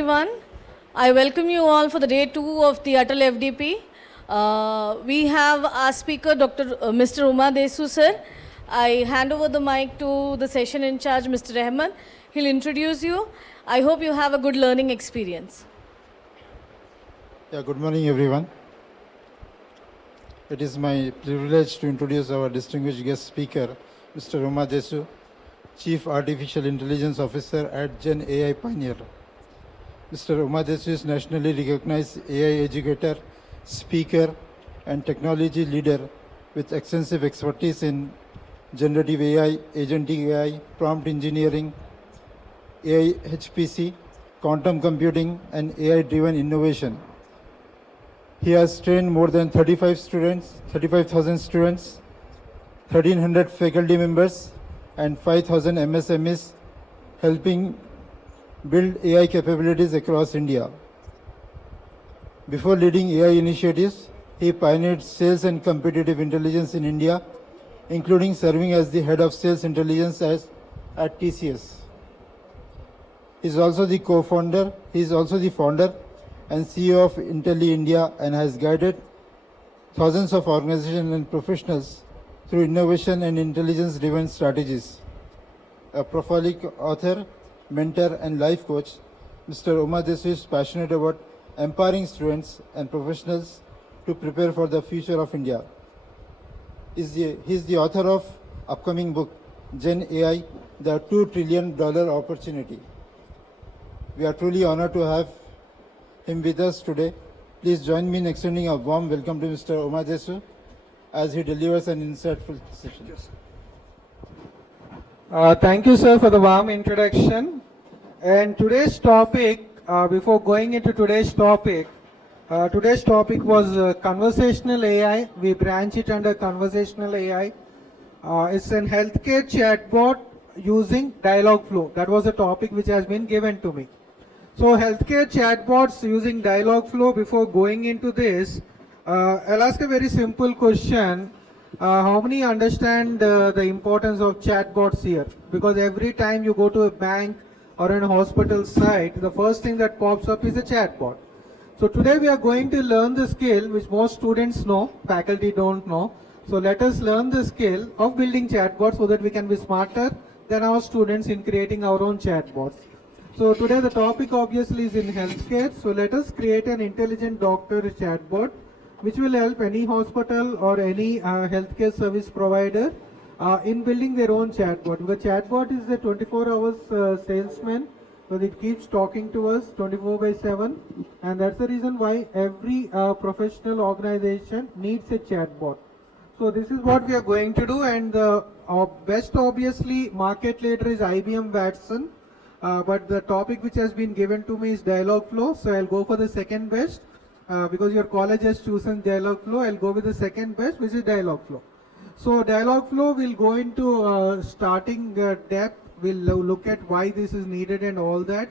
Everyone, I welcome you all for the day 2 of the ATAL FDP. We have our speaker, Mr. Maheswar Desu, sir. I hand over the mic to the session in charge, Mr. Rahman. He'll introduce you. I hope you have a good learning experience. Yeah, good morning, everyone. It is my privilege to introduce our distinguished guest speaker, Mr. Maheswar Desu, Chief Artificial Intelligence Officer at GenAI Pioneer. Mr. Maheswar Desu is nationally recognized AI educator, speaker, and technology leader with extensive expertise in generative AI, agentic AI, prompt engineering, AI HPC, quantum computing, and AI-driven innovation. He has trained more than 35,000 students, 1,300 faculty members, and 5,000 MSMEs, helping build AI capabilities across India. Before leading AI initiatives, he pioneered sales and competitive intelligence in India, including serving as the head of sales intelligence at TCS. He is also the founder and CEO of Intelli India and has guided thousands of organizations and professionals through innovation and intelligence-driven strategies. A prolific author, mentor, and life coach, Mr. Maheswar Desu is passionate about empowering students and professionals to prepare for the future of India. He is the author of upcoming book, GenAI, the $2 trillion opportunity. We are truly honored to have him with us today. Please join me in extending a warm welcome to Mr. Maheswar Desu as he delivers an insightful session. Thank you, sir, for the warm introduction. And today's topic, before going into today's topic was conversational AI. We branch it under conversational AI. It's an healthcare chatbot using Dialogflow. That was a topic which has been given to me. So healthcare chatbots using Dialogflow. Before going into this, I'll ask a very simple question. How many understand the importance of chatbots here? Because every time you go to a bank or in a hospital site, the first thing that pops up is a chatbot. So today we are going to learn the skill which most students know, faculty don't know. So let us learn the skill of building chatbots so that we can be smarter than our students in creating our own chatbots. So today the topic obviously is in healthcare. So let us create an intelligent doctor chatbot which will help any hospital or any healthcare service provider in building their own chatbot. The chatbot is a 24 hours salesman, because it keeps talking to us 24/7, and that's the reason why every professional organization needs a chatbot. So this is what we are going to do, and our best obviously market leader is IBM Watson, but the topic which has been given to me is Dialogflow, so I'll go for the second best. Because your college has chosen Dialogflow, I'll go with the second best, which is Dialogflow. So Dialogflow will go into starting depth. We'll look at why this is needed and all that.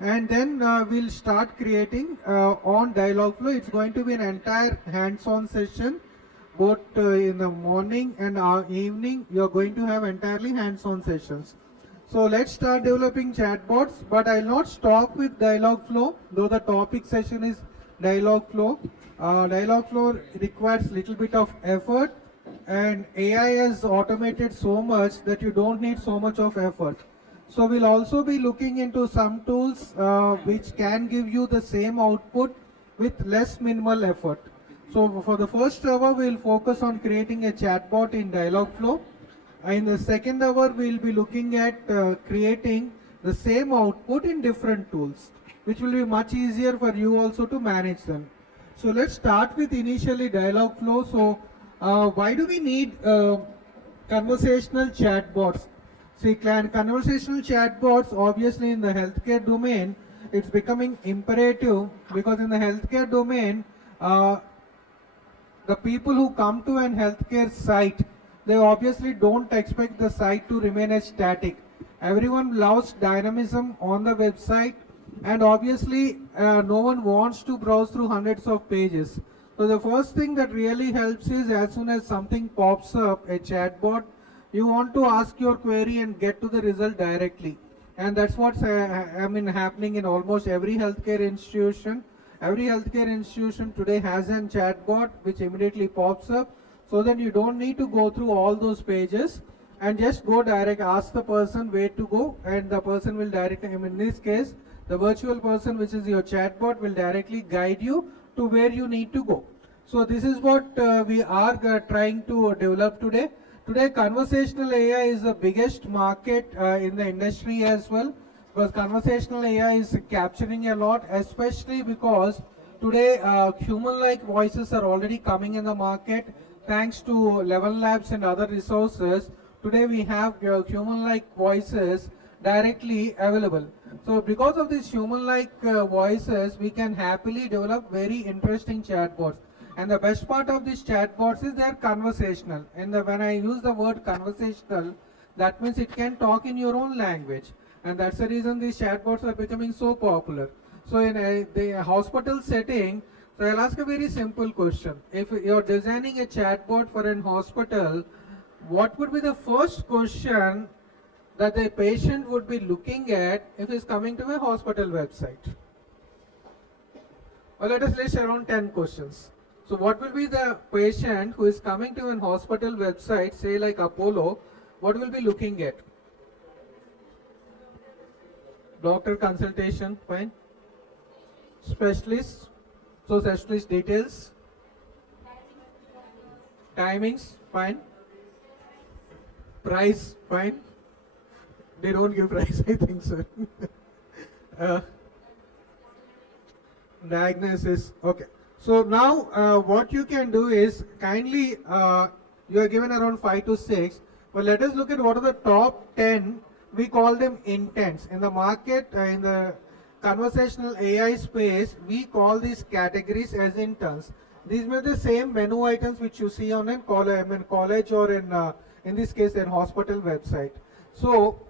And then we'll start creating on Dialogflow. It's going to be an entire hands-on session, both in the morning and evening. You're going to have entirely hands-on sessions. So let's start developing chatbots, but I'll not stop with Dialogflow, though the topic session is Dialogflow. Dialogflow requires little bit of effort, and AI has automated so much that you don't need so much of effort. So we'll also be looking into some tools which can give you the same output with less minimal effort. So for the first hour, we'll focus on creating a chatbot in Dialogflow. In the second hour, we'll be looking at creating the same output in different tools, which will be much easier for you also to manage them. So let's start with initially Dialogflow. So why do we need conversational chatbots? See, conversational chatbots, obviously in the healthcare domain, it's becoming imperative, because in the healthcare domain, the people who come to an healthcare site, they obviously don't expect the site to remain as static. Everyone loves dynamism on the website, and obviously no one wants to browse through hundreds of pages. So the first thing that really helps is, as soon as something pops up, a chatbot, you want to ask your query and get to the result directly. And that's what's happening in almost every healthcare institution. Every healthcare institution today has a chatbot which immediately pops up, so that you don't need to go through all those pages and just go direct, ask the person where to go, and the person will direct him. In this case, the virtual person, which is your chatbot, will directly guide you to where you need to go. So this is what we are trying to develop today. Today, conversational AI is the biggest market in the industry as well, because conversational AI is capturing a lot, especially because today human-like voices are already coming in the market thanks to Level Labs and other resources. Today we have human-like voices directly available. So because of these human-like voices, we can happily develop very interesting chatbots. And the best part of these chatbots is they're conversational. And when I use the word conversational, that means it can talk in your own language. And that's the reason these chatbots are becoming so popular. So in the hospital setting, so I'll ask a very simple question. If you're designing a chatbot for an hospital, what would be the first question that the patient would be looking at if he's coming to a hospital website? Or let us list around 10 questions. So what will be the patient who is coming to an hospital website, say like Apollo, what will be looking at? Doctor consultation, fine. Specialist, so specialist details. Timings, fine. Price, fine. They don't give price, I think, sir. Diagnosis, okay. So now what you can do is kindly, you are given around 5 to 6, but let us look at what are the top 10, we call them intents. In the market, in the conversational AI space, we call these categories as intents. These were the same menu items which you see on a college or in this case, a hospital website. So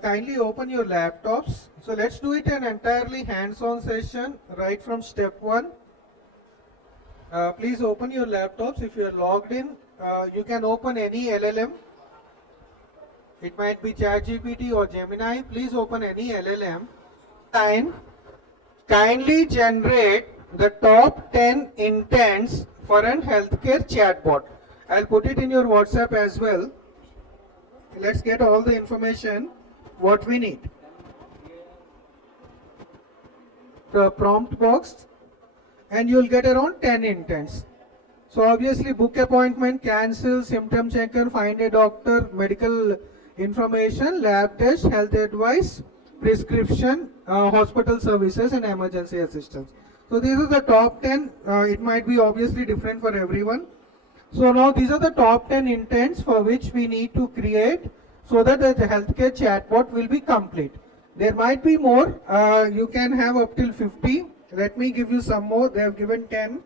kindly open your laptops. So let's do it an entirely hands-on session right from step 1. Please open your laptops. If you are logged in, you can open any LLM. It might be ChatGPT or Gemini. Please open any LLM. Kindly generate the top 10 intents for an healthcare chatbot. I'll put it in your WhatsApp as well. Let's get all the information what we need. The prompt box, and you'll get around 10 intents. So obviously book appointment, cancel, symptom checker, find a doctor, medical information, lab test, health advice, prescription, hospital services and emergency assistance. So these are the top 10. It might be obviously different for everyone. So now these are the top 10 intents for which we need to create so that the healthcare chatbot will be complete. There might be more. You can have up till 50. Let me give you some more. They have given 10.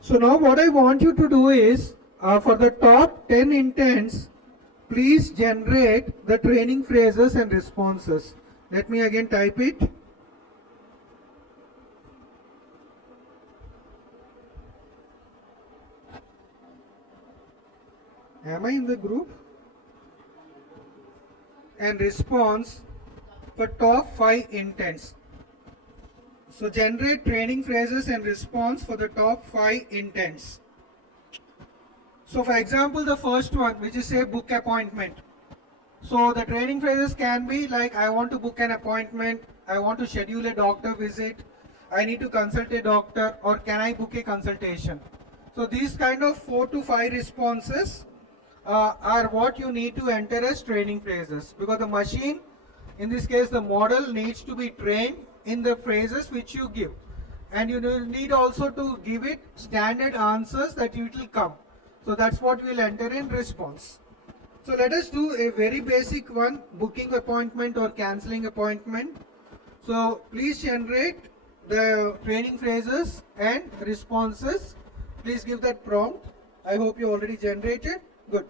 So now what I want you to do is, for the top 10 intents, please generate the training phrases and responses. Let me again type it. Am I in the group? And response for top 5 intents. So generate training phrases and response for the top 5 intents. So for example, the first one, which is say book appointment. So the training phrases can be like, I want to book an appointment, I want to schedule a doctor visit, I need to consult a doctor, or can I book a consultation? So these kind of 4 to 5 responses are what you need to enter as training phrases, because the machine, in this case the model, needs to be trained in the phrases which you give, and you need also to give it standard answers that it will come. So that's what we'll enter in response. So let us do a very basic one, booking appointment or cancelling appointment. So please generate the training phrases and responses. Please give that prompt. I hope you already generated. Good.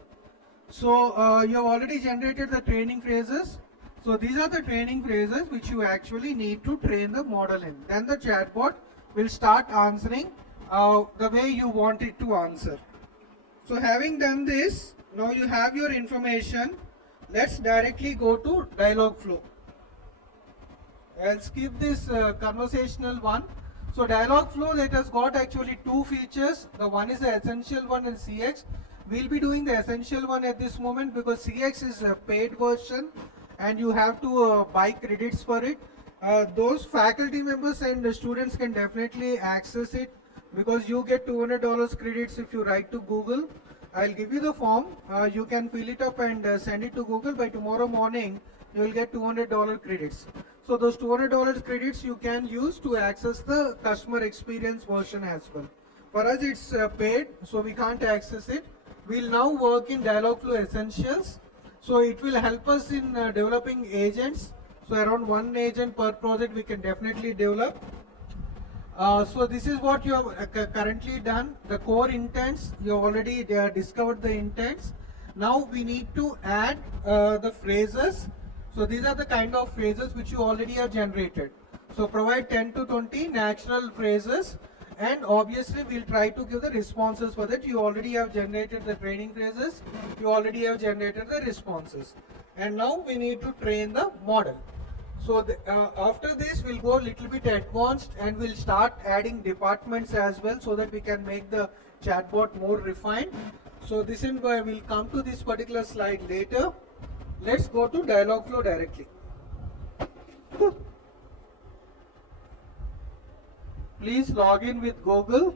So you have already generated the training phrases. So these are the training phrases which you actually need to train the model in. Then the chatbot will start answering the way you want it to answer. So having done this, now you have your information. Let's directly go to Dialogflow. I'll skip this conversational one. So Dialogflow, that has got actually two features. The one is the essential one and CX. We'll be doing the essential one at this moment because CX is a paid version and you have to buy credits for it. Those faculty members and the students can definitely access it because you get $200 credits if you write to Google. I'll give you the form. You can fill it up and send it to Google. By tomorrow morning, you will get $200 credits. So those $200 credits you can use to access the customer experience version as well. For us, it's paid, so we can't access it. We'll now work in Dialogflow Essentials. So it will help us in developing agents. So around one agent per project we can definitely develop. So this is what you have currently done. The core intents, you already discovered the intents. Now we need to add the phrases. So these are the kind of phrases which you already have generated. So provide 10 to 20 natural phrases, and obviously we'll try to give the responses for that. You already have generated the training phrases. You already have generated the responses. And now we need to train the model. So after this, we'll go a little bit advanced and we'll start adding departments as well so that we can make the chatbot more refined. So this is why we'll come to this particular slide later. Let's go to Dialogflow directly. Please log in with Google.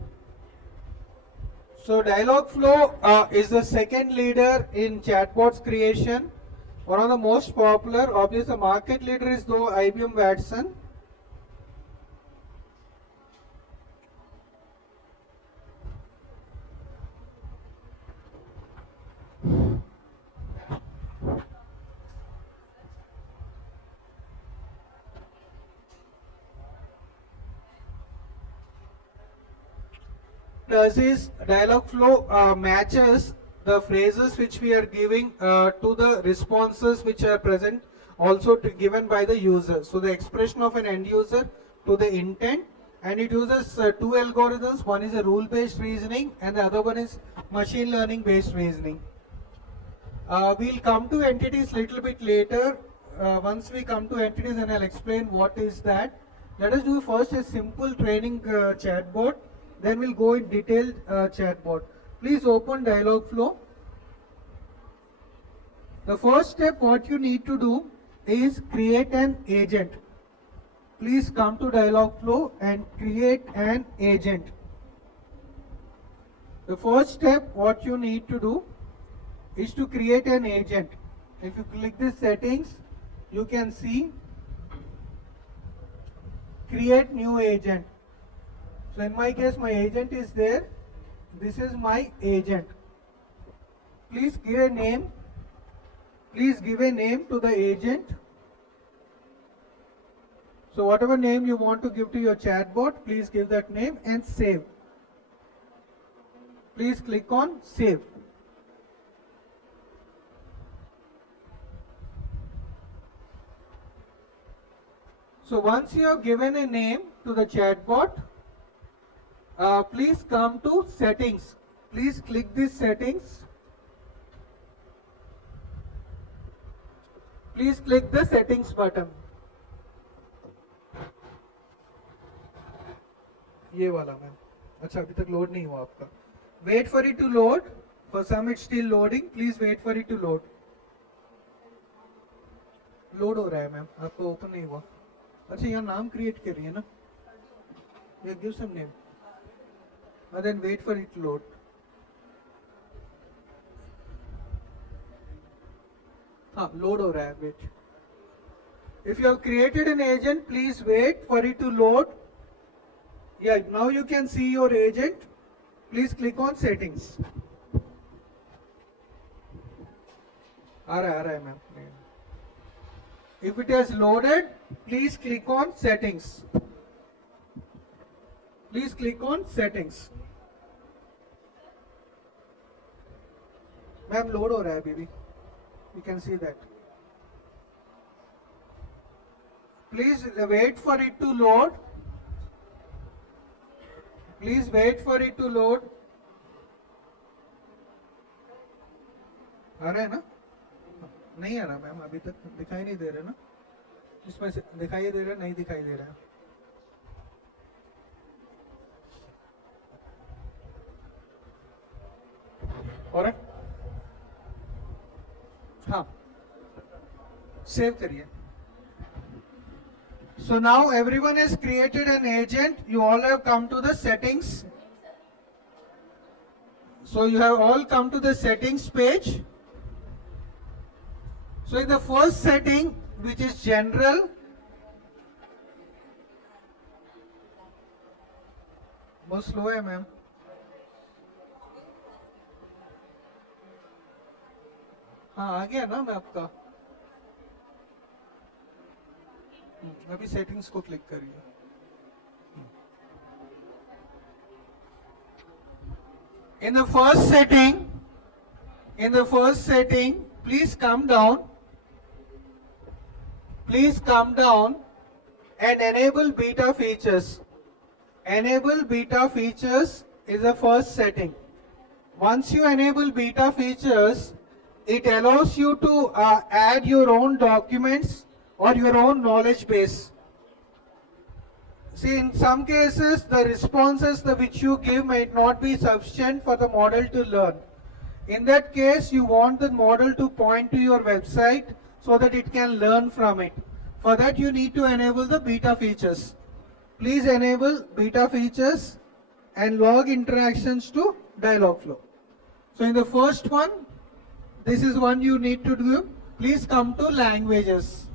So Dialogflow is the second leader in chatbots creation. One of the most popular, obviously the market leader is though IBM Watson. Does is Dialogflow matches the phrases which we are giving to the responses which are present also given by the user. So the expression of an end user to the intent, and it uses two algorithms. One is a rule-based reasoning and the other one is machine learning based reasoning. We'll come to entities little bit later. Once we come to entities, and I'll explain what is that. Let us do first a simple training chatbot. Then we'll go in detailed chatbot. Please open Dialogflow. The first step what you need to do is create an agent. Please come to Dialogflow and create an agent. The first step what you need to do is to create an agent. If you click this settings, you can see create new agent. So in my case, my agent is there. This is my agent. Please give a name. Please give a name to the agent. So whatever name you want to give to your chatbot, please give that name and save. Please click on save. So once you have given a name to the chatbot, please come to settings. Please click this settings. Please click the settings button. ये वाला ma'am. अच्छा अभी तक load नहीं हुआ आपका. Wait for it to load. For some it's still loading. Please wait for it to load. Load हो रहा है मैम. आपका ओपन नहीं हुआ. अच्छा यहाँ नाम क्रिएट करिए ना. Yeah, give some name. And then wait for it to load. हाँ load हो रहा है. Wait. If you have created an agent, please wait for it to load. Yeah, now you can see your agent. Please click on settings. आ रहा है ma'am. If it has loaded, please click on settings. Please click on settings. Ma'am load हो रहा है अभी भी. You can see that. Please wait for it to load. Please wait for it to load. आ रहा है ना? नहीं आ रहा मैम, अभी तक दिखाई नहीं दे रहा ना? इसमें से दिखाई दे रहा, नहीं दिखाई दे रहा? और हाँ, सेव करिए. So now everyone has created an agent. You all have come to the settings. So you have all come to the settings page. So in the first setting, which is general, बहुत slow है ma'am. हाँ आ गया ना मैं आपका. अभी settings को click करिए. In the first setting, please come down. Please come down and enable beta features. Enable beta features is the first setting. Once you enable beta features, it allows you to add your own documents or your own knowledge base. See, in some cases, the responses which you give might not be sufficient for the model to learn. In that case, you want the model to point to your website so that it can learn from it. For that, you need to enable the beta features. Please enable beta features and log interactions to Dialogflow. So in the first one, this is one you need to do. Please come to languages.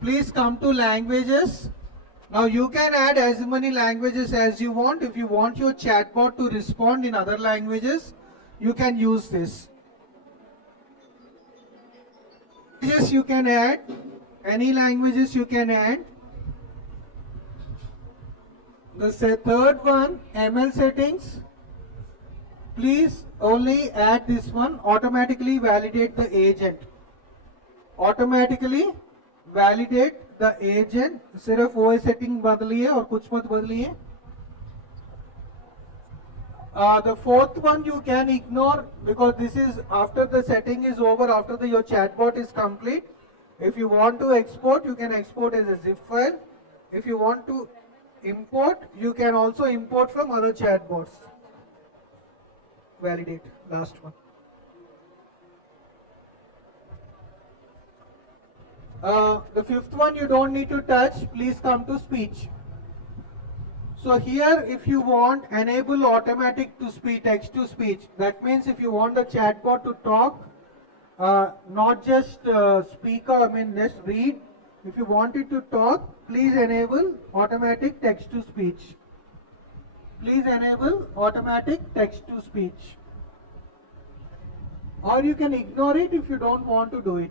Please come to languages. Now you can add as many languages as you want. If you want your chatbot to respond in other languages, you can use this. Yes, you can add. Any languages you can add. The third one, ML settings. Please only add this one, automatically validate the agent. Automatically validate the agent. सिर्फ वो setting बदलिए और कुछ मत बदलिए. The fourth one you can ignore because this is after the setting is over, after your chatbot is complete. If you want to export, you can export as a zip file. If you want to import, you can also import from other chatbots. Validate, last one. The fifth one you don't need to touch. Please come to speech. So here, if you want, enable automatic to speech, text to speech. That means if you want the chatbot to talk, not just speak, just read. If you want it to talk, please enable automatic text to speech. Please enable automatic text to speech. Or you can ignore it if you don't want to do it.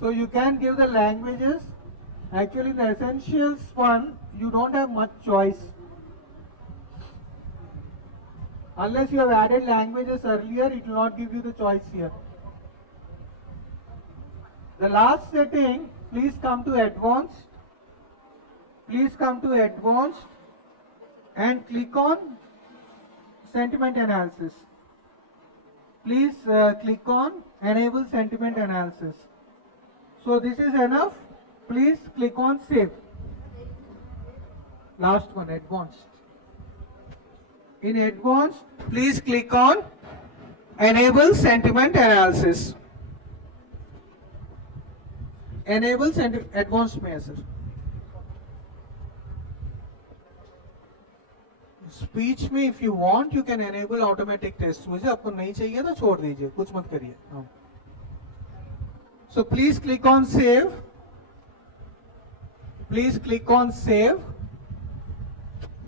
So you can give the languages. Actually, the essentials one, you don't have much choice. Unless you have added languages earlier, it will not give you the choice here. The last setting, please come to advanced. Please come to advanced and click on sentiment analysis. Please click on enable sentiment analysis. So this is enough. Please click on save. Last one, advanced. In advanced, please click on enable sentiment analysis. Enable advanced measure. Speech में if you want, you can enable automatic test. मुझे आपको नहीं चाहिए तो छोड़ दीजिए, कुछ मत करिए. So please click on save. Please click on save.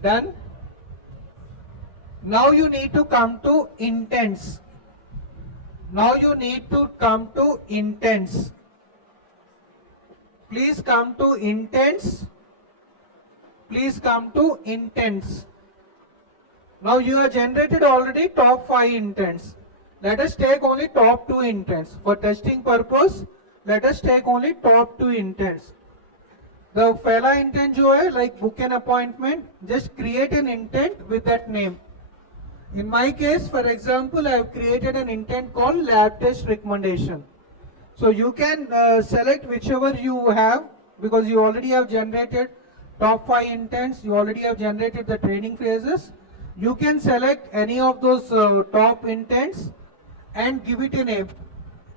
Done. Now you need to come to intents. Now you need to come to intents. Please come to intents. Please come to intents. Now you have generated already top 5 intents. Let us take only top 2 intents. For testing purpose, let us take only top 2 intents. The पहला intent जो है like book an appointment, just create an intent with that name. In my case, for example, I have created an intent called lab test recommendation. So you can select whichever you have, because you already have generated top 5 intents, you already have generated the training phrases. You can select any of those top intents and give it a name.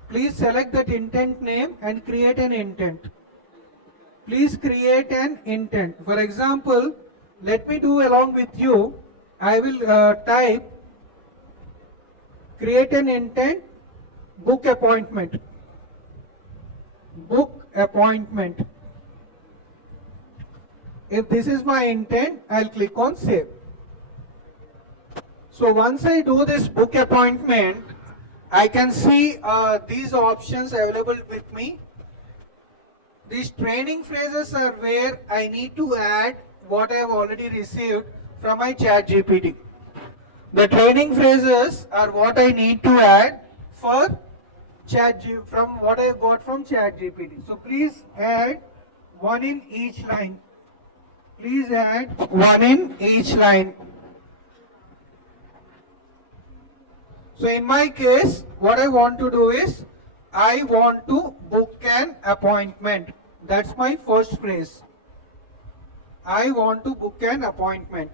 Please select that intent name and create an intent. Please create an intent. For example, let me do along with you. I will type create an intent, book appointment. Book appointment. If this is my intent, I'll click on save. So once I do this book appointment, I can see these options available with me. These training phrases are where I need to add what I have already received from my ChatGPT. The training phrases are what I need to add for from what I got from ChatGPT. So please add one in each line. Please add one in each line. So in my case, what I want to do is, I want to book an appointment. That's my first phrase. I want to book an appointment.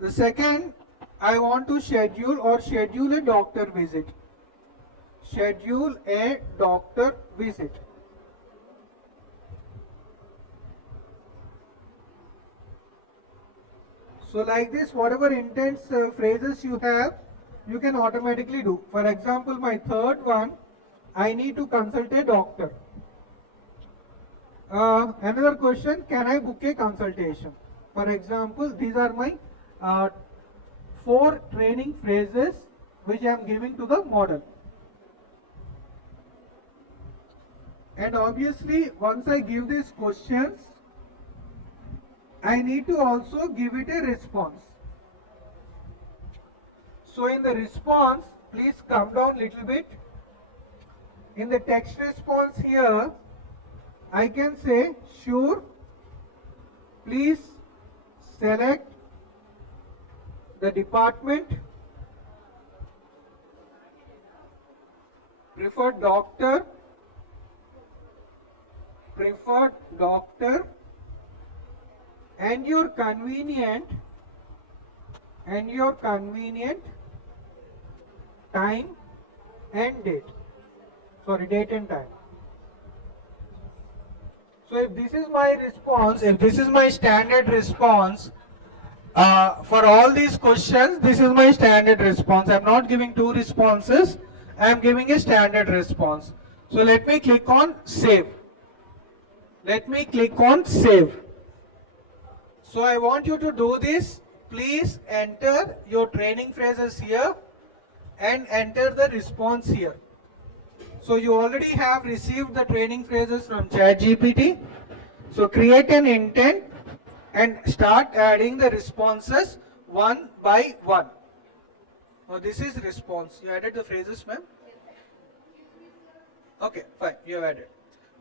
The second, I want to schedule a doctor visit. Schedule a doctor visit. So like this, whatever intents, phrases you have, you can automatically do. For example, my third one, I need to consult a doctor. Another question, can I book a consultation? For example, these are my 4 training phrases which I am giving to the model. And obviously, once I give these questions, I need to also give it a response. So in the response, please come down a little bit. In the text response here, I can say, sure, please select the department, preferred doctor, and your convenient time and date. Sorry, date and time. So if this is my response, if this is my standard response, for all these questions, this is my standard response. I'm not giving 2 responses, I'm giving a standard response. So let me click on save. Let me click on save. So I want you to do this. Please enter your training phrases here and enter the response here. So you already have received the training phrases from ChatGPT. So create an intent and start adding the responses one by one. Now this is response. You added the phrases, ma'am? Okay, fine. You have added.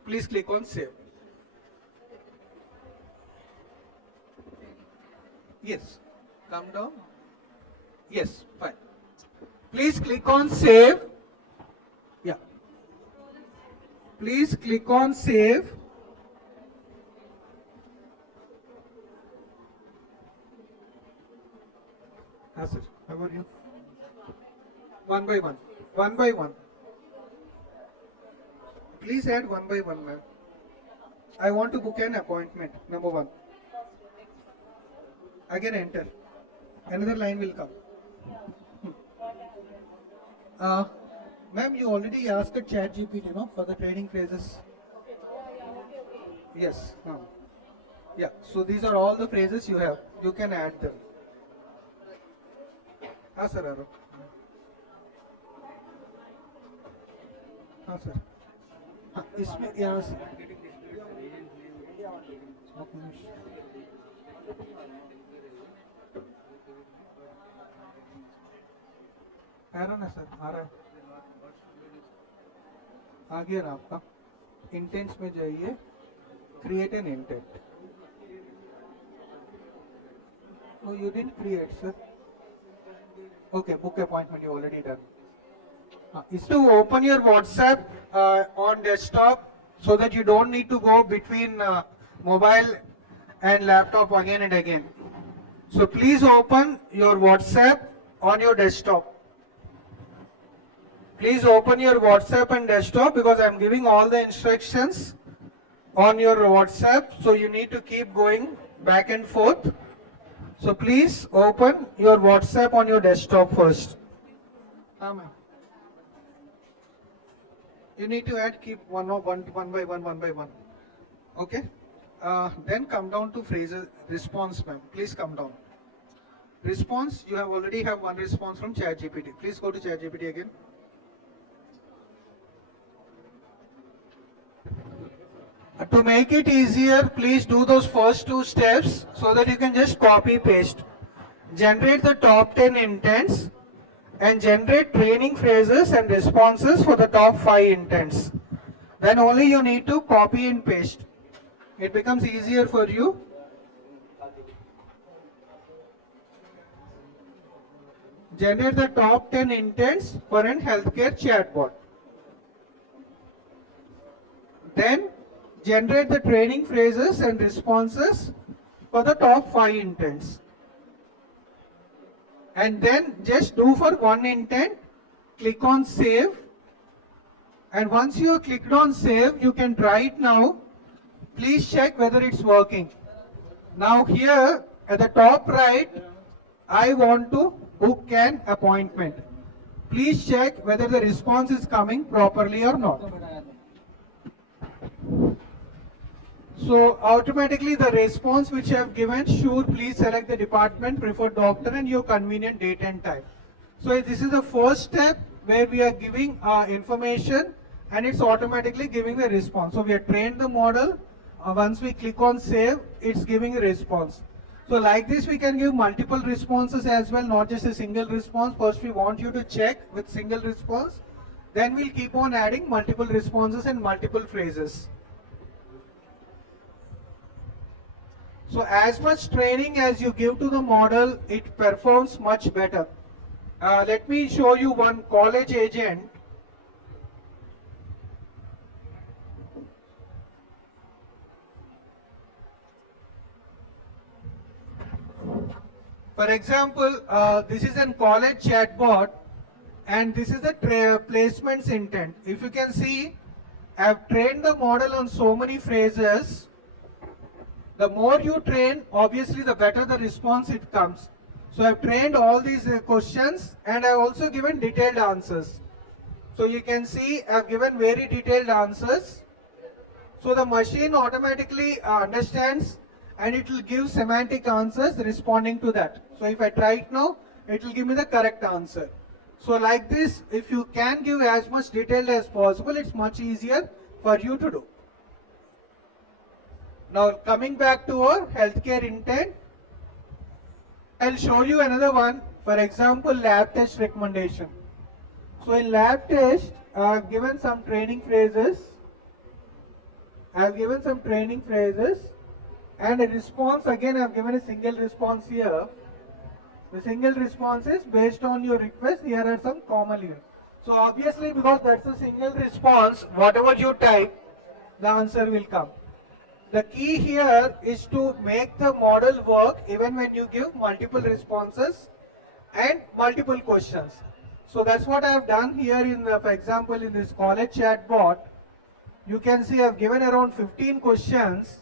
Please click on save. Yes. Come down. Yes, fine. Please click on save. Yeah. Please click on save. Sir, how are you? One by one. One by one. Please add one by one, ma'am. I want to book an appointment. Number 1. Again enter. Another line will come. Ma'am, you already asked a ChatGPT, no, for the training phrases. Yes. Yeah. So these are all the phrases you have. You can add them. हाँ sir आरो हाँ sir हाँ इसमें यहाँ से आ रहा ना sir आ रहा है आ गया ना आपका intents में जाइए, create an intent. Oh, you didn't create, sir. Okay, book appointment you already done. Is to open your WhatsApp on desktop so that you don't need to go between mobile and laptop again and again. So please open your WhatsApp on your desktop. Please open your WhatsApp and desktop because I'm giving all the instructions on your WhatsApp, so you need to keep going back and forth. So please open your WhatsApp on your desktop first. You need to add, keep one by one. Okay? Then come down to phrases, response, ma'am. Please come down. Response, you already have one response from ChatGPT. Please go to ChatGPT again. To make it easier, please do those first two steps so that you can just copy paste. Generate the top 10 intents and generate training phrases and responses for the top 5 intents. Then only you need to copy and paste. It becomes easier for you. Generate the top 10 intents for an healthcare chatbot. Then generate the training phrases and responses for the top 5 intents. And then just do for one intent, click on save. And once you clicked on save, you can try it now. Please check whether it's working. Now here at the top right, I want to book an appointment. Please check whether the response is coming properly or not. So automatically the response which I have given, sure, please select the department, preferred doctor and your convenient date and time. So this is the first step where we are giving information and it's automatically giving the response. So we have trained the model. Once we click on save, it's giving a response. So like this we can give multiple responses as well, not just a single response. First we want you to check with single response. Then we'll keep on adding multiple responses and multiple phrases. So as much training as you give to the model, it performs much better. Let me show you one college agent. For example, this is a college chatbot and this is the placements intent. If you can see, I have trained the model on so many phrases. The more you train, obviously the better the response it comes. So I've trained all these questions and I've also given detailed answers. So you can see I've given very detailed answers. So the machine automatically understands and it will give semantic answers responding to that. So if I try it now, it will give me the correct answer. So like this, if you can give as much detail as possible, it's much easier for you to do. Now coming back to our healthcare intent, I'll show you another one. For example, lab test recommendation. So in lab test, I have given some training phrases. And a response, again I have given a single response here. The single response is based on your request, here are some common events. So obviously because that's a single response, whatever you type, the answer will come. The key here is to make the model work even when you give multiple responses and multiple questions. So that's what I have done here in, for example, in this college chatbot. You can see I have given around 15 questions.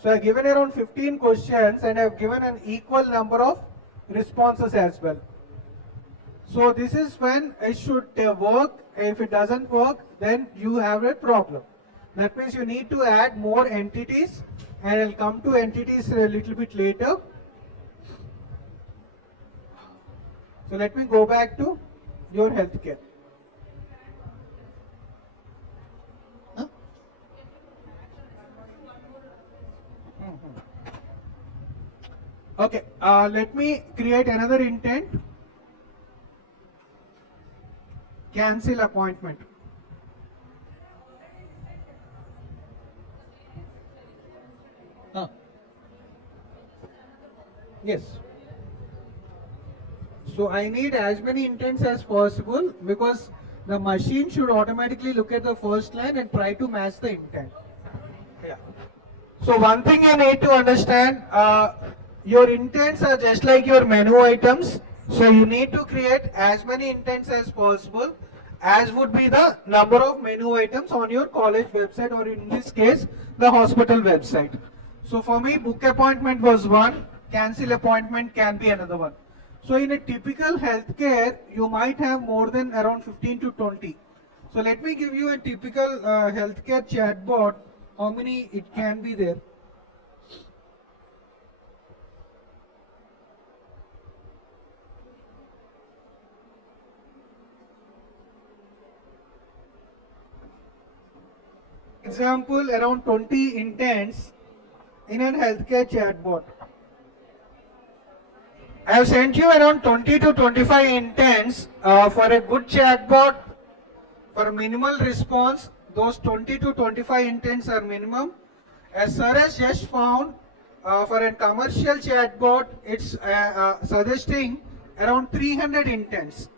So I have given around 15 questions and I have given an equal number of responses as well. So this is when it should work. If it doesn't work, then you have a problem. That means you need to add more entities, and I'll come to entities a little bit later. So let me go back to your healthcare. Okay, let me create another intent. cancel appointment. Yes. So I need as many intents as possible because the machine should automatically look at the first line and try to match the intent. Yeah. So one thing you need to understand, your intents are just like your menu items. So you need to create as many intents as possible as would be the number of menu items on your college website, or in this case, the hospital website. So for me, book appointment was one, cancel appointment can be another one. So in a typical healthcare, you might have more than around 15 to 20. So let me give you a typical healthcare chatbot, how many it can be there. Example, around 20 intents in a healthcare chatbot. I have sent you around 20 to 25 intents for a good chatbot. For minimal response, those 20 to 25 intents are minimum. As Sir has just found, for a commercial chatbot, it's suggesting around 300 intents.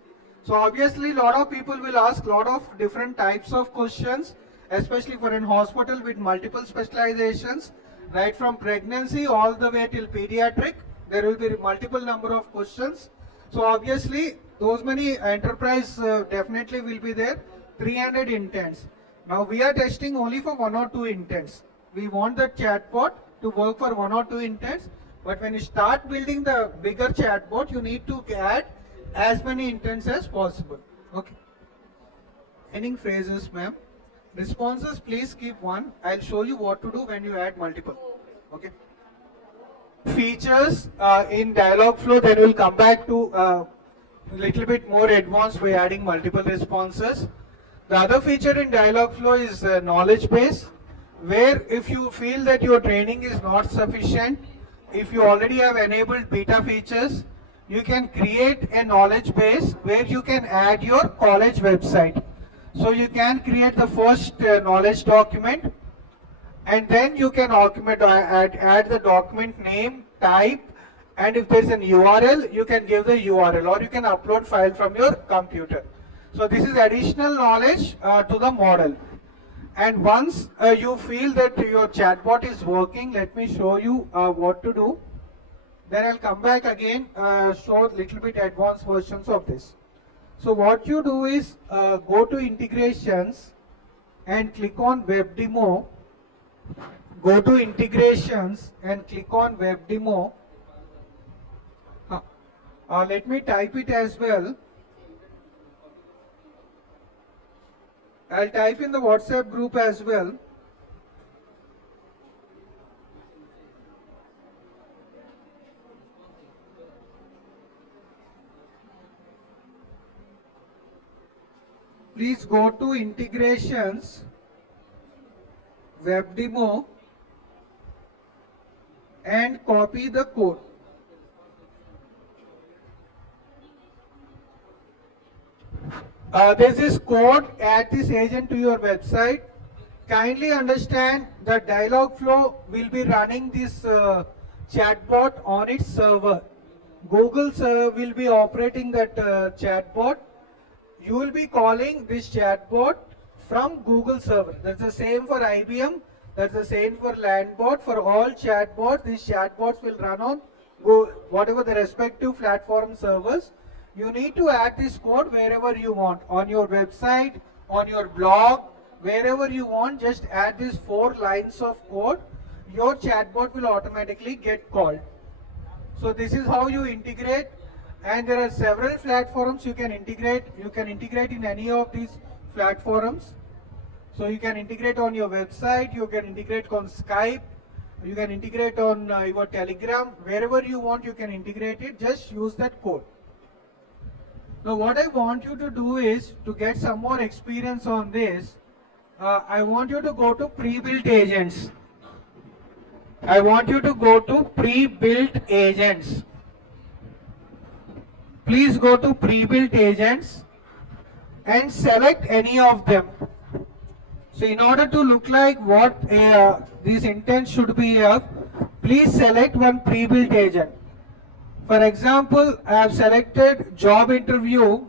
So obviously, a lot of people will ask a lot of different types of questions, especially for an hospital with multiple specializations, right from pregnancy all the way till pediatric. There will be multiple number of questions. So obviously, those many enterprise definitely will be there, 300 intents. Now we are testing only for 1 or 2 intents. We want the chatbot to work for 1 or 2 intents, but when you start building the bigger chatbot, you need to add as many intents as possible. Okay. Ending phrases, ma'am. Responses, please keep one. I'll show you what to do when you add multiple. Okay. Features in Dialogflow, then we'll come back to a little bit more advanced by adding multiple responses. The other feature in Dialogflow is knowledge base, where if you feel that your training is not sufficient, if you already have enabled beta features, you can create a knowledge base where you can add your college website. So you can create the first knowledge document, and then you can add the document name, type, and if there's an URL, you can give the URL, or you can upload file from your computer. So this is additional knowledge to the model. And once you feel that your chatbot is working, let me show you what to do. Then I'll come back again, show a little bit advanced versions of this. So what you do is go to integrations and click on web demo. Go to integrations and click on web demo. Let me type it as well. I'll type in the WhatsApp group as well. Please go to integrations, web demo, and copy the code. There's this code, add this agent to your website. Kindly understand that Dialogflow will be running this chatbot on its server. Google will be operating that chatbot. You will be calling this chatbot from Google server. That's the same for IBM. That's the same for Landbot. For all chatbots, these chatbots will run on whatever the respective platform servers. You need to add this code wherever you want, on your website, on your blog, wherever you want. Just add these 4 lines of code. Your chatbot will automatically get called. So this is how you integrate, and there are several platforms you can integrate. You can integrate in any of these platforms. So you can integrate on your website, you can integrate on Skype, you can integrate on your Telegram, wherever you want you can integrate it. Just use that code. Now what I want you to do is, to get some more experience on this, I want you to go to pre-built agents. I want you to go to pre-built agents. Please go to pre-built agents. and select any of them. So in order to look like what these intents should be of, please select one pre-built agent. For example, I have selected job interview.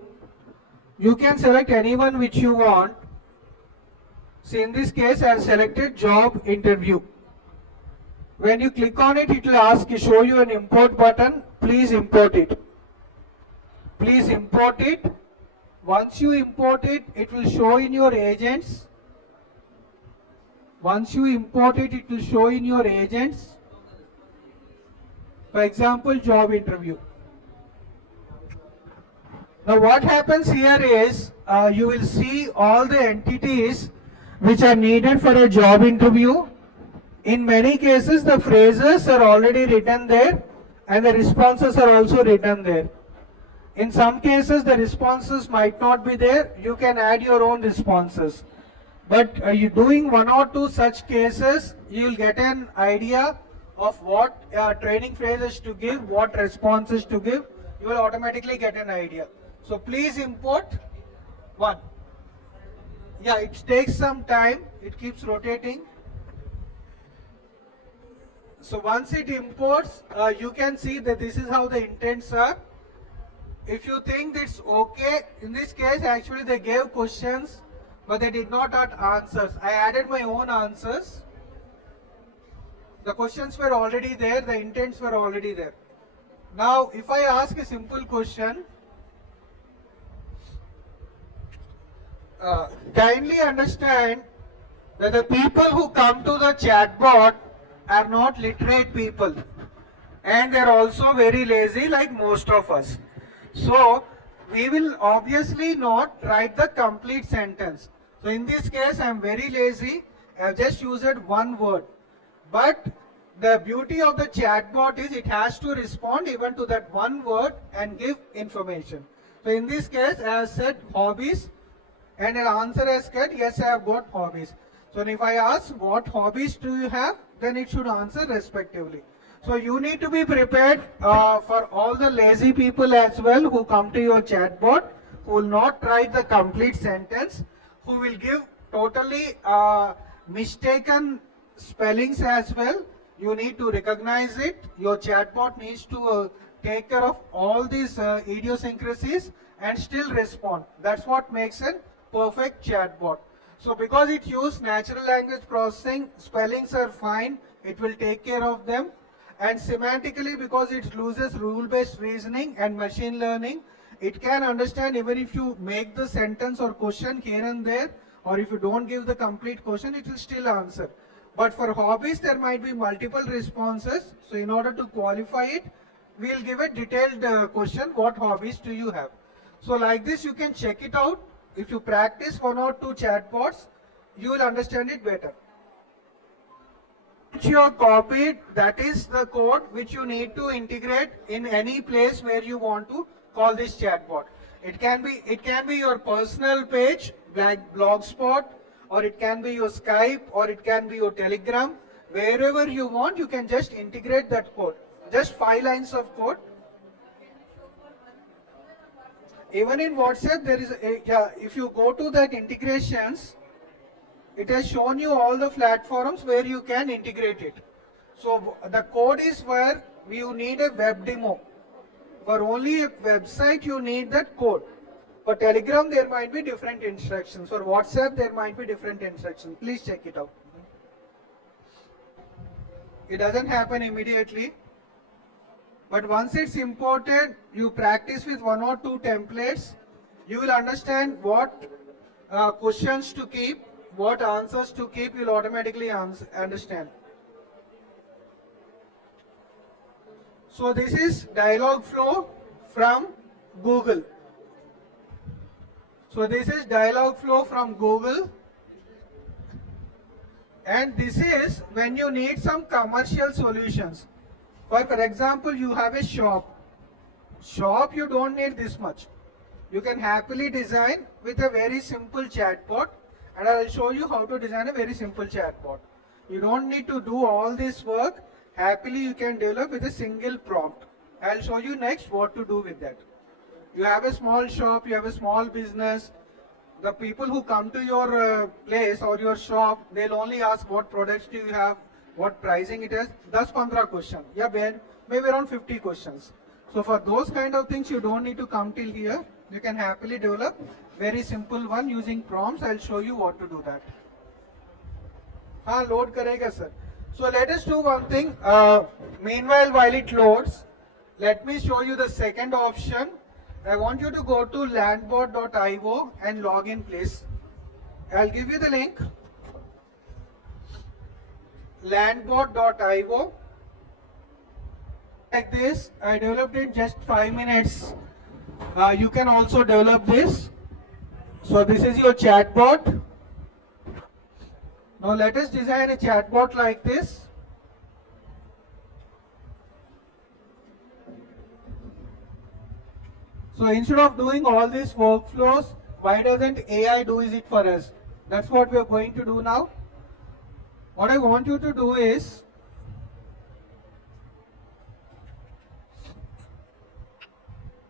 You can select anyone which you want. So in this case, I have selected job interview. When you click on it, it will ask you, show you an import button. Please import it. Please import it. Once you import it, it will show in your agents. Once you import it, it will show in your agents. For example, job interview. Now what happens here is, you will see all the entities which are needed for a job interview. In many cases, the phrases are already written there and the responses are also written there. In some cases, the responses might not be there. You can add your own responses. But you doing one or two such cases, you will get an idea of what training phrases to give, what responses to give. You will automatically get an idea. So please import one. Yeah, it takes some time. It keeps rotating. So once it imports, you can see that this is how the intents are. If you think it's okay, in this case actually they gave questions, but they did not add answers. I added my own answers. The questions were already there, the intents were already there. Now if I ask a simple question, kindly understand that the people who come to the chatbot are not literate people, and they are also very lazy like most of us. So we will obviously not write the complete sentence. So in this case I am very lazy. I have just used one word. But the beauty of the chatbot is it has to respond even to that one word and give information. So in this case I have said hobbies, and an answer has said yes, I have got hobbies. So if I ask what hobbies do you have, then it should answer respectively. So you need to be prepared for all the lazy people as well who come to your chatbot, who will not write the complete sentence, who will give totally mistaken spellings as well. You need to recognize it. Your chatbot needs to take care of all these idiosyncrasies and still respond. That's what makes a perfect chatbot. So because it uses natural language processing, spellings are fine, it will take care of them. And semantically, because it uses rule-based reasoning and machine learning, it can understand even if you make the sentence or question here and there, or if you don't give the complete question, it will still answer. But for hobbies, there might be multiple responses. So in order to qualify it, we'll give a detailed question, what hobbies do you have? So like this, you can check it out. If you practice one or two chatbots, you will understand it better. Which you have copied, that is the code which you need to integrate in any place where you want to call this chatbot. It can be your personal page, like Blogspot, or it can be your Skype, or it can be your Telegram. Wherever you want, you can just integrate that code. Just 5 lines of code. Even in WhatsApp, there is if you go to that integrations, it has shown you all the platforms where you can integrate it. So the code is where you need a web demo. For only a website, you need that code. For Telegram, there might be different instructions. For WhatsApp, there might be different instructions. Please check it out. It doesn't happen immediately. But once it's imported, you practice with 1 or 2 templates. You will understand what questions to keep, what answers to keep. You'll automatically understand. So this is Dialogflow from Google. So this is Dialogflow from Google. And this is when you need some commercial solutions. For example, you have a shop. You don't need this much. You can happily design with a very simple chatbot, and I will show you how to design a very simple chatbot. You don't need to do all this work. Happily you can develop with a single prompt. I will show you next what to do with that. You have a small shop, you have a small business, the people who come to your place or your shop, they'll only ask what products do you have, what pricing it is. 10-15 questions. Yeah, maybe around 50 questions. So for those kind of things, you don't need to come till here. You can happily develop very simple one using prompts. I'll show you what to do that. Load karega, sir. So let us do one thing. Meanwhile, while it loads, let me show you the second option. I want you to go to landbot.io and log in, please. I'll give you the link. Landbot.io. Like this, I developed it just 5 minutes. You can also develop this. So this is your chatbot. Now let us design a chatbot like this. So instead of doing all these workflows, why doesn't AI do it for us? That's what we are going to do now. What I want you to do is,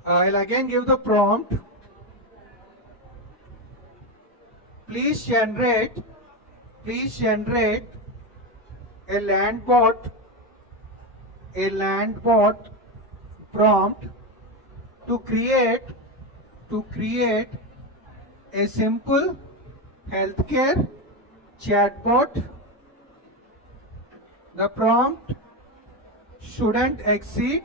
I'll again give the prompt. Please generate a landbot prompt to create a simple healthcare chatbot. The prompt shouldn't exceed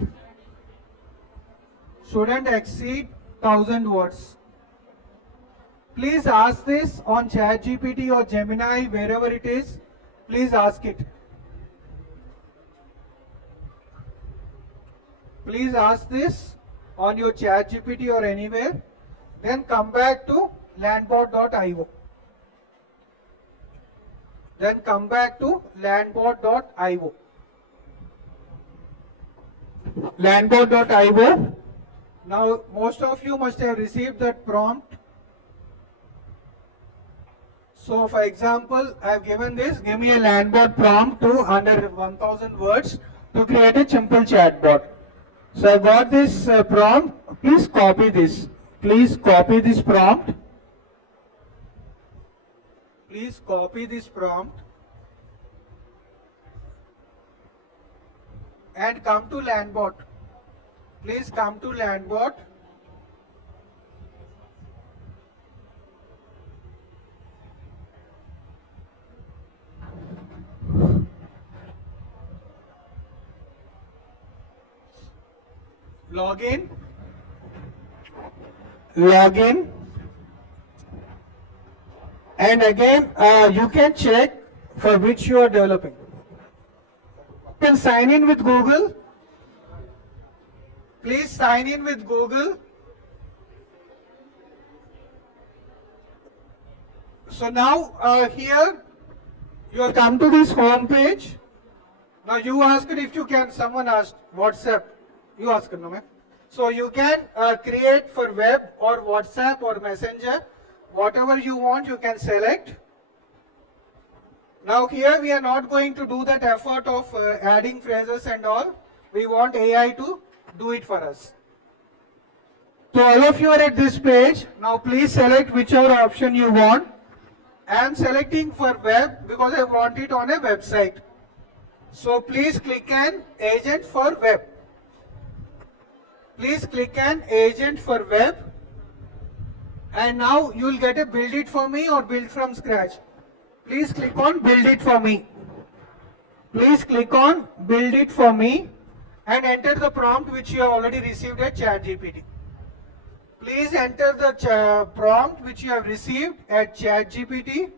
1000 words. Please ask this on ChatGPT or Gemini, wherever it is. Please ask it. Please ask this on your ChatGPT or anywhere. Then come back to landbot.io. Landbot.io. Now, most of you must have received that prompt. So, for example, I have given this, give me a landbot prompt to under 1000 words to create a simple chatbot. So, I got this prompt. Please copy this. Please copy this prompt. Please copy this prompt. And come to landbot. Please come to landbot. Log in. And again, you can check for which you are developing. You can sign in with Google. Please sign in with Google. So now here you have come to this home page. Now you asked if you can, someone asked WhatsApp. You asked, no ma'am. So you can create for web or WhatsApp or Messenger, whatever you want you can select. Now here we are not going to do that effort of adding phrases and all. We want AI to do it for us. So all of you are at this page. Now please select whichever option you want. I am selecting for web because I want it on a website. So please click an agent for web. Please click an agent for web. And now you will get a build it for me or build from scratch. Please click on build it for me. Please click on build it for me and enter the prompt which you have already received at ChatGPT. Please enter the prompt which you have received at ChatGPT.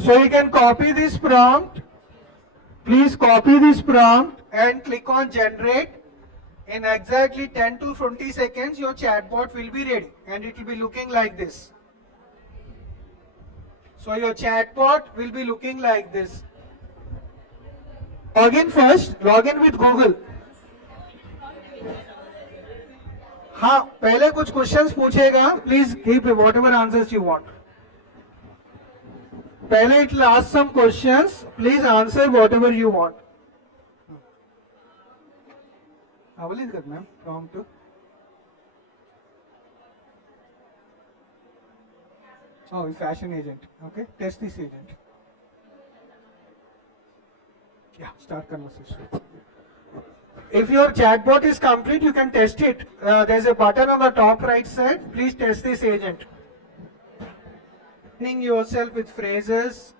So you can copy this prompt. Please copy this prompt and click on generate. In exactly 10 to 20 seconds, your chatbot will be ready and it will be looking like this. So your chatbot will be looking like this. Log in first, log in with Google. हाँ, पहले कुछ questions पूछेगा, please give whatever answers you want. पहले it will ask some questions, please answer whatever you want. What is that, ma'am? Prompt. Oh, fashion agent. Okay, test this agent. Yeah, start conversation. If your chatbot is complete, you can test it. There's a button on the top right side. Please test this agent. Training yourself with phrases.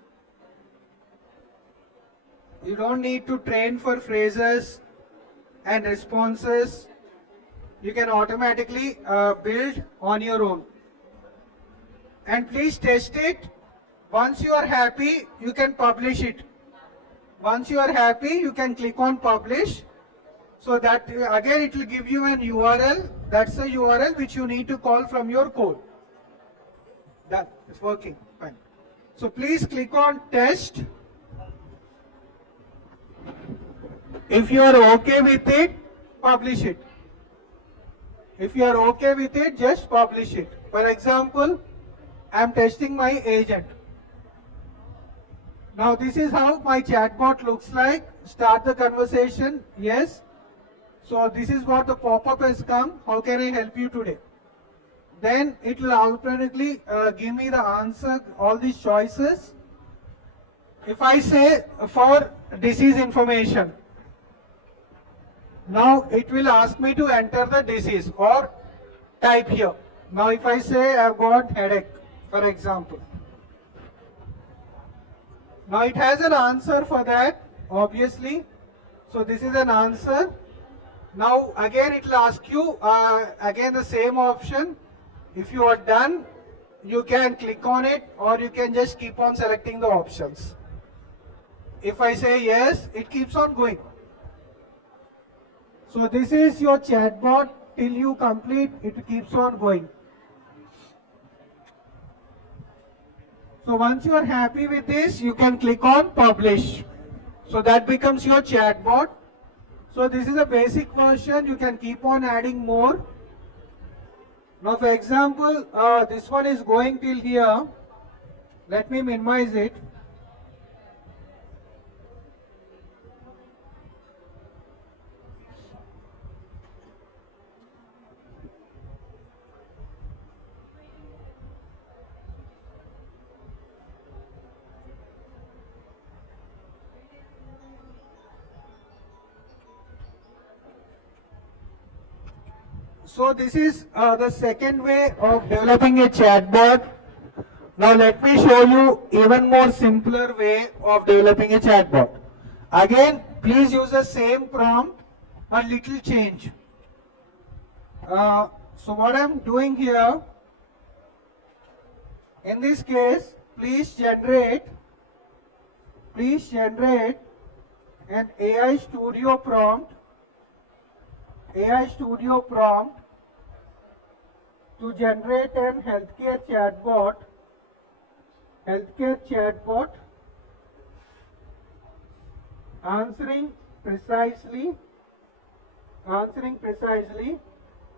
You don't need to train for phrases and responses. You can automatically build on your own. And please test it. Once you are happy, you can publish it. Once you are happy, you can click on publish. So that again it will give you an URL. That's a URL which you need to call from your code. Done. It's working. Fine. So please click on test. If you are okay with it, publish it. If you are okay with it, just publish it. For example, I am testing my agent. Now this is how my chatbot looks like. Start the conversation. Yes. So this is what the pop-up has come. How can I help you today? Then it will automatically give me the answer, all these choices. If I say for disease information, now it will ask me to enter the disease or type here. Now if I say I've got headache, for example. Now it has an answer for that, obviously. So this is an answer. Now again it will ask you again the same option. If you are done, you can click on it or you can just keep on selecting the options. If I say yes, it keeps on going. So this is your chatbot. Till you complete, it keeps on going. So once you are happy with this, you can click on publish. So that becomes your chatbot. So this is a basic version. You can keep on adding more. Now for example, this one is going till here. Let me minimize it. So this is the second way of developing a chatbot. Now let me show you even more simpler way of developing a chatbot. Again, please use the same prompt, a little change. So what I'm doing here, in this case, please generate an AI Studio prompt to generate an healthcare chatbot answering precisely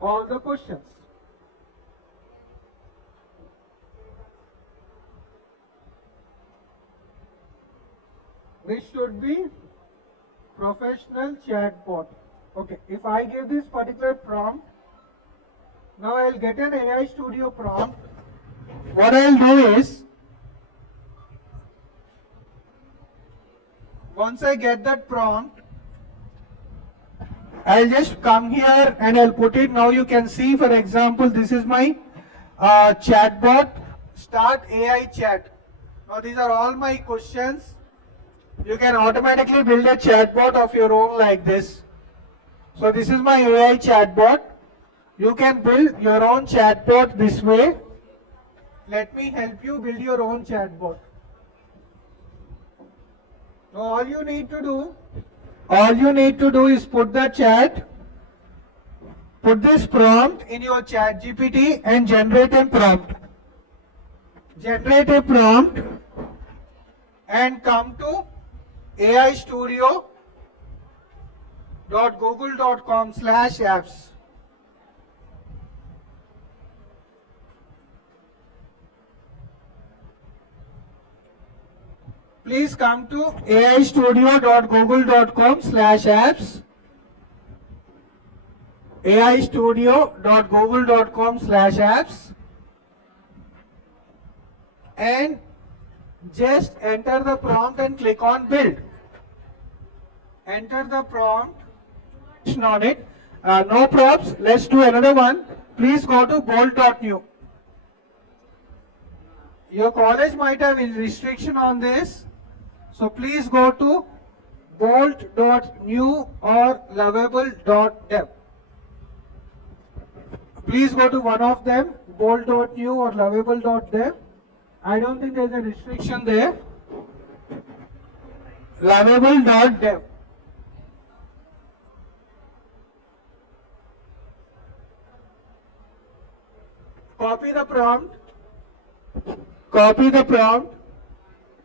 all the questions. This should be professional chatbot. Okay, if I give this particular prompt, now I'll get an AI Studio prompt. What I'll do is, once I get that prompt, I'll just come here and I'll put it. Now you can see, for example, this is my chatbot, start AI chat. Now these are all my questions. You can automatically build a chatbot of your own like this. So this is my AI chatbot. You can build your own chatbot this way. Let me help you build your own chatbot. So all you need to do is put the chat, put this prompt in your chat GPT and generate a prompt. Generate a prompt and come to aistudio.google.com/apps. please come to aistudio.google.com/apps, aistudio.google.com/apps, and just enter the prompt and click on build. Enter the prompt on it. No props. Let's do another one. Please go to bolt.new. Your college might have a restriction on this, so please go to bolt.new or lovable.dev. Please go to one of them, bolt.new or lovable.dev. I don't think there's a restriction there. Lovable.dev. Copy the prompt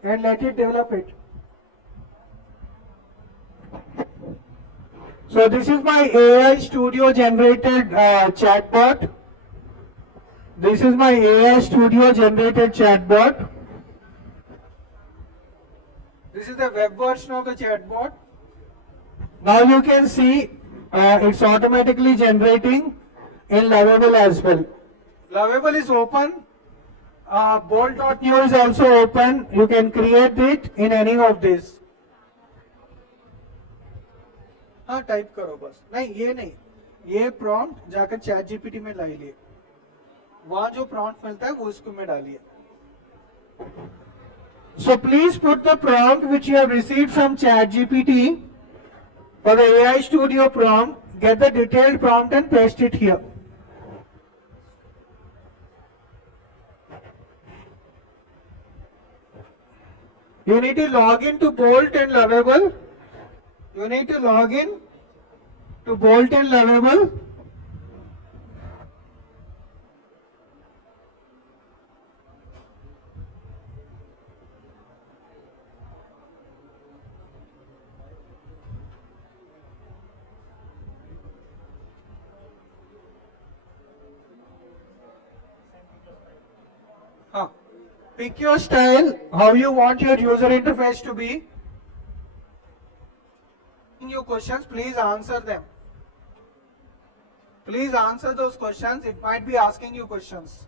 and let it develop it. So this is my AI Studio generated chatbot. This is my AI Studio generated chatbot. This is the web version of the chatbot. Now you can see it's automatically generating in Lovable as well. Lovable is open. Bolt.new is also open. You can create it in any of these. हाँ type करो बस. नहीं ये prompt जाकर chat GPT में ला लिए. वहाँ जो प्रॉम्प्ट मिलता है वो इसको में डालिए. So please put the prompt which you have received from ChatGPT for the AI Studio prompt. Get the detailed prompt and paste it here. You need to log in to Bolt and Lovable. You need to log in to Bolt and Lovable. Pick your style, how you want your user interface to be. Your questions, please answer them. Please answer those questions. It might be asking you questions.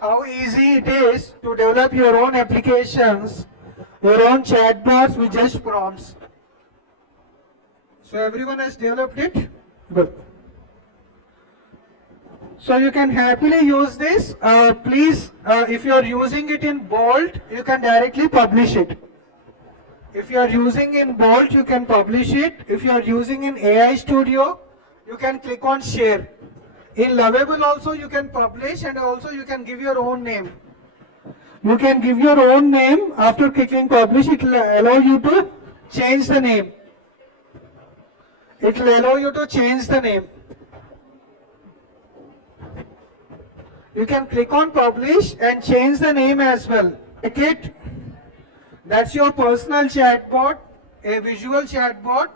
How easy it is to develop your own applications, your own chatbots with just prompts. So everyone has developed it? Good. So you can happily use this. Please, if you are using it in Bolt, you can directly publish it. If you are using in Bolt, you can publish it. If you are using in AI Studio, you can click on share. In Lovable also you can publish, and also you can give your own name. You can give your own name. After clicking publish, it will allow you to change the name. It will allow you to change the name. You can click on publish and change the name as well. Click it. That's your personal chatbot, a visual chatbot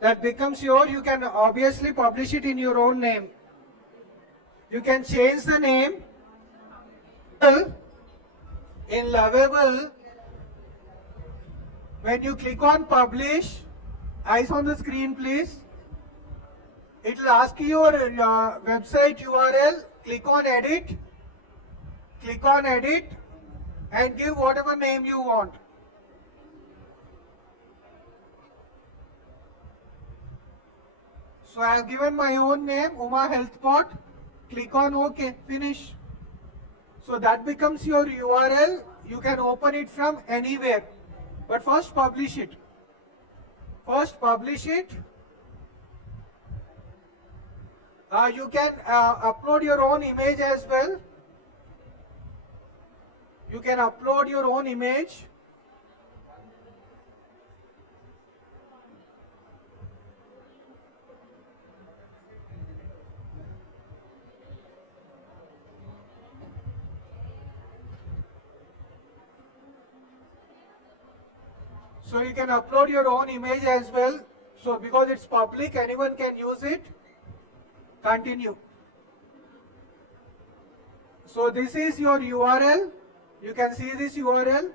that becomes your. You can obviously publish it in your own name. You can change the name. In Lovable, when you click on publish, eyes on the screen please. It will ask you your website URL. Click on edit. Click on edit and give whatever name you want. So I have given my own name, Uma Healthbot. Click on OK, finish. So that becomes your URL. You can open it from anywhere. But first publish it. First publish it. You can upload your own image as well. You can upload your own image. So you can upload your own image as well. So because it's public, anyone can use it. Continue. So this is your URL. You can see this URL.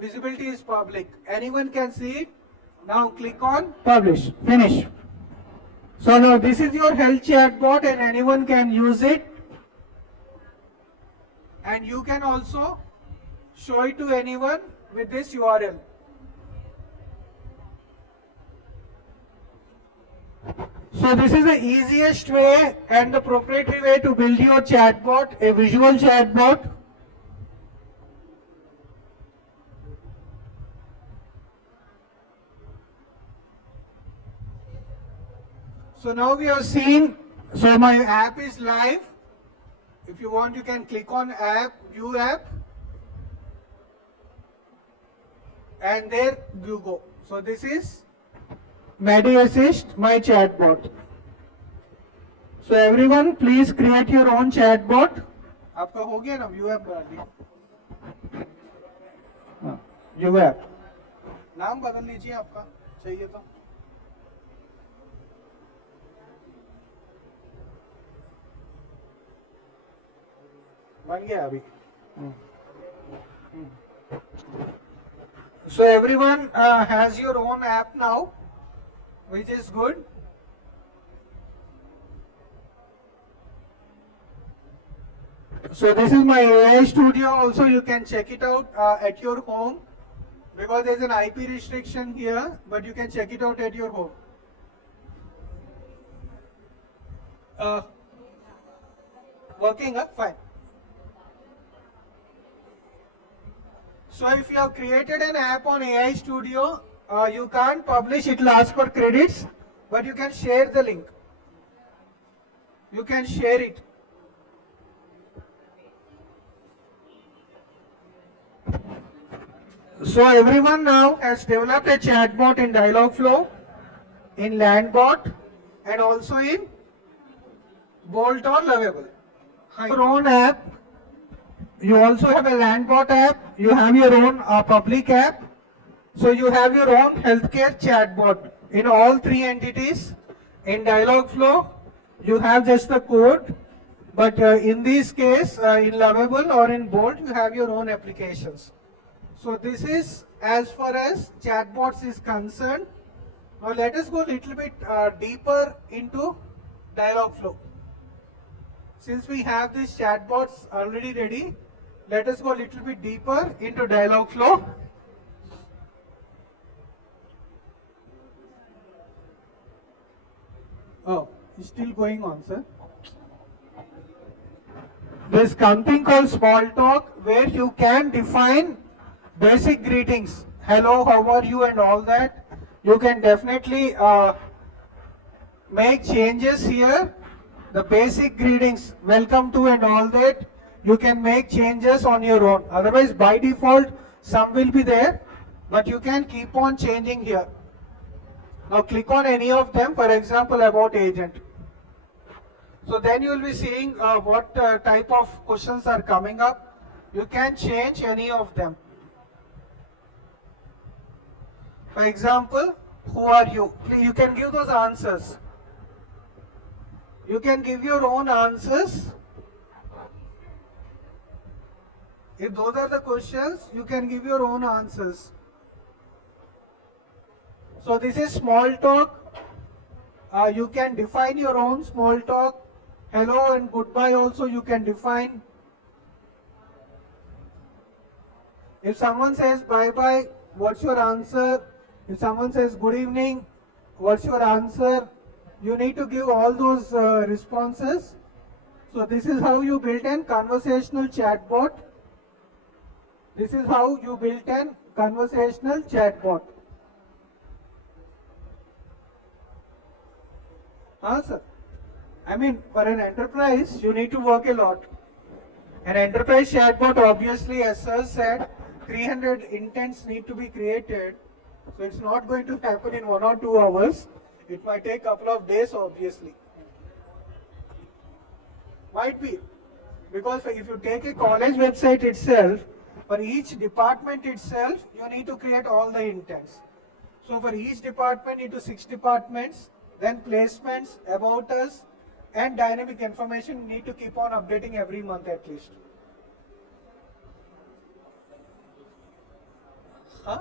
Visibility is public. Anyone can see it. Now click on publish. Finish. So now this is your health chatbot and anyone can use it. And you can also show it to anyone with this URL. So this is the easiest way and the proprietary way to build your chatbot, a visual chatbot. So now we have seen, so my app is live. If you want, you can click on app, view app. And there you go. So this is MediAssist, my chatbot. So everyone, please create your own chatbot. आपका हो गया ना view app बना दिया. view app. नाम बदल लीजिए आपका चाहिए तो. बन गया अभी. So everyone has your own app now, which is good. So this is my AI studio. Also, you can check it out at your home because there is an IP restriction here, but you can check it out at your home. Working up fine. So if you have created an app on AI Studio, you can't publish it, will ask for credits, but you can share the link. You can share it. So everyone now has developed a chatbot in Dialogflow, in Landbot, and also in Bolt or Lovable. Your own app. You also have a Landbot app, you have your own public app, so you have your own healthcare chatbot in all three entities. In Dialogflow, you have just the code, but in this case, in Lovable or in Bolt, you have your own applications. So this is as far as chatbots is concerned. Now let us go a little bit deeper into Dialogflow. Since we have these chatbots already ready, let us go a little bit deeper into Dialogflow. Oh, it's still going on, sir. There's something called small talk where you can define basic greetings. Hello, how are you and all that. You can definitely make changes here. The basic greetings, welcome to and all that. You can make changes on your own. Otherwise, by default, some will be there, but you can keep on changing here. Now click on any of them, for example, about agent. So then you will be seeing what type of questions are coming up. You can change any of them. For example, who are you? You can give those answers. You can give your own answers. If those are the questions, you can give your own answers. So this is small talk. You can define your own small talk. Hello and goodbye also you can define. If someone says bye-bye, what's your answer? If someone says good evening, what's your answer? You need to give all those responses. So this is how you build a conversational chatbot. This is how you build a conversational chatbot. Sir. I mean, for an enterprise, you need to work a lot. An enterprise chatbot, obviously, as sir said, 300 intents need to be created. So it's not going to happen in 1 or 2 hours. It might take a couple of days, obviously. Might be. Because if you take a college website itself, for each department itself, you need to create all the intents. So for each department into 6 departments, then placements, about us, and dynamic information need to keep on updating every month at least. Huh?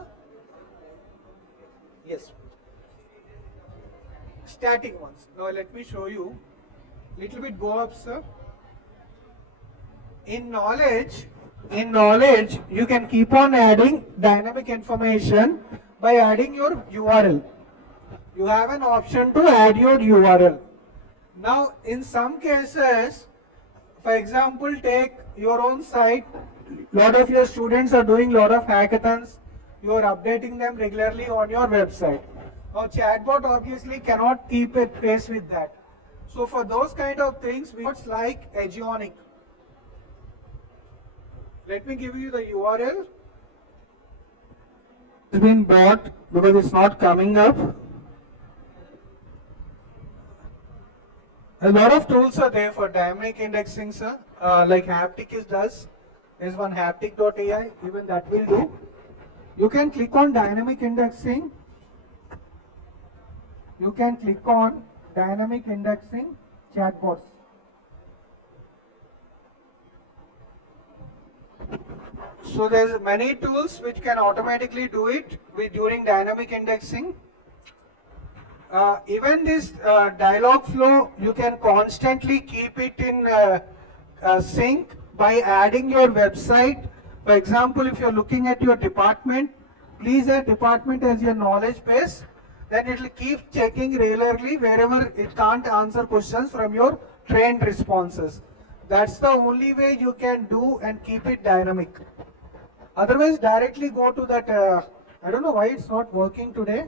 Yes. Static ones. Now let me show you. Little bit go up, sir. In knowledge, you can keep on adding dynamic information by adding your URL. You have an option to add your URL. Now, in some cases, for example, take your own site. Lot of your students are doing lot of hackathons. You are updating them regularly on your website. Now, Chatbot obviously cannot keep a pace with that. So, for those kind of things, it's like Agionic. Let me give you the URL. It's been bought because it's not coming up. A lot of tools are there for dynamic indexing, sir. Like Haptic does. There's one haptic.ai, even that will do. You can click on dynamic indexing. You can click on dynamic indexing chatbots. So there's many tools which can automatically do it during dynamic indexing. Even this Dialogflow, you can constantly keep it in sync by adding your website. For example, if you're looking at your department, please add department as your knowledge base. Then it will keep checking regularly wherever it can't answer questions from your trained responses. That's the only way you can do and keep it dynamic. Otherwise, directly go to that, I don't know why it's not working today.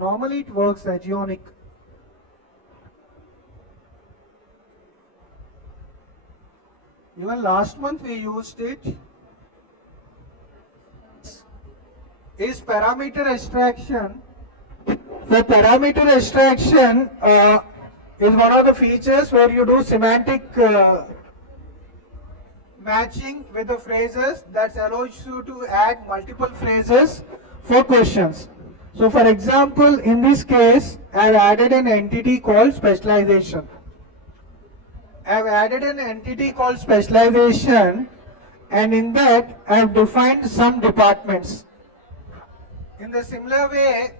Normally it works, Agionic. Even last month we used it. Is parameter extraction. The parameter extraction is one of the features where you do semantic matching with the phrases that allows you to add multiple phrases for questions. So for example, in this case, I have added an entity called specialization. I have added an entity called specialization, and in that I have defined some departments. In the similar way,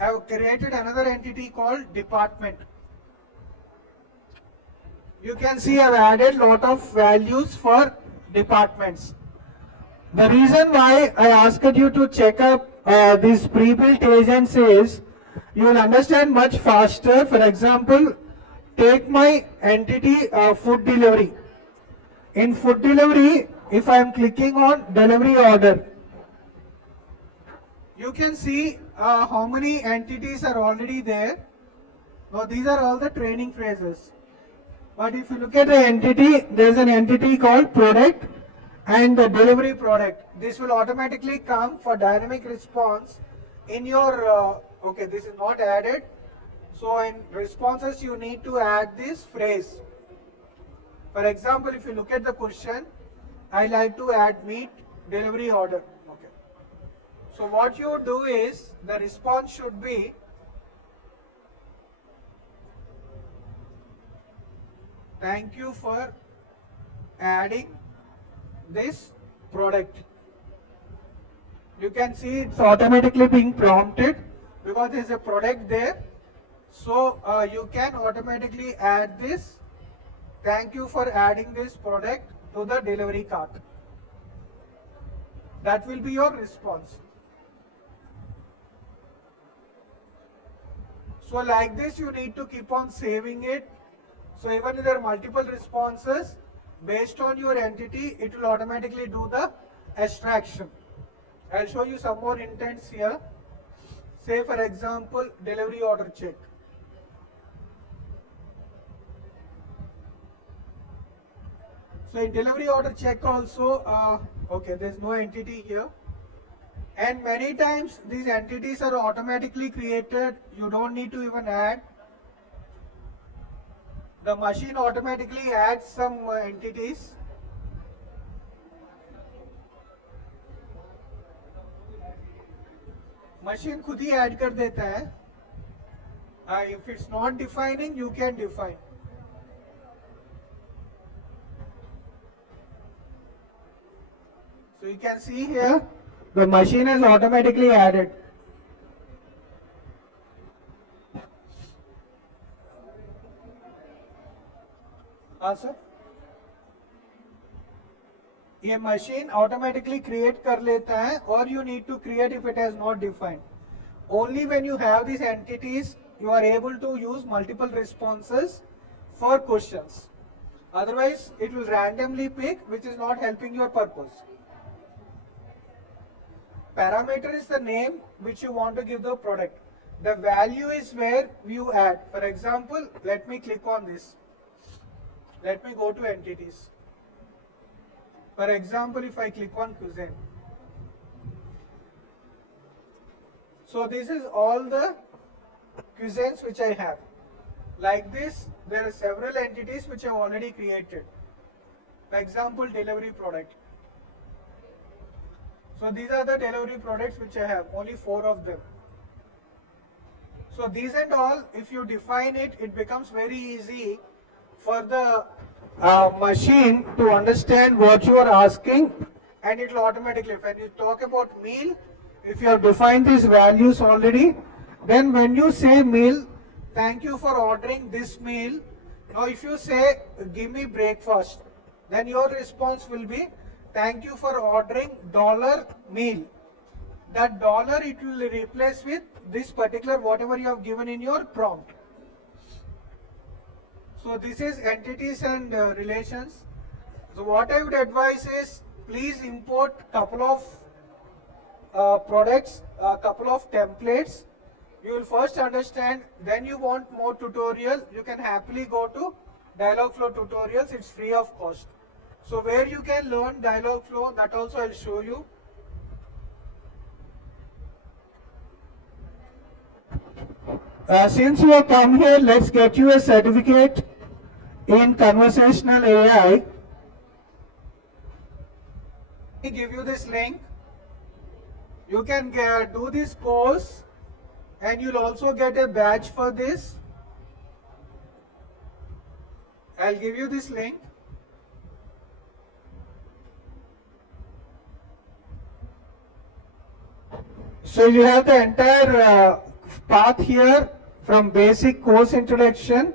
I have created another entity called department. You can see I have added lot of values for departments. The reason why I asked you to check up these pre-built agents is you will understand much faster. For example, take my entity food delivery. In food delivery, if I am clicking on delivery order, you can see how many entities are already there. Now these are all the training phrases. But if you look at the entity, there is an entity called product and the delivery product. This will automatically come for dynamic response in your, okay, this is not added. So in responses, you need to add this phrase. For example, if you look at the question, I like to add meat delivery order. Okay. So what you do is, the response should be, thank you for adding this product. You can see it's automatically being prompted because there is a product there. So you can automatically add this. Thank you for adding this product to the delivery cart. That will be your response. So like this, you need to keep on saving it. So even if there are multiple responses, based on your entity, it will automatically do the extraction. I'll show you some more intents here. Say for example, delivery order check. So in delivery order check also, okay, there's no entity here. And many times these entities are automatically created. You don't need to even add. The machine automatically adds some entities. Machine खुद ही add कर देता है. If it's not defining, you can define. So you can see here, The machine is automatically added. Sir? ये machine automatically create कर लेता है, or you need to create if it has not defined. Only when you have these entities, you are able to use multiple responses for questions. Otherwise, it will randomly pick, which is not helping your purpose. Parameter is the name which you want to give the product. The value is where you add. For example, let me click on this. Let me go to entities. For example, if I click on cuisine. So this is all the cuisines which I have. Like this, there are several entities which I have already created. For example, delivery product. So these are the delivery products which I have, only 4 of them. So these and all, if you define it, it becomes very easy for the machine to understand what you are asking, and it will automatically, when you talk about meal, if you have defined these values already, then when you say meal, thank you for ordering this meal. Now if you say give me breakfast, then your response will be thank you for ordering $meal. That dollar it will replace with this particular whatever you have given in your prompt. So this is entities and relations. So what I would advise is please import couple of products, a couple of templates. You will first understand, then you want more tutorial, you can happily go to Dialogflow tutorials, it's free of cost. So where you can learn Dialogflow, that also I'll show you. Since you have come here, let's get you a certificate in Conversational AI. Let me give you this link. You can do this course and you'll also get a badge for this. I'll give you this link. So you have the entire path here from basic course introduction.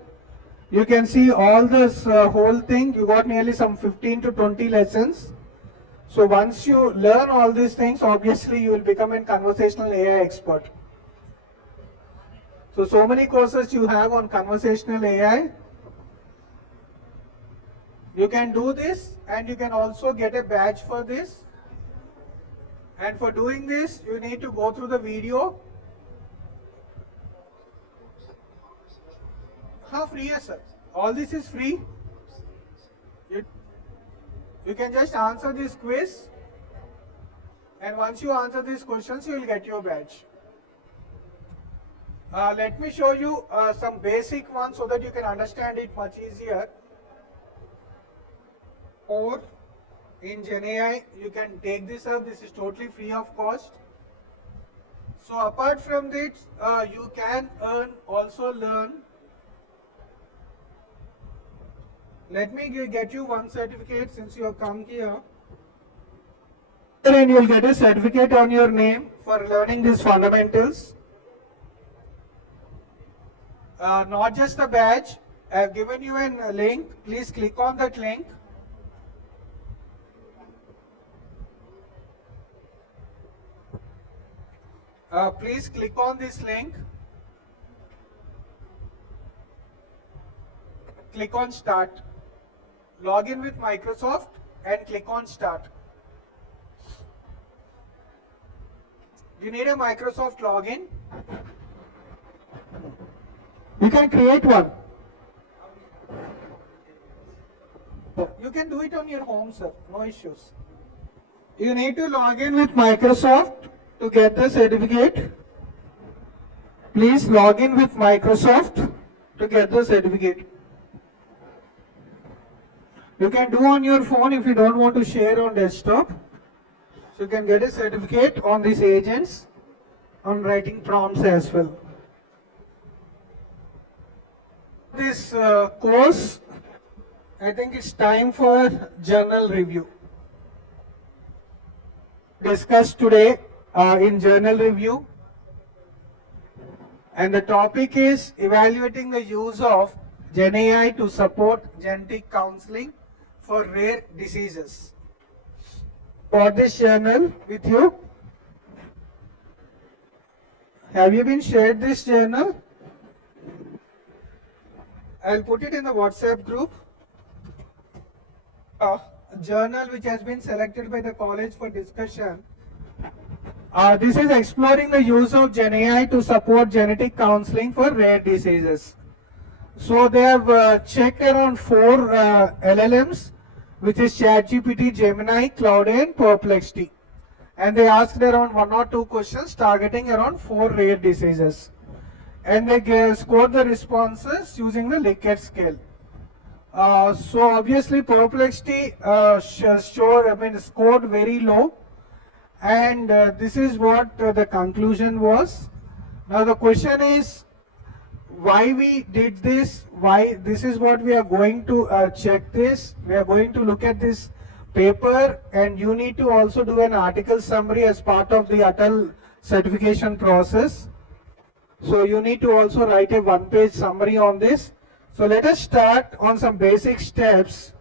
You can see all this whole thing. You got nearly some 15 to 20 lessons. So once you learn all these things, obviously you will become a conversational AI expert. So many courses you have on conversational AI. You can do this and you can also get a badge for this. And for doing this, you need to go through the video. How free is sir? All this is free. You can just answer this quiz. And once you answer these questions, you will get your badge. Let me show you some basic ones so that you can understand it much easier. Or in GenAI, you can take this up. This is totally free of cost. So apart from this, you can also learn. Let me get you one certificate since you have come here. And you'll get a certificate on your name for learning these fundamentals. Not just the badge. I have given you a link. Please click on that link. Please click on this link. Click on Start. Log in with Microsoft and click on Start. You need a Microsoft login. You can create one. You can do it on your home, sir. No issues. You need to log in with Microsoft to get the certificate. Please log in with Microsoft to get the certificate. You can do on your phone if you don't want to share on desktop. So you can get a certificate on these agents, on writing prompts as well. This course, I think it's time for journal review. discuss today in journal review, and the topic is evaluating the use of GenAI to support genetic counseling for rare diseases. Got this journal with you? Have you been shared this journal? I'll put it in the WhatsApp group. Journal which has been selected by the college for discussion. This is exploring the use of GenAI to support genetic counseling for rare diseases. So they have checked around 4 LLMs, which is ChatGPT, Gemini, Cloud, and Perplexity. And they asked around 1 or 2 questions targeting around 4 rare diseases. And they scored the responses using the Likert scale. So obviously Perplexity scored very low, and this is what the conclusion was. Now the question is why we did this, why this is what we are going to check this. We are going to look at this paper, and you need to also do an article summary as part of the ATAL certification process. So you need to also write a 1-page summary on this. So let us start on some basic steps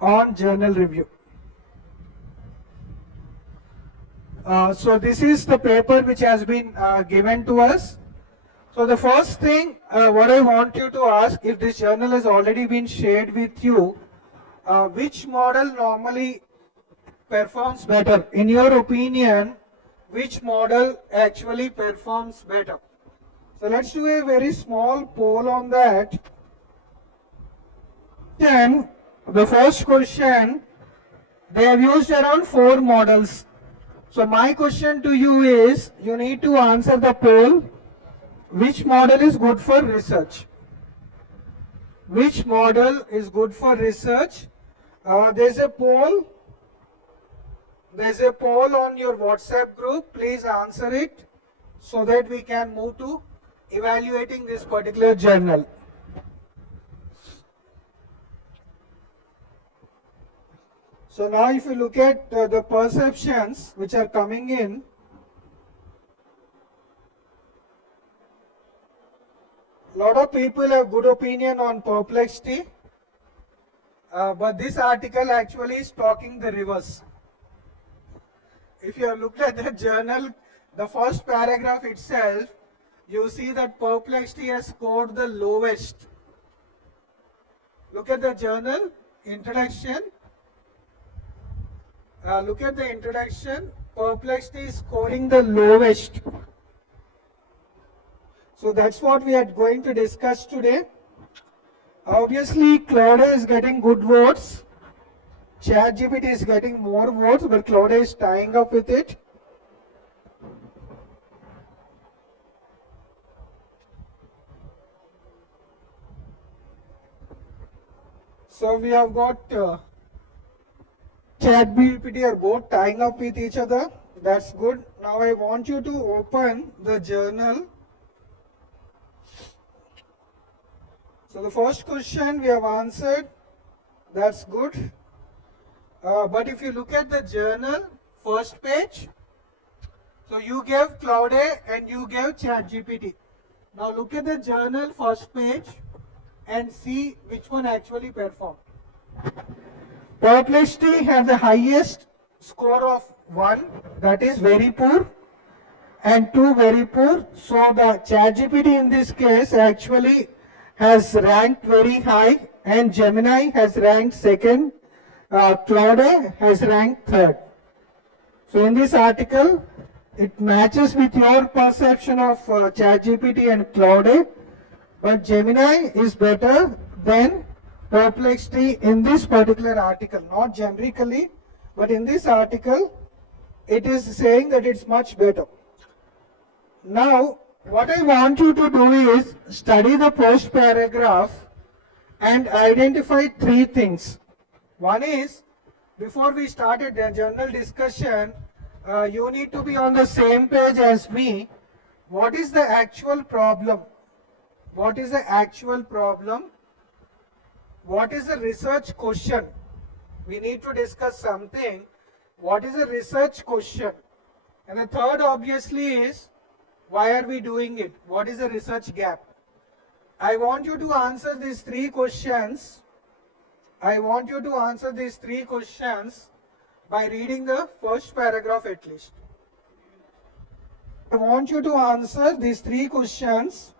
on journal review. So this is the paper which has been given to us. So the first thing what I want you to ask, if this journal has already been shared with you, which model normally performs better? In your opinion, which model actually performs better? So let's do a very small poll on that. Then the first question, they have used around 4 models. So my question to you is, you need to answer the poll, which model is good for research? Which model is good for research? There's a poll on your WhatsApp group. Please answer it so that we can move to evaluating this particular journal. So now if you look at the perceptions which are coming in, a lot of people have good opinion on Perplexity, but this article actually is talking the reverse. If you have looked at the journal, the first paragraph itself, you see that Perplexity has scored the lowest. Look at the journal, introduction. Look at the introduction, Perplexity is scoring the lowest. So that's what we are going to discuss today. Obviously, Cloud is getting good votes. ChatGPT is getting more votes, but Cloud is tying up with it. So we have got ChatGPT are both tying up with each other. That's good. Now I want you to open the journal. So the first question we have answered. That's good. But if you look at the journal, first page, so you gave Cloud and you gave ChatGPT. Now look at the journal first page and see which one actually performed. Perplexity has the highest score of 1, that is very poor, and 2 very poor. So the ChatGPT in this case actually has ranked very high, and Gemini has ranked 2nd, Cloud has ranked 3rd. So in this article, it matches with your perception of ChatGPT and Cloud, but Gemini is better than Perplexity in this particular article, not generically, but in this article, it is saying that it's much better. Now, what I want you to do is study the first paragraph and identify 3 things. One is, before we started the journal discussion, you need to be on the same page as me. What is the actual problem? What is the actual problem? What is the research question? We need to discuss something. what is a research question? And the third obviously is, why are we doing it? What is a research gap? I want you to answer these three questions. I want you to answer these three questions by reading the first paragraph at least. I want you to answer these three questions.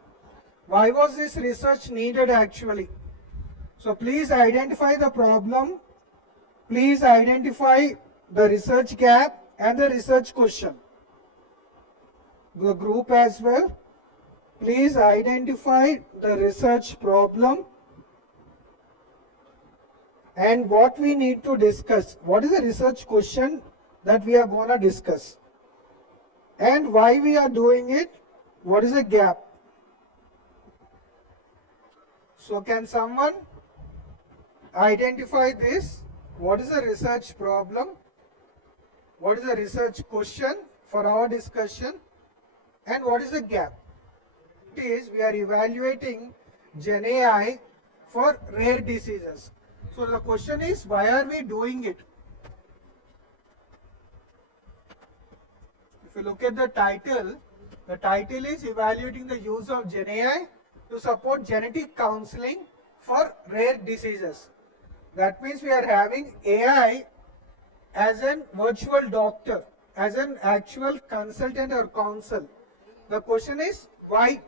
Why was this research needed actually? So please identify the problem. Please identify the research gap and the research question. The group as well. Please identify the research problem and what we need to discuss. What is the research question that we are going to discuss? And why we are doing it? What is the gap? So can someone identify this? What is the research problem? What is the research question for our discussion? And what is the gap? It is we are evaluating GenAI for rare diseases. So the question is, why are we doing it? If you look at the title is evaluating the use of GenAI to support genetic counseling for rare diseases. That means we are having AI as a virtual doctor, as an actual consultant or counsel. The question is, why?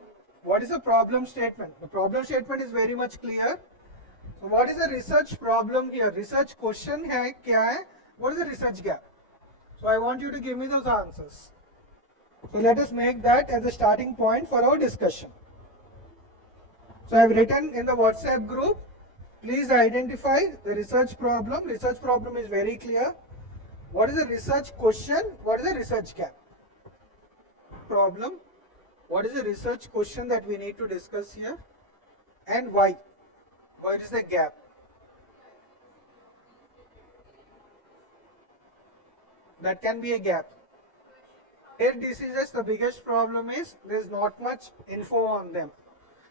What is the problem statement? The problem statement is very much clear. So what is the research problem here? Research question hai kya hai? What is the research gap? So I want you to give me those answers. So let us make that as a starting point for our discussion. So I have written in the WhatsApp group, please identify the research problem. Research problem is very clear. What is the research question? What is the research gap? Problem. What is the research question that we need to discuss here? And why? What is the gap? That can be a gap. Rare diseases, the biggest problem is there is not much info on them.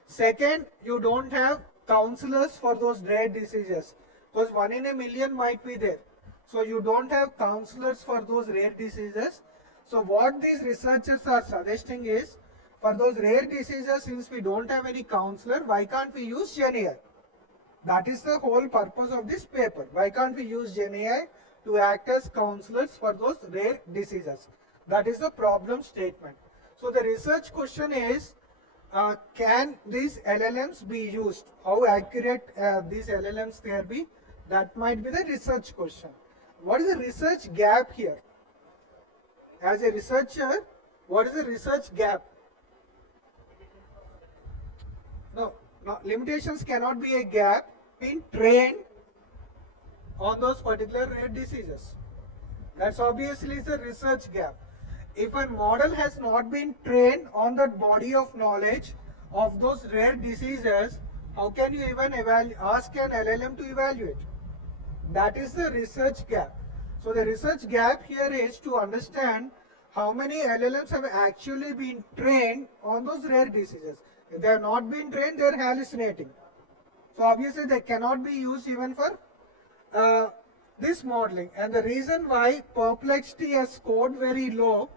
Second, you don't have counselors for those rare diseases because 1 in a million might be there. So you don't have counselors for those rare diseases. So what these researchers are suggesting is, for those rare diseases, since we don't have any counselor, why can't we use GenAI? That is the whole purpose of this paper. Why can't we use GenAI to act as counselors for those rare diseases? That is the problem statement. So the research question is, can these LLMs be used? How accurate these LLMs can be? That might be the research question. What is the research gap here? As a researcher, what is the research gap? No, limitations cannot be a gap being trained on those particular rare diseases. That's obviously the research gap. If a model has not been trained on that body of knowledge of those rare diseases, how can you even ask an LLM to evaluate? That is the research gap. So the research gap here is to understand how many LLMs have actually been trained on those rare diseases. If they have not been trained, they are hallucinating. So obviously they cannot be used even for this modeling. And the reason why Perplexity has scored very low,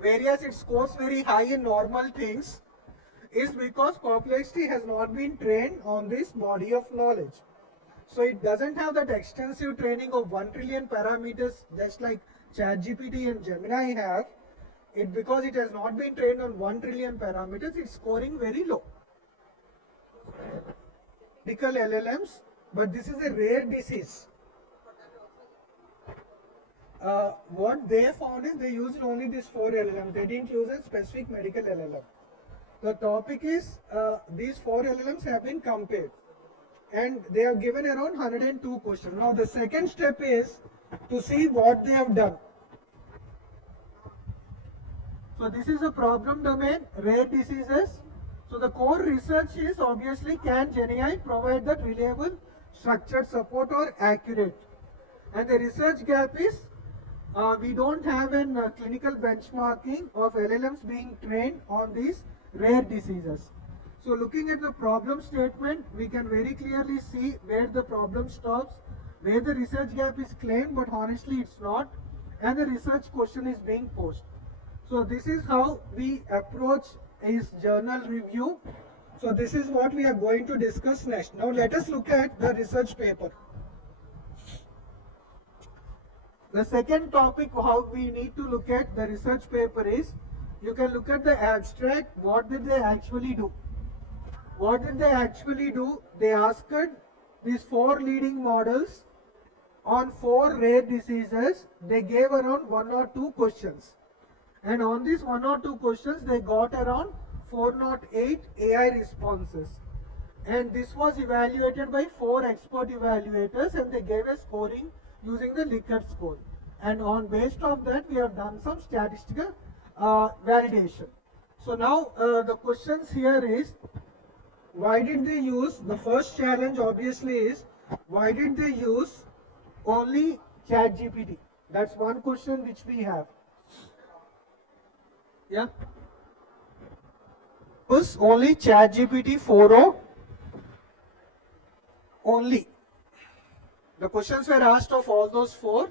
whereas it scores very high in normal things, is because Perplexity has not been trained on this body of knowledge. So it doesn't have that extensive training of 1 trillion parameters just like ChatGPT and Gemini have. Because it has not been trained on 1 trillion parameters, it's scoring very low. Medical LLMs, but this is a rare disease. What they found is they used only these 4 LLMs. They didn't use a specific medical LLM. The topic is these 4 LLMs have been compared. And they have given around 102 questions. Now the second step is to see what they have done. So this is a problem domain, rare diseases. So the core research is obviously, can GenAI provide that reliable structured support or accurate? And the research gap is we don't have a clinical benchmarking of LLMs being trained on these rare diseases. So looking at the problem statement, we can very clearly see where the problem stops, where the research gap is claimed, but honestly it's not. and the research question is being posed. So this is how we approach is journal review. So this is what we are going to discuss next. Now let us look at the research paper. The second topic how we need to look at the research paper is, you can look at the abstract. What did they actually do? What did they actually do? They asked these 4 leading models on 4 rare diseases. They gave around 1 or 2 questions. And on these 1 or 2 questions, they got around 408 AI responses. And this was evaluated by 4 expert evaluators, and they gave a scoring using the Likert score. And on based of that, we have done some statistical validation. So now the questions here is, why did they use, the first challenge obviously is, why did they use only ChatGPT? That's one question which we have. Yeah. Was only ChatGPT 4.0 only. The questions were asked of all those 4.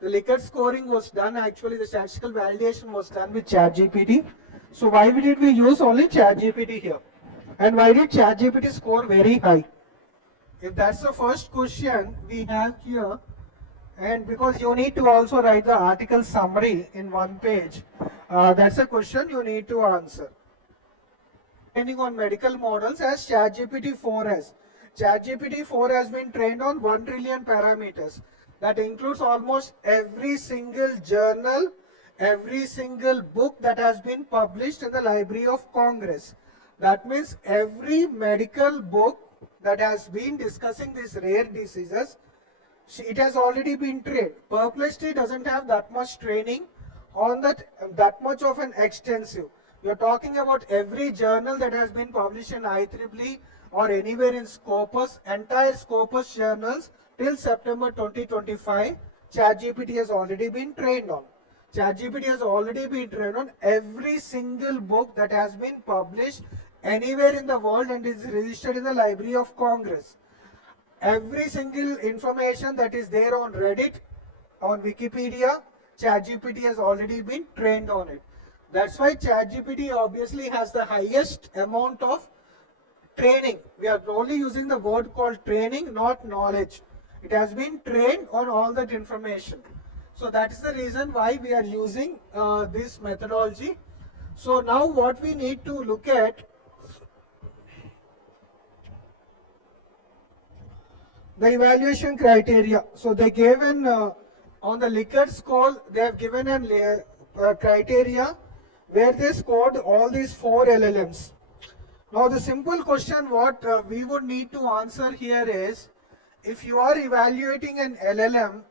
The Likert scoring was done, actually the statistical validation was done with ChatGPT. So why did we use only ChatGPT here? And why did ChatGPT score very high? If that's the first question we have here, and because you need to also write the article summary in 1 page, that's a question you need to answer. Training on medical models as ChatGPT 4 has. ChatGPT 4 has been trained on 1 trillion parameters. That includes almost every single journal, every single book that has been published in the Library of Congress. That means every medical book that has been discussing these rare diseases, it has already been trained. Perplexity doesn't have that much training on that much of an extensive. We are talking about every journal that has been published in IEEE or anywhere in Scopus, entire Scopus journals till September 2025, ChatGPT has already been trained on. ChatGPT has already been trained on every single book that has been published anywhere in the world and is registered in the Library of Congress. Every single information that is there on Reddit, on Wikipedia, ChatGPT has already been trained on it. That's why ChatGPT obviously has the highest amount of training. We are only using the word called training, not knowledge. It has been trained on all that information. So that is the reason why we are using this methodology. So now what we need to look at, the evaluation criteria. So they gave on the Likert score, they have given a criteria where they scored all these 4 LLMs. Now the simple question what we would need to answer here is, if you are evaluating an LLM,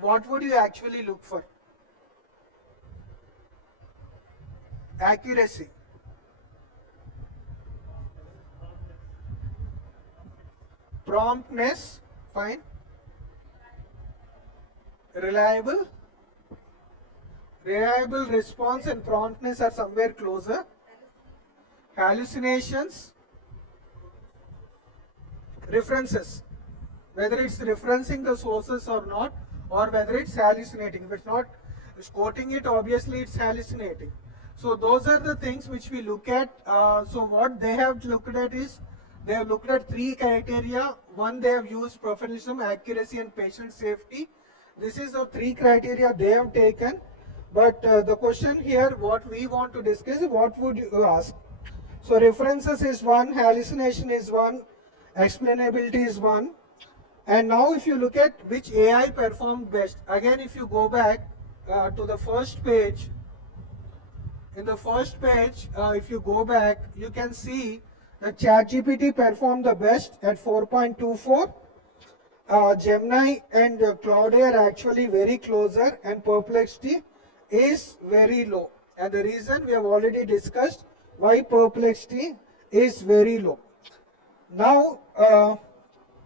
what would you actually look for? Accuracy. Promptness, fine. Reliable response and promptness are somewhere closer. Hallucinations, references, whether it's referencing the sources or not, or whether it's hallucinating. If it's not quoting it, obviously it's hallucinating. So those are the things which we look at. So what they have looked at is, they have looked at 3 criteria. One, they have used professionalism, accuracy and patient safety. This is the 3 criteria they have taken. But the question here, what we want to discuss is, what would you ask? So references is 1, hallucination is 1, explainability is 1. And now if you look at which AI performed best, again if you go back to the first page, in the first page, if you go back, you can see that ChatGPT performed the best at 4.24. Gemini and Claude are actually very closer, and Perplexity is very low. And the reason we have already discussed why Perplexity is very low. Now,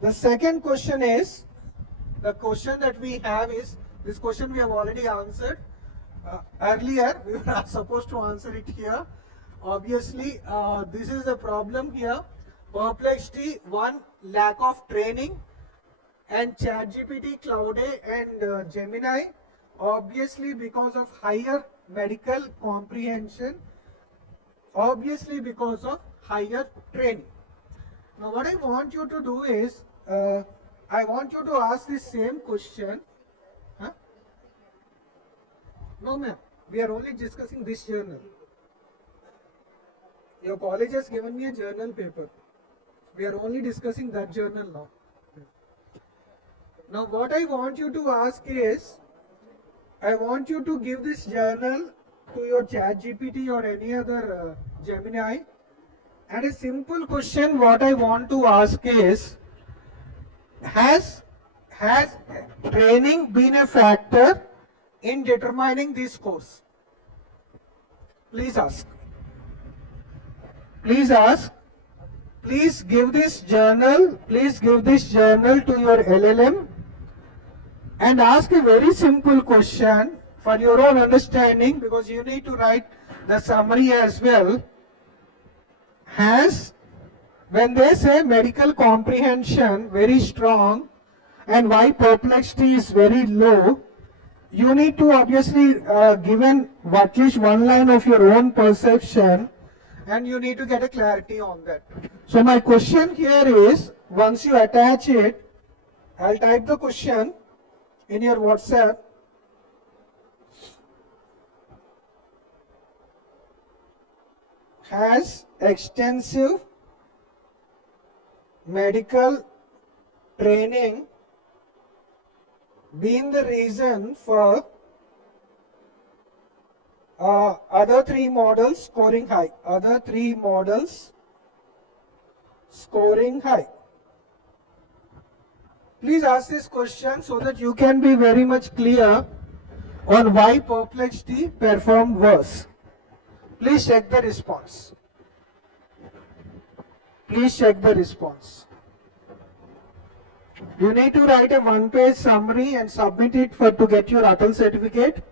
the second question is, the question that we have is, this question we have already answered. Earlier, we were supposed to answer it here. Obviously, this is the problem here. Perplexity, 1, lack of training, and ChatGPT, Claude and Gemini obviously because of higher medical comprehension, obviously because of higher training. Now what I want you to do is, I want you to ask the same question. Huh? No ma'am, we are only discussing this journal. Your college has given me a journal paper. We are only discussing that journal now. Now what I want you to ask is, I want you to give this journal to your ChatGPT or any other Gemini, and a simple question what I want to ask is, has training been a factor in determining this course? Please ask. Please ask. Please give this journal to your LLM and ask a very simple question for your own understanding, because you need to write the summary as well. When they say medical comprehension very strong and why perplexity is very low, you need to obviously given at least one line of your own perception, and you need to get a clarity on that. So my question here is, once you attach it, I'll type the question in your WhatsApp. Has extensive medical training been the reason for other three models scoring high? Other three models scoring high. Please ask this question so that you can be very much clear on why perplexity performed worse. Please check the response. Please check the response. You need to write a one-page summary and submit it to get your ATAL certificate.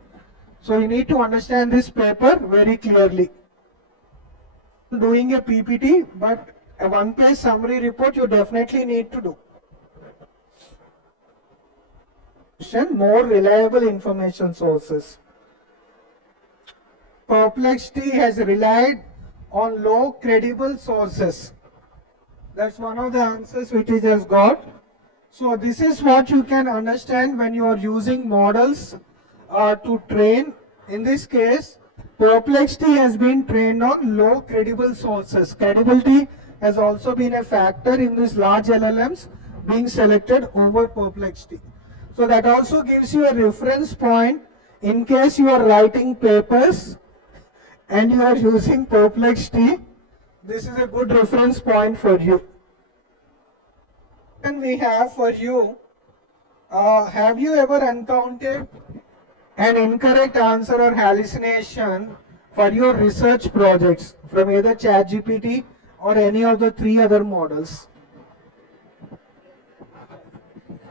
So you need to understand this paper very clearly. Doing a PPT, but a one-page summary report you definitely need to do. More reliable information sources. Perplexity has relied on low credible sources. That's one of the answers which it has got. So this is what you can understand when you are using models to train. In this case, perplexity has been trained on low credible sources. Credibility has also been a factor in these large LLMs being selected over perplexity. So that also gives you a reference point in case you are writing papers and you are using perplexity. This is a good reference point for you. And we have for you, have you ever encountered an incorrect answer or hallucination for your research projects from either ChatGPT or any of the three other models?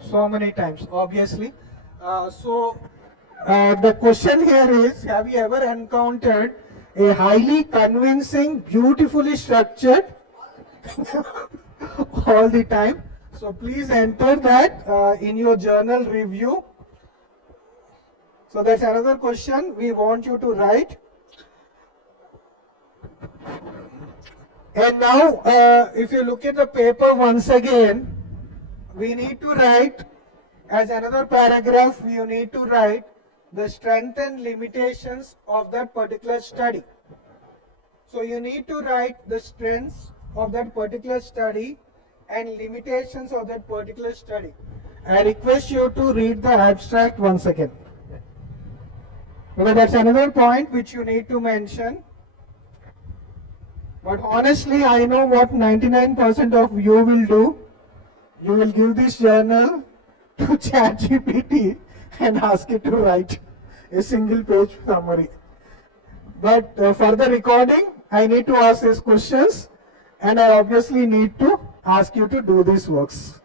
So many times, obviously. The question here is, have you ever encountered a highly convincing, beautifully structured all the time? So please enter that in your journal review. So that's another question we want you to write. And now, if you look at the paper once again, we need to write, as another paragraph, you need to write the strengths and limitations of that particular study. So you need to write the strengths of that particular study and limitations of that particular study. I request you to read the abstract once again, because that's another point which you need to mention. But honestly, I know what 99% of you will do. You will give this journal to ChatGPT and ask it to write a single page summary. But for the recording, I need to ask these questions, and I obviously need to ask you to do these works.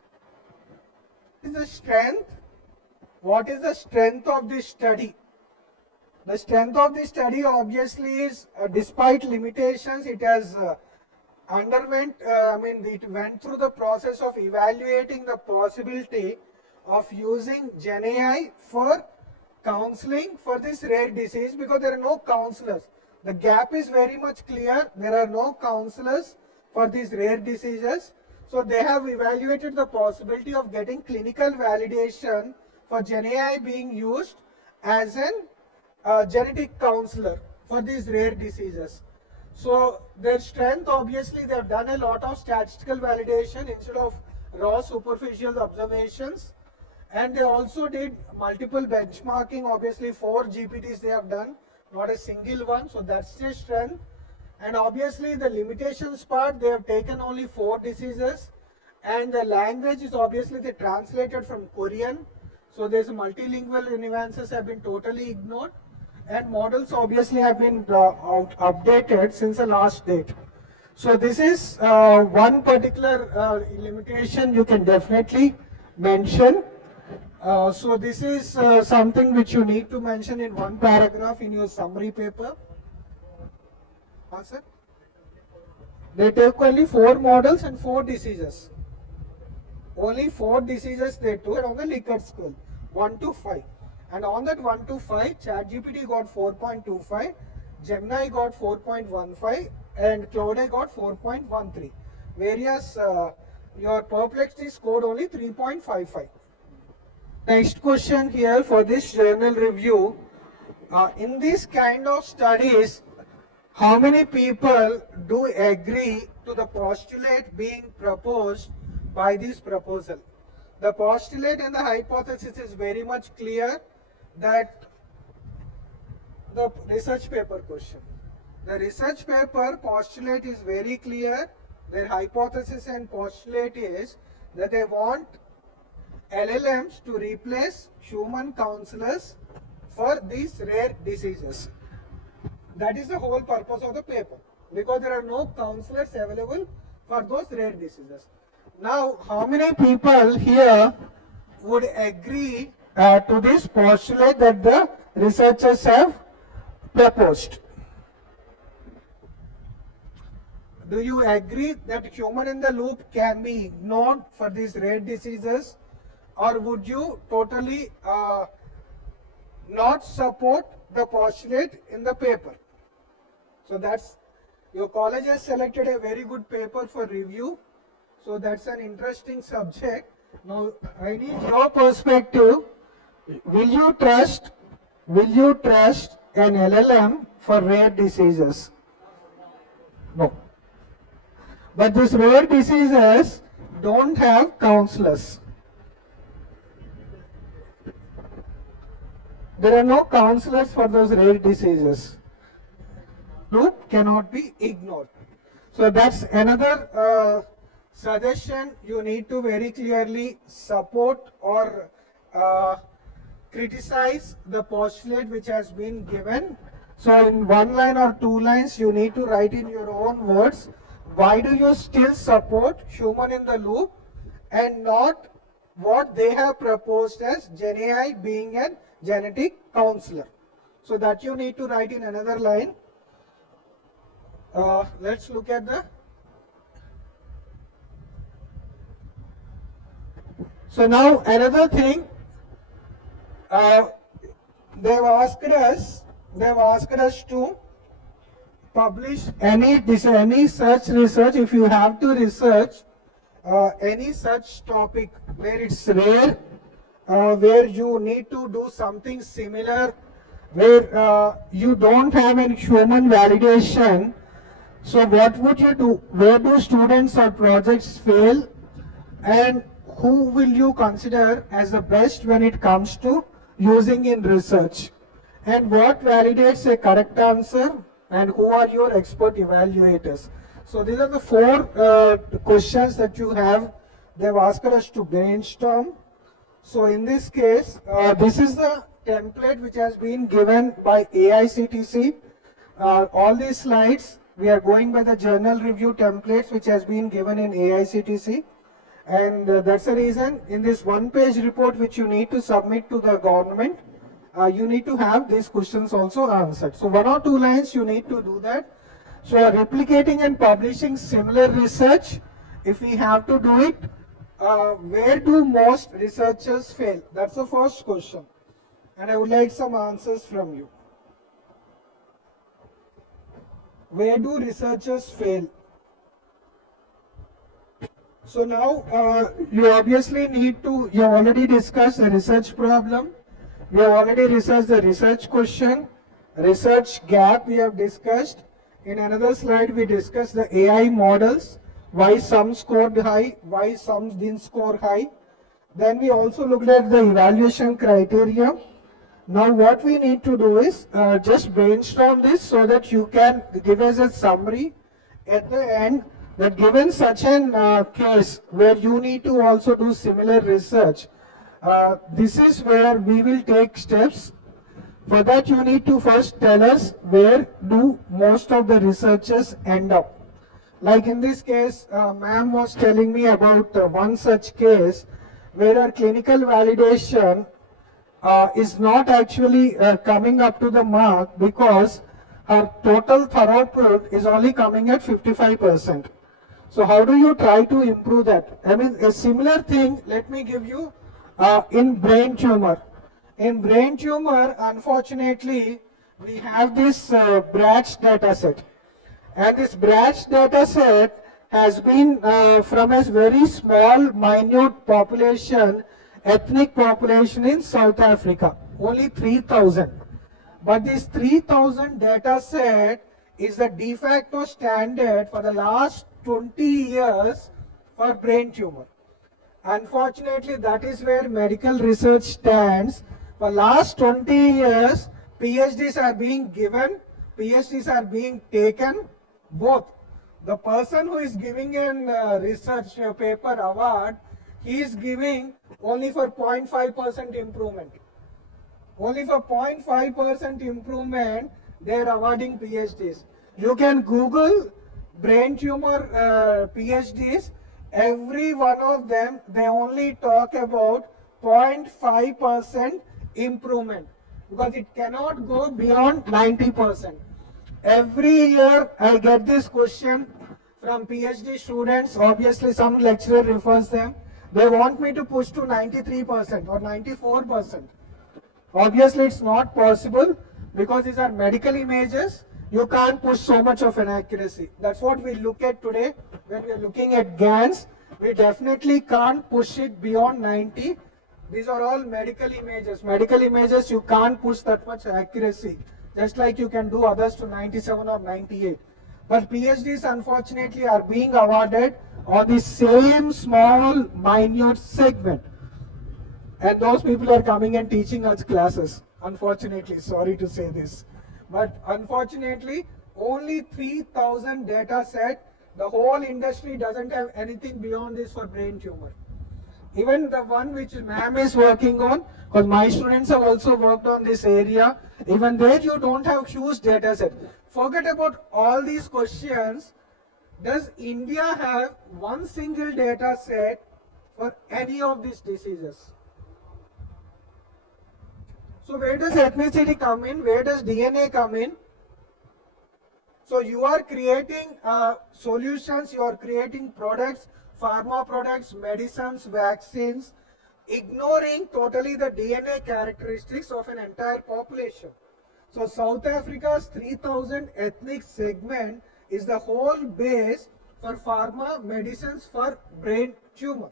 What is the strength? What is the strength of this study? The strength of this study obviously is, despite limitations, it has it went through the process of evaluating the possibility of using GenAI for counseling for this rare disease because there are no counselors. The gap is very much clear. There are no counselors for these rare diseases. So they have evaluated the possibility of getting clinical validation for GenAI being used as an genetic counselor for these rare diseases. So their strength, obviously, they have done a lot of statistical validation instead of raw superficial observations. And they also did multiple benchmarking, obviously 4 GPTs they have done, not a single one, so that's their strength. And obviously the limitations part, they have taken only 4 diseases, and the language is obviously they translated from Korean, so there's multilingual nuances have been totally ignored, and models obviously have been updated since the last date. So this is one particular limitation you can definitely mention. So this is something which you need to mention in one paragraph in your summary paper. Answer? They took only 4 models and 4 diseases. Only 4 diseases they took on the Likert scale, 1 to 5. And on that 1 to 5, ChatGPT got 4.25, Gemini got 4.15, and Cloud got 4.13. Whereas your Perplexity scored only 3.55. Next question here for this journal review. In these kind of studies, how many people do agree to the postulate being proposed by this proposal? The postulate and the hypothesis is very much clear that the research paper question. The research paper postulate is very clear. Their hypothesis and postulate is that they want LLMs to replace human counselors for these rare diseases. That is the whole purpose of the paper, because there are no counselors available for those rare diseases. Now, how many people here would agree to this postulate that the researchers have proposed? Do you agree that human in the loop can be ignored for these rare diseases, or would you totally not support the postulate in the paper? So that's, your college has selected a very good paper for review. So that's an interesting subject. Now I need your perspective. Will you trust an LLM for rare diseases? No. But these rare diseases don't have counselors. There are no counselors for those rare diseases. Loop cannot be ignored. So that's another suggestion you need to very clearly support or criticize the postulate which has been given. So in 1 line or 2 lines you need to write in your own words, why do you still support human in the loop and not what they have proposed as GenAI being a genetic counselor. So that you need to write in another line. Let's look at the. So now another thing, they've asked us to publish any such research. If you have to research any such topic where it's rare, where you need to do something similar, where you don't have any human validation. So what would you do? Where do students or projects fail? And who will you consider as the best when it comes to using in research? And what validates a correct answer? And who are your expert evaluators? So these are the 4 questions that you have. They've asked us to brainstorm. So in this case, this is the template which has been given by AICTC. All these slides, we are going by the journal review templates which has been given in AICTC. And that's the reason in this 1-page report which you need to submit to the government, you need to have these questions also answered. So 1 or 2 lines you need to do that. So replicating and publishing similar research, if we have to do it, where do most researchers fail? That's the first question. and I would like some answers from you. Where do researchers fail? So now you obviously need to, you already discussed the research problem, we have already researched the research question, research gap we have discussed. In another slide we discussed the AI models, why some scored high, why some didn't score high. Then we also looked at the evaluation criteria. Now what we need to do is just brainstorm this so that you can give us a summary at the end, that given such an case where you need to also do similar research, this is where we will take steps. For that you need to first tell us where do most of the researchers end up. Like in this case, ma'am was telling me about one such case where our clinical validation is not actually coming up to the mark because her total throughput is only coming at 55%. So how do you try to improve that? I mean, a similar thing, let me give you in brain tumor. In brain tumor, unfortunately, we have this BRATCH data set. And this BRATCH data set has been from a very small, minute population, ethnic population in South Africa, only 3,000. But this 3,000 data set is the de facto standard for the last 20 years for brain tumor. Unfortunately, that is where medical research stands. For last 20 years, PhDs are being given, PhDs are being taken, both. The person who is giving a research paper award, he is giving only for 0.5% improvement. Only for 0.5% improvement, they are awarding PhDs. You can Google brain tumor PhDs. Every one of them, they only talk about 0.5% improvement because it cannot go beyond 90%. Every year I get this question from PhD students. Obviously some lecturer refers them. They want me to push to 93% or 94%. Obviously it's not possible because these are medical images. You can't push so much of an accuracy. That's what we look at today when we are looking at GANs. We definitely can't push it beyond 90. These are all medical images. Medical images, you can't push that much accuracy. Just like you can do others to 97 or 98. But PhDs unfortunately are being awarded on the same small, minute segment. And those people are coming and teaching us classes. Unfortunately, sorry to say this. But unfortunately, only 3,000 data set. The whole industry doesn't have anything beyond this for brain tumor. Even the one which ma'am is working on, because my students have also worked on this area, even there you don't have huge data set. Forget about all these questions. Does India have one single data set for any of these diseases? So where does ethnicity come in? Where does DNA come in? So you are creating solutions, you are creating products, pharma products, medicines, vaccines, ignoring totally the DNA characteristics of an entire population. So South Africa's 3,000 ethnic segment is the whole base for pharma medicines for brain tumor.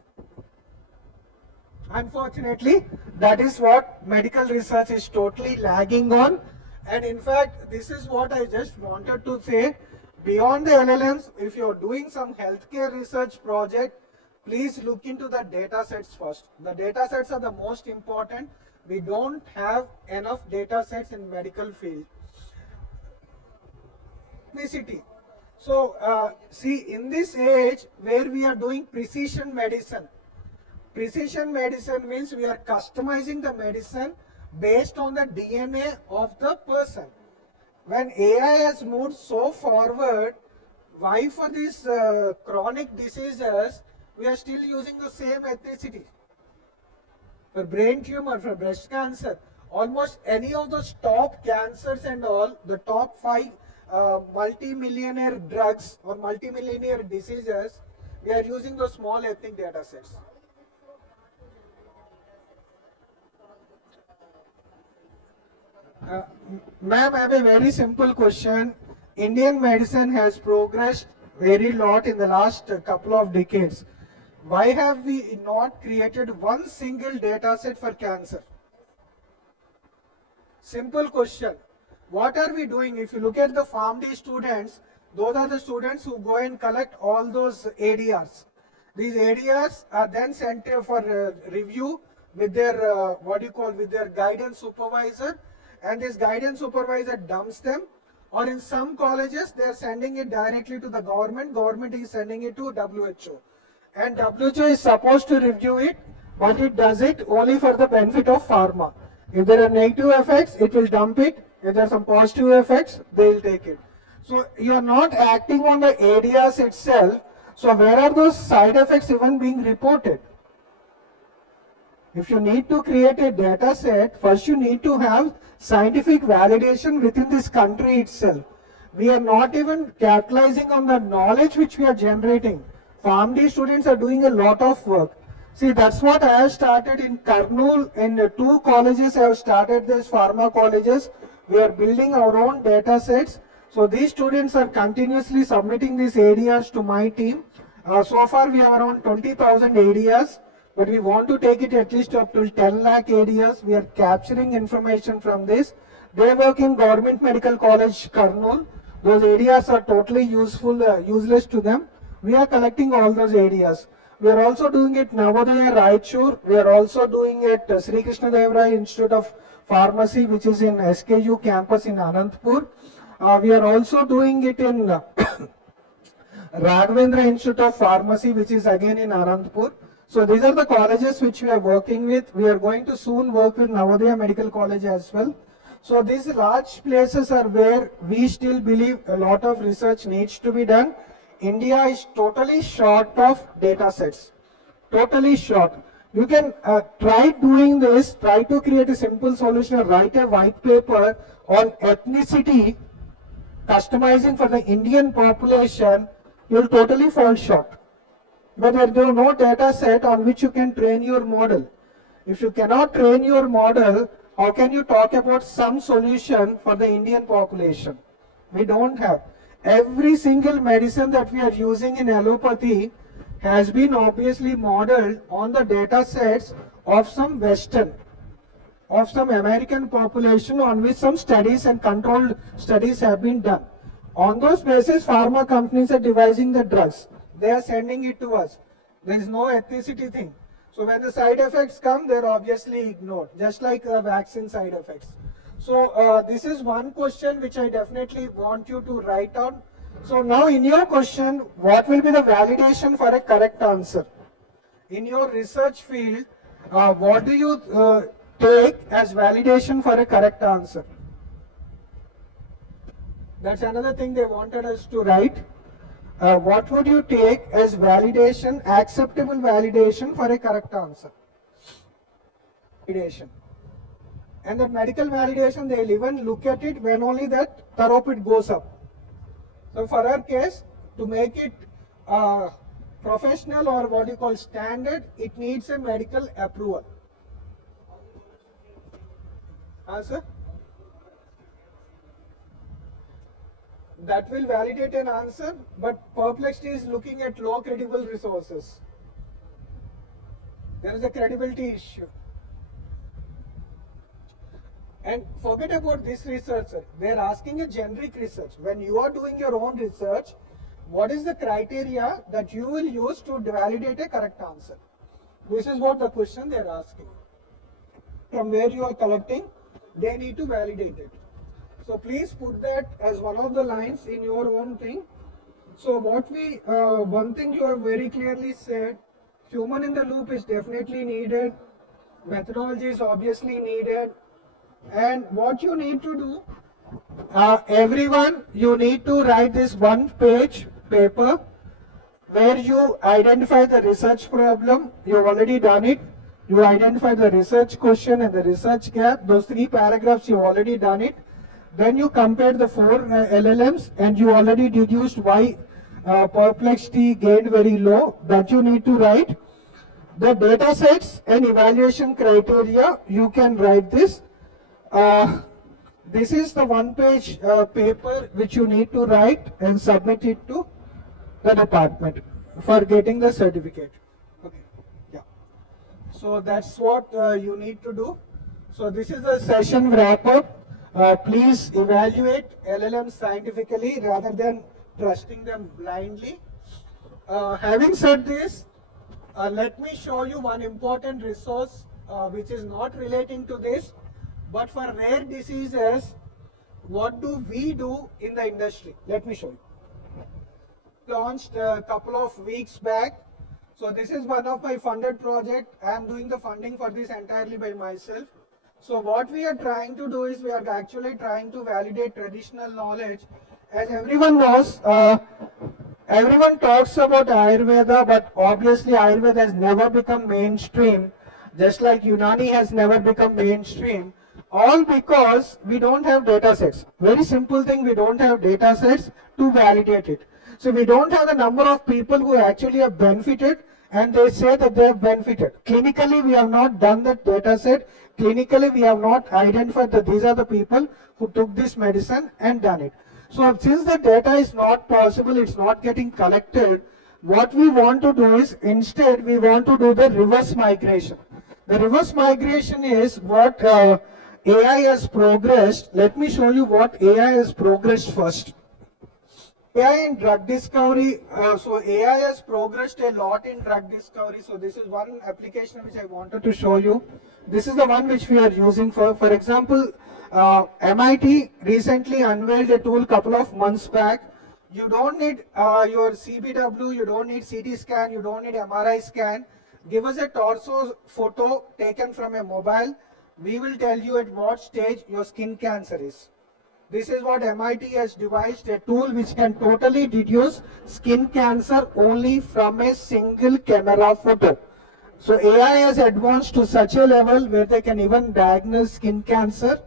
Unfortunately, that is what medical research is totally lagging on. And in fact, this is what I just wanted to say. Beyond the LLMs, if you're doing some healthcare research project, please look into the data sets first. The data sets are the most important. We don't have enough data sets in medical field. Ethnicity. So, see, in this age where we are doing precision medicine means we are customizing the medicine based on the DNA of the person. When AI has moved so forward, why for these chronic diseases, we are still using the same ethnicity? For brain tumor, for breast cancer, almost any of those top cancers and all, the top 5 multi-millionaire drugs or multi-millionaire diseases, we are using those small ethnic data sets. Ma'am, I have a very simple question. Indian medicine has progressed very lot in the last couple of decades. Why have we not created one single data set for cancer? Simple question. What are we doing? If you look at the PharmD students, those are the students who go and collect all those ADRs. These ADRs are then sent for review with their with their guidance supervisor, and this guidance supervisor dumps them. Or in some colleges, they are sending it directly to the government. Government is sending it to WHO, and WHO is supposed to review it, but it does it only for the benefit of pharma. If there are negative effects, it will dump it. If there are some positive effects, they will take it. So you are not acting on the areas itself. So where are those side effects even being reported? If you need to create a data set, first you need to have scientific validation within this country itself. We are not even capitalizing on the knowledge which we are generating. PharmD students are doing a lot of work. See, that's what I have started in Kurnool. In 2 colleges, I have started these pharma colleges. We are building our own data sets. So these students are continuously submitting these areas to my team. So far, we have around 20,000 areas, but we want to take it at least up to 10 lakh areas. We are capturing information from this. They work in Government Medical College, Kurnool. Those areas are totally useless to them. We are collecting all those areas. We are also doing it Navodaya, Raichur. We are also doing it Sri Krishna Deva Raya Institute of Pharmacy, which is in SKU campus in Anantapur. We are also doing it in Raghavendra Institute of Pharmacy, which is again in Anantapur. So these are the colleges which we are working with. We are going to soon work with Navodaya Medical College as well. So these large places are where we still believe a lot of research needs to be done. India is totally short of data sets. Totally short. You can try doing this, try to create a simple solution, write a white paper on ethnicity, customizing for the Indian population, you will totally fall short. But there is no data set on which you can train your model. If you cannot train your model, how can you talk about some solution for the Indian population? We don't have. Every single medicine that we are using in allopathy has been obviously modeled on the data sets of some Western, of some American population on which some studies and controlled studies have been done. On those basis, pharma companies are devising the drugs. They are sending it to us. There is no ethnicity thing. So when the side effects come, they are obviously ignored, just like vaccine side effects. So this is one question which I definitely want you to write down. So now in your question, what will be the validation for a correct answer? In your research field, what do you take as validation for a correct answer? That's another thing they wanted us to write. What would you take as validation, acceptable validation for a correct answer? Validation. And that medical validation, they'll even look at it when only that throughput goes up. So for our case, to make it professional or what you call standard, it needs a medical approval. Answer? That will validate an answer, but Perplexity is looking at low credible resources. There is a credibility issue. And forget about this researcher. They are asking a generic research. When you are doing your own research, what is the criteria that you will use to validate a correct answer? This is what the question they are asking. From where you are collecting, they need to validate it. So please put that as one of the lines in your own thing. So what one thing you have very clearly said, human in the loop is definitely needed. Methodology is obviously needed. And what you need to do, everyone, you need to write this 1-page paper where you identify the research problem. You've already done it. You identify the research question and the research gap. Those 3 paragraphs, you've already done it. Then you compare the 4 LLMs and you already deduced why Perplexity gained very low. That you need to write. The data sets and evaluation criteria, you can write this. This is the one-page paper which you need to write and submit it to the department for getting the certificate. Okay. Yeah. So that's what you need to do. So this is a session wrap up. Please evaluate LLMs scientifically rather than trusting them blindly. Having said this, let me show you one important resource which is not relating to this, but for rare diseases, what do we do in the industry? Let me show you. Launched a couple of weeks back. So this is one of my funded project. I am doing the funding for this entirely by myself. So what we are trying to do is we are actually trying to validate traditional knowledge. As everyone knows, everyone talks about Ayurveda, but obviously Ayurveda has never become mainstream, just like Unani has never become mainstream, all because we don't have data sets. Very simple thing, we don't have data sets to validate it. So we don't have the number of people who actually have benefited and they say that they have benefited. Clinically, we have not done that data set. Clinically, we have not identified that these are the people who took this medicine and done it. So since the data is not possible, it's not getting collected, what we want to do is instead we want to do the reverse migration. The reverse migration is what AI has progressed. Let me show you what AI has progressed first. AI in drug discovery, so AI has progressed a lot in drug discovery. So this is one application which I wanted to show you. This is the one which we are using for example, MIT recently unveiled a tool couple of months back. You don't need your CBW, you don't need CT scan, you don't need MRI scan. Give us a torso photo taken from a mobile. We will tell you at what stage your skin cancer is. This is what MIT has devised, a tool which can totally deduce skin cancer only from a single camera photo. So AI has advanced to such a level where they can even diagnose skin cancer.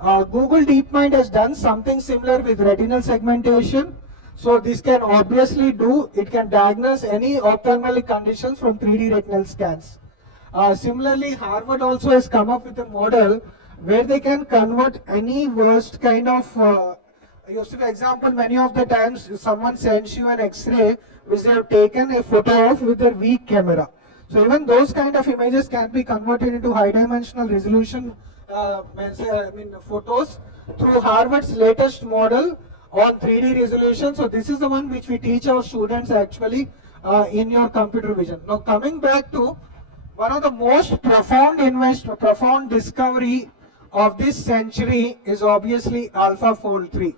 Google DeepMind has done something similar with retinal segmentation. So this can obviously do, it can diagnose any ophthalmic conditions from 3D retinal scans. Similarly, Harvard also has come up with a model where they can convert any worst kind of, for example, many of the times someone sends you an X-ray which they have taken a photo of with their weak camera. So even those kind of images can be converted into high dimensional resolution photos through Harvard's latest model on 3D resolution. So this is the one which we teach our students actually in your computer vision. Now coming back to one of the most profound discovery of this century is obviously AlphaFold 3.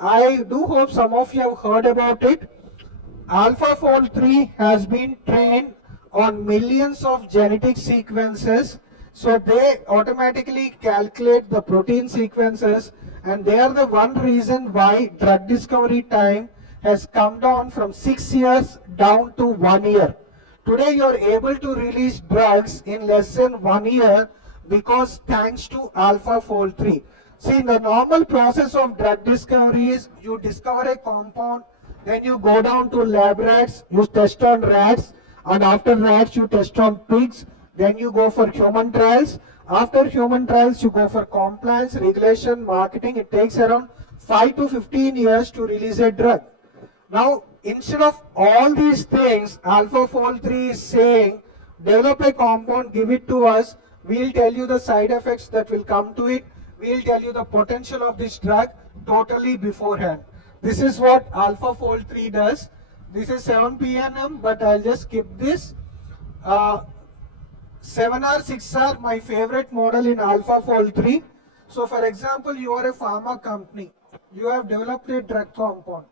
I do hope some of you have heard about it. AlphaFold 3 has been trained on millions of genetic sequences. So they automatically calculate the protein sequences, and they are the one reason why drug discovery time has come down from 6 years down to 1 year. Today you are able to release drugs in less than 1 year because thanks to AlphaFold 3. See, the normal process of drug discovery is you discover a compound, then you go down to lab rats, you test on rats, and after rats you test on pigs, then you go for human trials. After human trials you go for compliance, regulation, marketing. It takes around 5 to 15 years to release a drug. Now, instead of all these things, AlphaFold 3 is saying, develop a compound, give it to us, we'll tell you the side effects that will come to it, we'll tell you the potential of this drug totally beforehand. This is what AlphaFold 3 does. This is 7 p.m., but I'll just skip this. 7R, 6R, my favorite model in AlphaFold 3. So for example, you are a pharma company. You have developed a drug compound.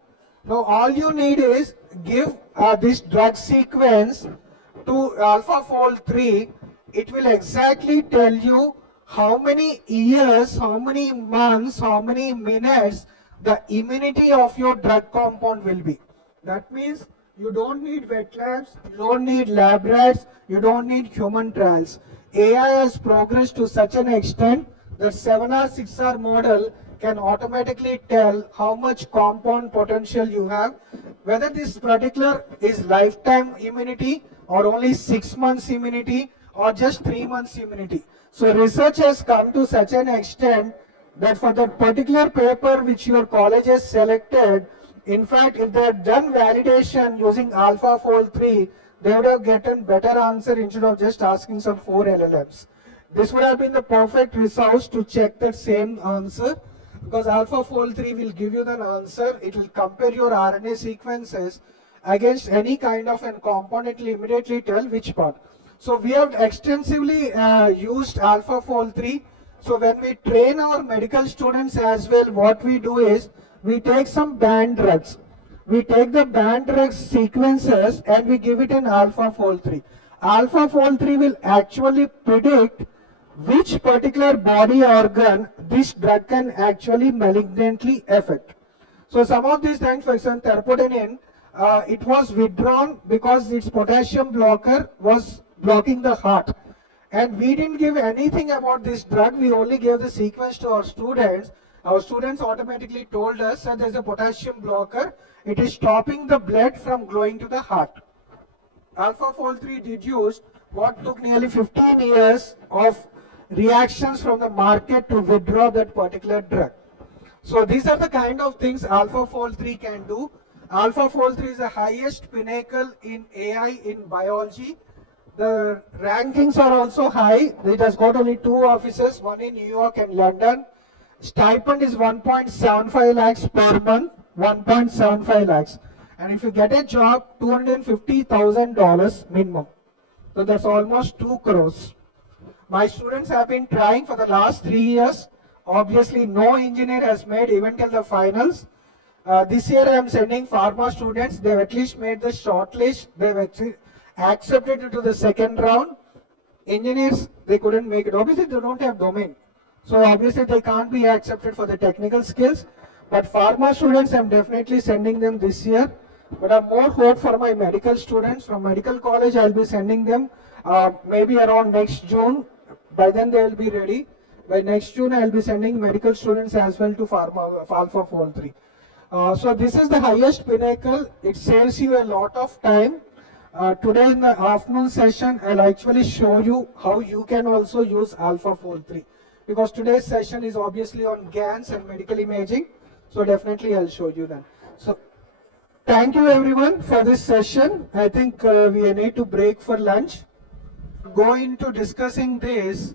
Now all you need is give this drug sequence to AlphaFold 3. It will exactly tell you how many years, how many months, how many minutes the immunity of your drug compound will be. That means you don't need wet labs, you don't need lab rats, you don't need human trials. AI has progressed to such an extent that 7R, 6R model can automatically tell how much compound potential you have, whether this particular is lifetime immunity or only 6 months immunity or just 3 months immunity. So research has come to such an extent that for that particular paper which your college has selected, in fact, if they had done validation using AlphaFold 3, they would have gotten better answer instead of just asking some 4 LLMs. This would have been the perfect resource to check that same answer, because AlphaFold 3 will give you the answer. It will compare your RNA sequences against any kind of a component. It will immediately tell which part. So we have extensively used AlphaFold 3. So when we train our medical students as well, what we do is we take some banned drugs. We take the banned drugs sequences and we give it an AlphaFold 3. AlphaFold 3 will actually predict which particular body organ this drug can actually malignantly affect. So some of these things, for example, terpotenin, it was withdrawn because its potassium blocker was blocking the heart. And we didn't give anything about this drug, we only gave the sequence to our students. Our students automatically told us that there's a potassium blocker, it is stopping the blood from going to the heart. AlphaFold 3 deduced what took nearly 15 years of reactions from the market to withdraw that particular drug. So these are the kind of things AlphaFold 3 can do. AlphaFold 3 is the highest pinnacle in AI in biology. The rankings are also high. It has got only 2 offices, one in New York and London. Stipend is 1.75 lakhs per month, 1.75 lakhs. And if you get a job, $250,000 minimum. So that's almost 2 crores. My students have been trying for the last 3 years. Obviously, no engineer has made even till the finals. This year I am sending pharma students. They've at least made the short list. They've actually accepted it to the second round. Engineers, they couldn't make it. Obviously, they don't have domain. So obviously, they can't be accepted for the technical skills. But pharma students, I'm definitely sending them this year. But I have more hope for my medical students. From medical college, I'll be sending them maybe around next June. By then, they will be ready. By next June, I'll be sending medical students as well to AlphaFold 3. So this is the highest pinnacle. It saves you a lot of time. Today in the afternoon session, I'll actually show you how you can also use AlphaFold 3. Because today's session is obviously on GANs and medical imaging. So definitely I'll show you that. So thank you everyone for this session. I think we need to break for lunch. Go into discussing this.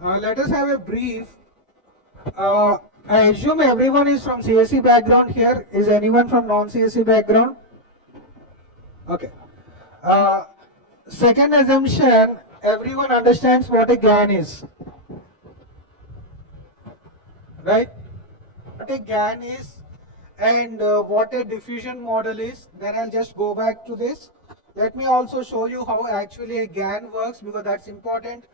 Let us have a brief. I assume everyone is from CSE background here. Is anyone from non-CSE background? Okay. Second assumption, everyone understands what a GAN is. Right? What a GAN is and what a diffusion model is. Then I'll just go back to this. Let me also show you how actually a GAN works, because that's important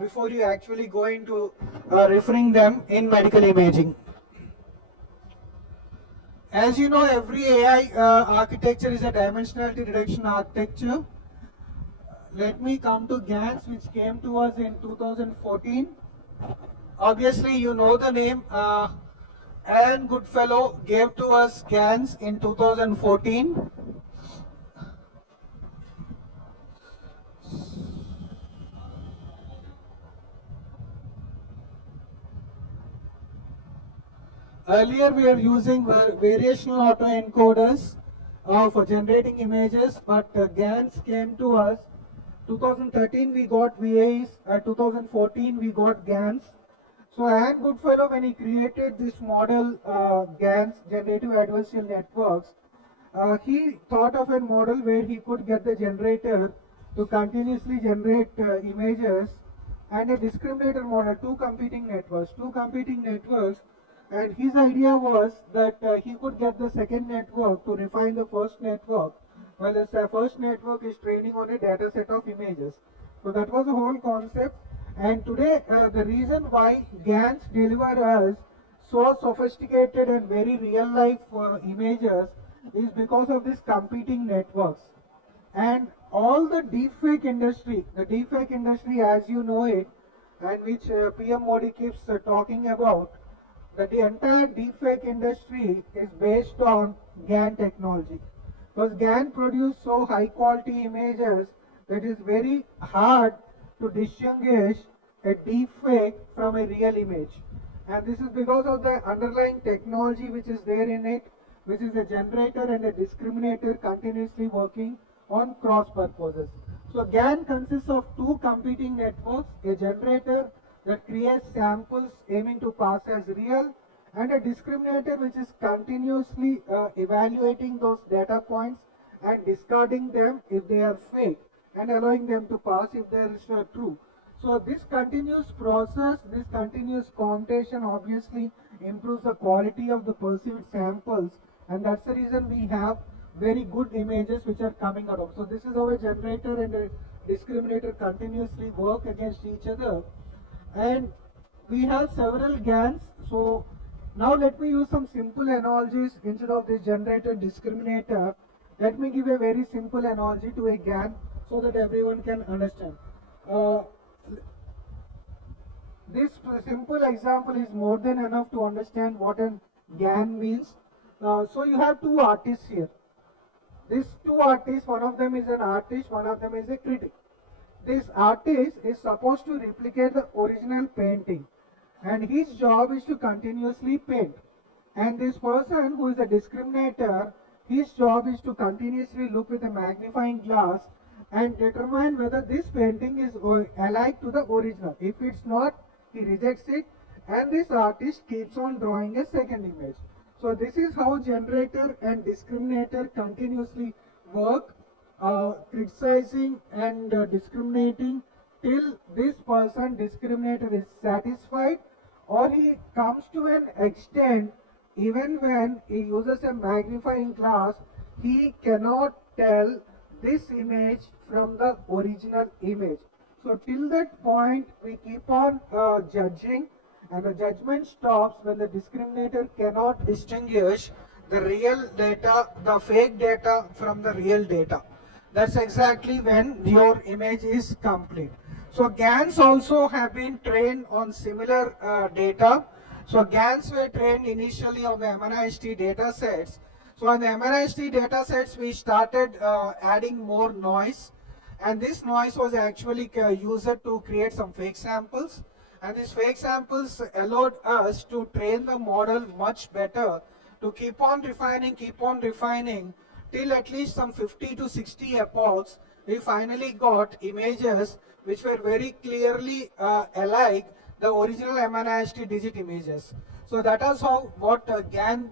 before you actually go into referring them in medical imaging. As you know, every AI architecture is a dimensionality reduction architecture. Let me come to GANs, which came to us in 2014. Obviously, you know the name. Alan Goodfellow gave to us GANs in 2014. Earlier we were using variational autoencoders for generating images, but GANs came to us. 2013 we got VAs, 2014 we got GANs. So Alan Goodfellow, when he created this model GANs, Generative Adversarial Networks, he thought of a model where he could get the generator to continuously generate images, and a discriminator model, two competing networks, and his idea was that he could get the second network to refine the first network, while the first network is training on a data set of images. So that was the whole concept. And today, the reason why GANs deliver us so sophisticated and very real-life images is because of these competing networks. And all the deepfake industry, as you know it, and which PM Modi keeps talking about, that the entire deepfake industry is based on GAN technology. Because GAN produce so high quality images that it is very hard to distinguish a deepfake from a real image. And this is because of the underlying technology which is there in it, which is a generator and a discriminator continuously working on cross purposes. So GAN consists of two competing networks, a generator that creates samples aiming to pass as real, and a discriminator which is continuously evaluating those data points and discarding them if they are fake and allowing them to pass if they are true. So this continuous process, this continuous computation obviously improves the quality of the perceived samples, and that's the reason we have very good images which are coming out of. So this is how a generator and a discriminator continuously work against each other. And we have several GANs. So now let me use some simple analogies instead of this generator discriminator. Let me give a very simple analogy to a GAN so that everyone can understand. This simple example is more than enough to understand what a GAN means. So you have two artists here. These two artists, one of them is an artist, one of them is a critic. This artist is supposed to replicate the original painting, and his job is to continuously paint. And this person who is a discriminator, his job is to continuously look with a magnifying glass and determine whether this painting is alike to the original. If it's not, he rejects it, and this artist keeps on drawing a second image. So this is how generator and discriminator continuously work, criticizing and discriminating till this person, discriminator, is satisfied, or he comes to an extent even when he uses a magnifying glass, he cannot tell this image from the original image. So till that point we keep on judging, and the judgment stops when the discriminator cannot distinguish the real data, the fake data from the real data. That's exactly when your image is complete. So GANs also have been trained on similar data. So GANs were trained initially on the MNIST data sets. So on the MNIST data sets we started adding more noise, and this noise was actually used to create some fake samples. And these fake samples allowed us to train the model much better, to keep on refining till at least some 50 to 60 epochs. We finally got images which were very clearly alike the original MNIST digit images. So that is how what GAN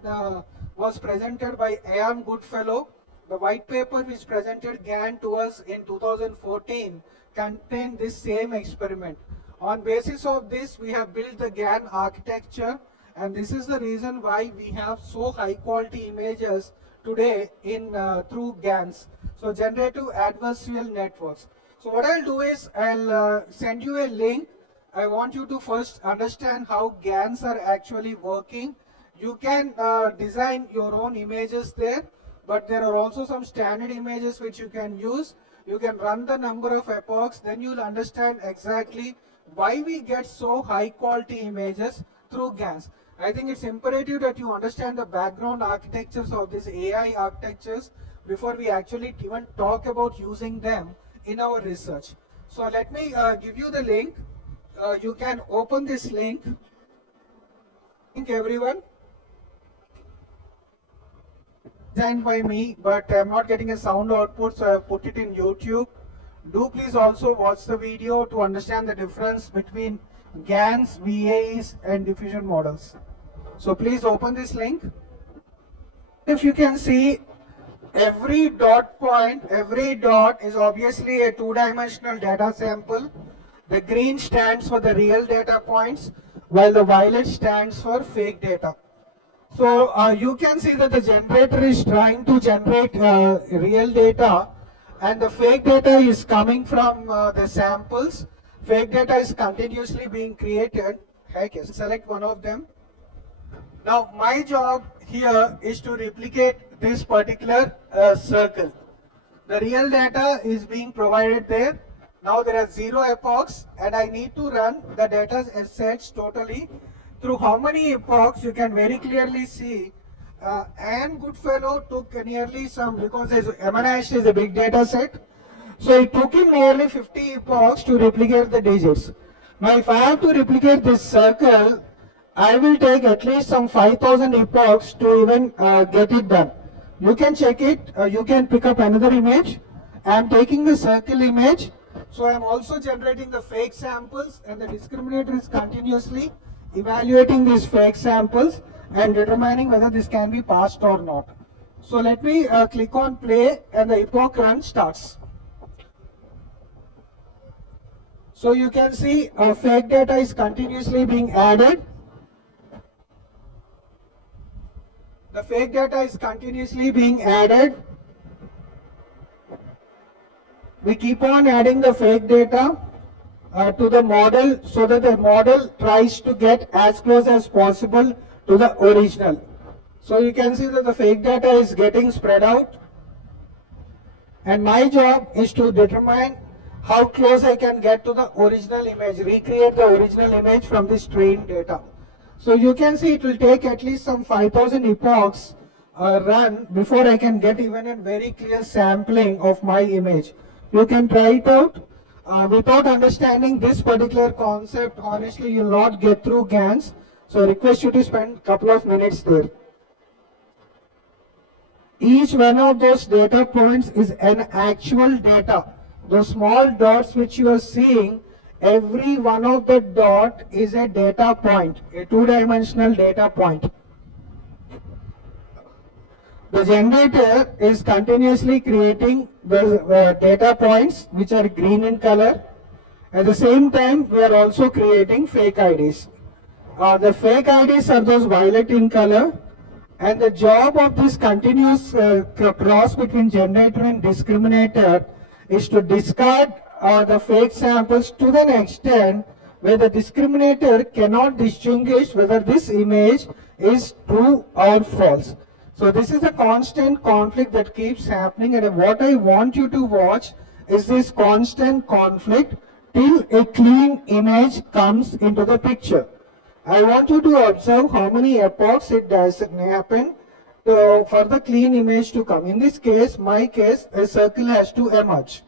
was presented by Ian Goodfellow. The white paper which presented GAN to us in 2014 contained this same experiment. On basis of this, we have built the GAN architecture, and this is the reason why we have so high quality images today in through GANs. So generative adversarial networks. So what I'll do is I'll send you a link. I want you to first understand how GANs are actually working. You can design your own images there, but there are also some standard images which you can use. You can run the number of epochs, then you'll understand exactly why we get so high quality images through GANs. I think it's imperative that you understand the background architectures of these AI architectures before we actually even talk about using them in our research. So let me give you the link. You can open this link. Thank everyone. Designed by me, but I'm not getting a sound output, so I have put it in YouTube. Do please also watch the video to understand the difference between GANs, VAs, and diffusion models. So please open this link. If you can see, every dot point, every dot is obviously a two-dimensional data sample. The green stands for the real data points, while the violet stands for fake data. So you can see that the generator is trying to generate real data, and the fake data is coming from the samples. Fake data is continuously being created. Select one of them. Now my job here is to replicate this particular circle. The real data is being provided there. Now there are 0 epochs, and I need to run the data sets totally. Through how many epochs, you can very clearly see Ian Goodfellow took nearly some, because MNIST is a big data set, so it took him nearly 50 epochs to replicate the digits. Now if I have to replicate this circle, I will take at least some 5,000 epochs to even get it done. You can check it, you can pick up another image. I am taking the circle image, so I am also generating the fake samples, and the discriminator is continuously evaluating these fake samples and determining whether this can be passed or not. So let me click on play, and the epoch run starts. So you can see fake data is continuously being added. The fake data is continuously being added. We keep on adding the fake data to the model so that the model tries to get as close as possible to the original. So you can see that the fake data is getting spread out. And my job is to determine how close I can get to the original image, recreate the original image from this trained data. So you can see it will take at least some 5,000 epochs run before I can get even a very clear sampling of my image. You can try it out. Without understanding this particular concept, honestly, you will not get through GANs. So I request you to spend a couple of minutes there. Each one of those data points is an actual data. The small dots which you are seeing, every one of the dot is a data point, a two-dimensional data point. The generator is continuously creating the data points which are green in color. At the same time, we are also creating fake IDs. The fake IDs are those violet in color. And the job of this continuous cross between generator and discriminator is to discard the fake samples to an extent where the discriminator cannot distinguish whether this image is true or false. So this is a constant conflict that keeps happening, and what I want you to watch is this constant conflict till a clean image comes into the picture. I want you to observe how many epochs it does happen for the clean image to come. In this case, my case, a circle has to emerge.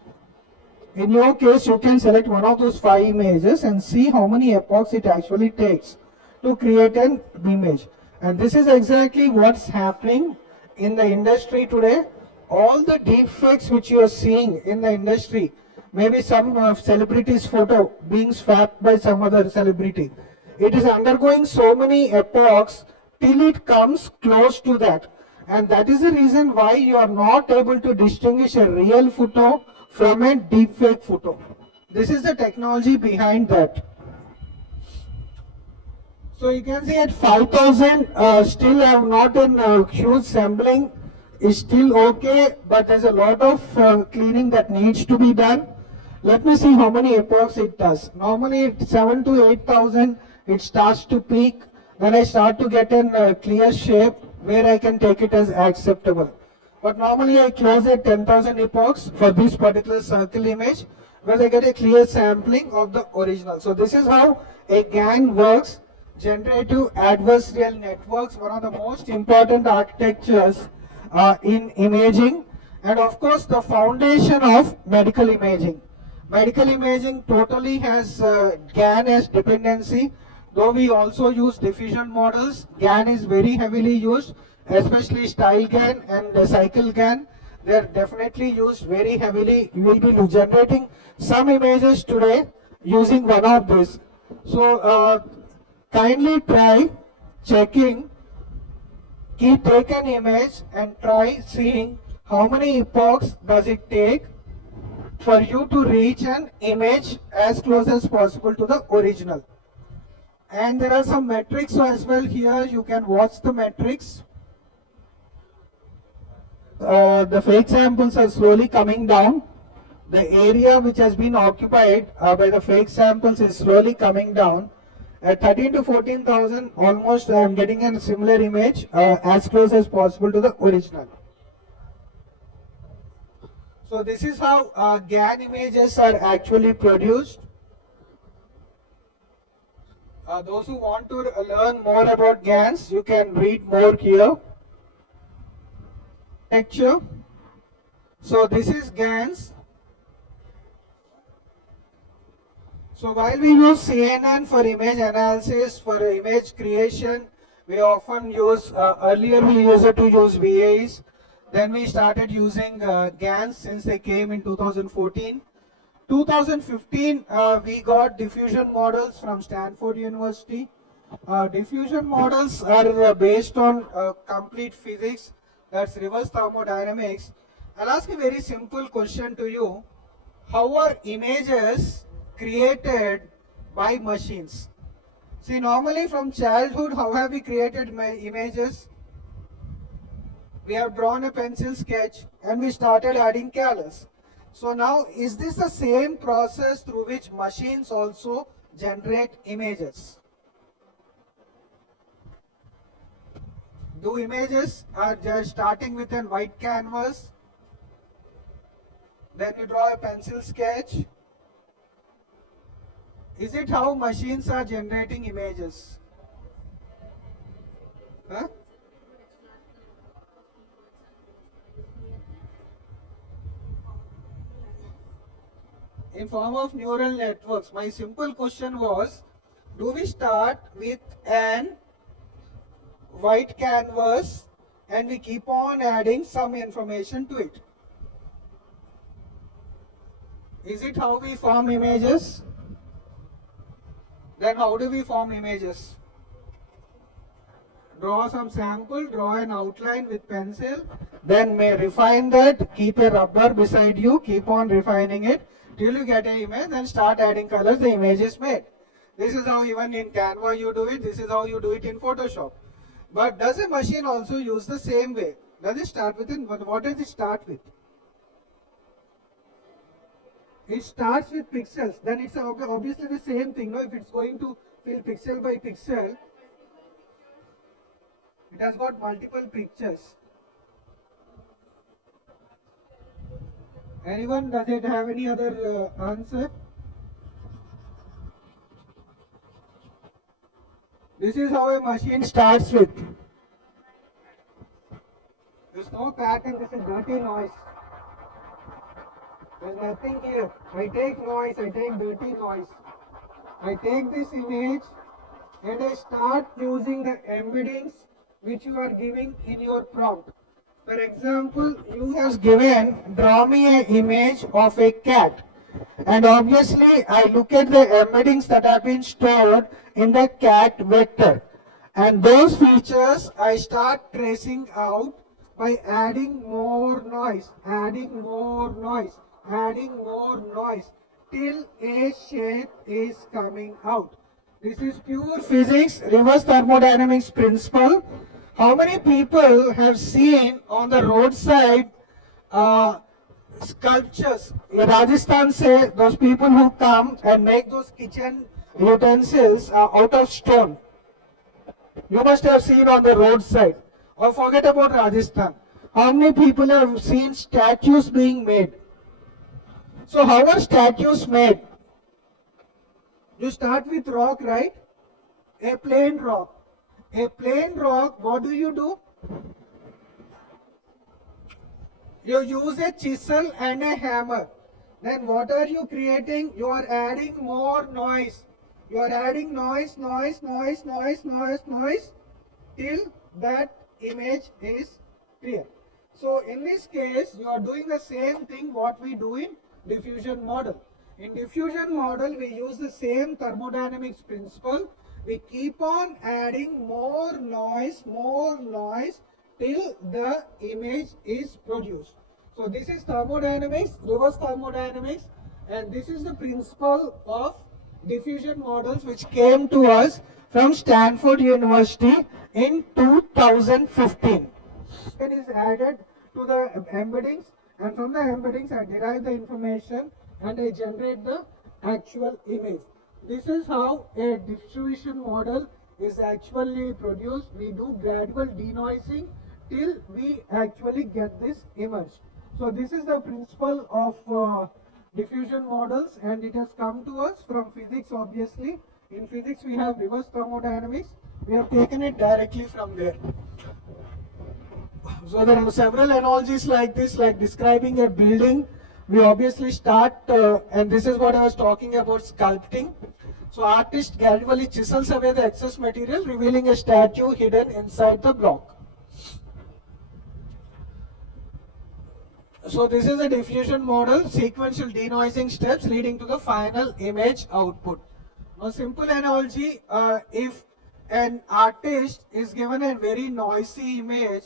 In your case, you can select one of those 5 images and see how many epochs it actually takes to create an image. And this is exactly what's happening in the industry today. All the deepfakes which you are seeing in the industry, maybe some celebrity's photo being swapped by some other celebrity. It is undergoing so many epochs till it comes close to that. And that is the reason why you are not able to distinguish a real photo from a deepfake photo. This is the technology behind that. So you can see at 5,000, still I have not a huge sampling, is still okay, but there's a lot of cleaning that needs to be done. Let me see how many epochs it does. Normally 7 to 8,000, it starts to peak. Then I start to get a clear shape where I can take it as acceptable. But normally I close at 10,000 epochs for this particular circle image, where I get a clear sampling of the original. So this is how a GAN works. Generative Adversarial Networks, one of the most important architectures in imaging, and of course the foundation of medical imaging. Medical imaging totally has GAN as dependency, though we also use diffusion models. GAN is very heavily used, especially style GAN and cycle GAN. They are definitely used very heavily. We will be generating some images today using one of these. So kindly try checking, take an image and try seeing how many epochs does it take for you to reach an image as close as possible to the original. And there are some metrics as well here. You can watch the metrics. The fake samples are slowly coming down. The area which has been occupied by the fake samples is slowly coming down. At 13 to 14,000, almost I am getting a similar image as close as possible to the original. So this is how GAN images are actually produced. Those who want to learn more about GANs, you can read more here. Lecture. So this is GANs. So while we use CNN for image analysis, for image creation, we often use, earlier we used to use VAs, then we started using GANs since they came in 2014. 2015, we got diffusion models from Stanford University. Diffusion models are based on complete physics, that's reverse thermodynamics. I'll ask a very simple question to you. How are images created by machines? See, normally from childhood, how have we created images? We have drawn a pencil sketch and we started adding colors. So now, is this the same process through which machines also generate images? Do images are just starting with a white canvas, then you draw a pencil sketch? Is it how machines are generating images? Huh? In form of neural networks. My simple question was, do we start with an white canvas and we keep on adding some information to it? Is it how we form images? Then how do we form images? Draw some sample, draw an outline with pencil, then may refine that, keep a rubber beside you, keep on refining it till you get an image, then start adding colors, the image is made. This is how even in Canva you do it, this is how you do it in Photoshop. But does a machine also use the same way? Does it start with it? What does it start with? It starts with pixels, then it's obviously the same thing, no? If it's going to fill pixel by pixel, it has got multiple pictures. Anyone, does it have any other answer? This is how a machine starts with. There's no pattern, this is dirty noise. There's nothing here. I take noise, I take dirty noise. I take this image and I start using the embeddings which you are giving in your prompt. For example, you have given, draw me an image of a cat. And obviously, I look at the embeddings that have been stored in the cat vector. And those features I start tracing out by adding more noise, adding more noise, adding more noise, till a shape is coming out. This is pure physics, reverse thermodynamics principle. How many people have seen on the roadside sculptures? In Rajasthan, say, those people who come and make those kitchen utensils out of stone. You must have seen on the roadside. Or forget about Rajasthan. How many people have seen statues being made? So how are statues made? You start with rock, right? A plain rock. A plain rock, what do? You use a chisel and a hammer. Then what are you creating? You are adding more noise. You are adding noise, noise, noise, noise, noise, noise, till that image is clear. So in this case, you are doing the same thing what we do in diffusion model. In diffusion model, we use the same thermodynamics principle. We keep on adding more noise till the image is produced. So this is thermodynamics, reverse thermodynamics, and this is the principle of diffusion models which came to us from Stanford University in 2015. It is added to the embeddings, and from the embeddings I derive the information and I generate the actual image. This is how a distribution model is actually produced. We do gradual denoising till we actually get this image. So this is the principle of diffusion models, and it has come to us from physics obviously. In physics we have reverse thermodynamics. We have taken it directly from there. So there are several analogies like this, like describing a building. we obviously start, and this is what I was talking about, sculpting. So artist gradually chisels away the excess material, revealing a statue hidden inside the block. So this is a diffusion model, sequential denoising steps leading to the final image output. A simple analogy, if an artist is given a very noisy image,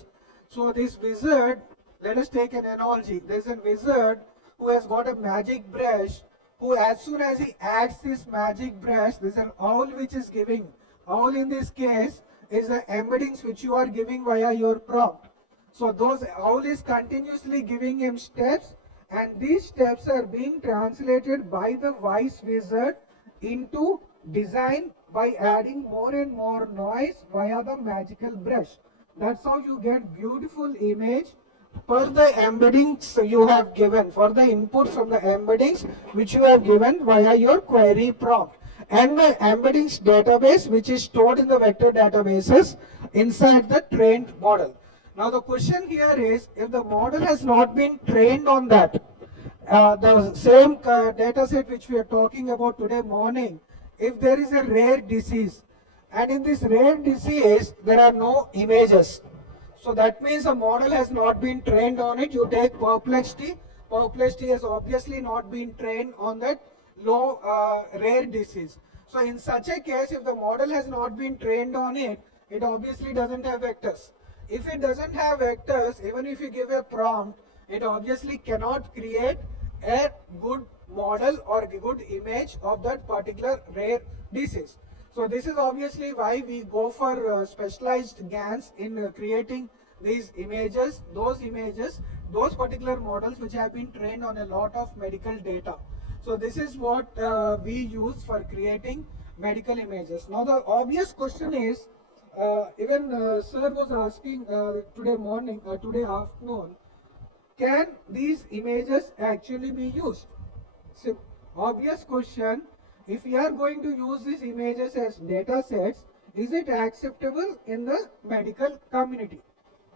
so this wizard, let us take an analogy. There's a wizard who has got a magic brush, who as soon as he adds this magic brush, there's an owl which is giving. Owl in this case is the embeddings which you are giving via your prompt. So those owl is continuously giving him steps, and these steps are being translated by the wise wizard into design by adding more and more noise via the magical brush. That's how you get beautiful image per the embeddings you have given, for the input from the embeddings which you have given via your query prompt, and the embeddings database which is stored in the vector databases inside the trained model. Now the question here is, if the model has not been trained on that, the same data set which we are talking about today morning, if there is a rare disease, and in this rare disease there are no images, so that means the model has not been trained on it. You take perplexity. Perplexity has obviously not been trained on that low rare disease. So in such a case, if the model has not been trained on it, it obviously doesn't have vectors. If it doesn't have vectors, even if you give a prompt, it obviously cannot create a good model or a good image of that particular rare disease. So this is obviously why we go for specialized GANs in creating these images, those particular models which have been trained on a lot of medical data. So this is what we use for creating medical images. Now the obvious question is, even sir was asking today morning, today afternoon, can these images actually be used? So, obvious question, if we are going to use these images as data sets, is it acceptable in the medical community?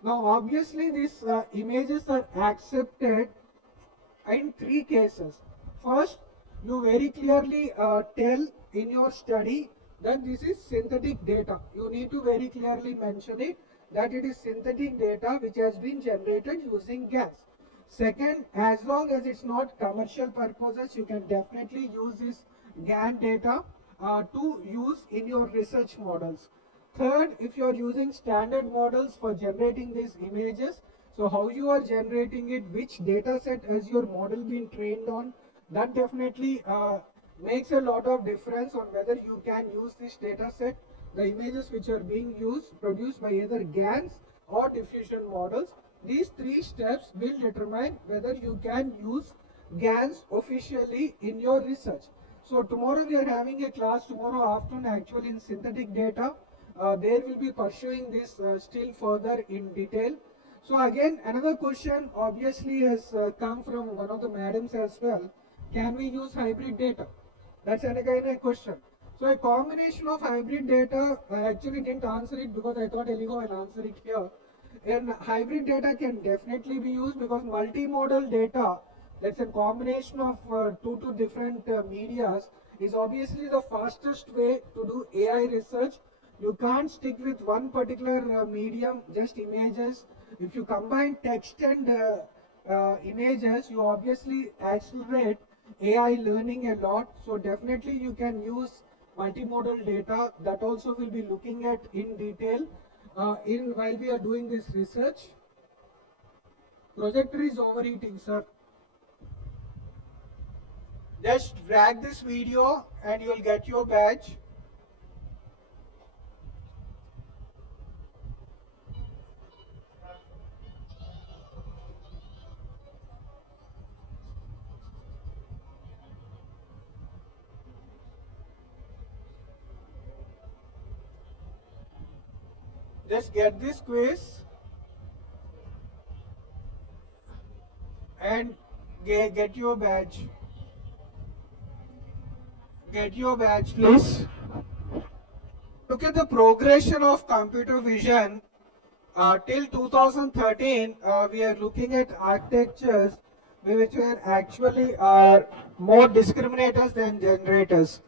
Now obviously these images are accepted in three cases. First, you very clearly tell in your study that this is synthetic data. You need to very clearly mention it, that it is synthetic data which has been generated using GANs. Second, as long as it's not commercial purposes, you can definitely use this GAN data to use in your research models. Third, if you are using standard models for generating these images, so how you are generating it, which data set has your model been trained on, that definitely makes a lot of difference on whether you can use this data set. The images which are being used, produced by either GANs or diffusion models, these three steps will determine whether you can use GANs officially in your research. So tomorrow we are having a class tomorrow afternoon actually in synthetic data. There will be pursuing this still further in detail. So again, another question obviously has come from one of the madams as well. Can we use hybrid data? That's another question. So a combination of hybrid data, I actually didn't answer it because I thought Eligo will answer it here. And hybrid data can definitely be used because multimodal data, that's a combination of two different medias, is obviously the fastest way to do AI research. You can't stick with one particular medium, just images. If you combine text and images, you obviously accelerate AI learning a lot. So definitely you can use multimodal data. That also we'll be looking at in detail while we are doing this research. Projector is overheating, sir. Just drag this video and you will get your badge. Just get this quiz and get your badge. Get your badge, please. Look at the progression of computer vision. Till 2013, we are looking at architectures which were actually more discriminators than generators.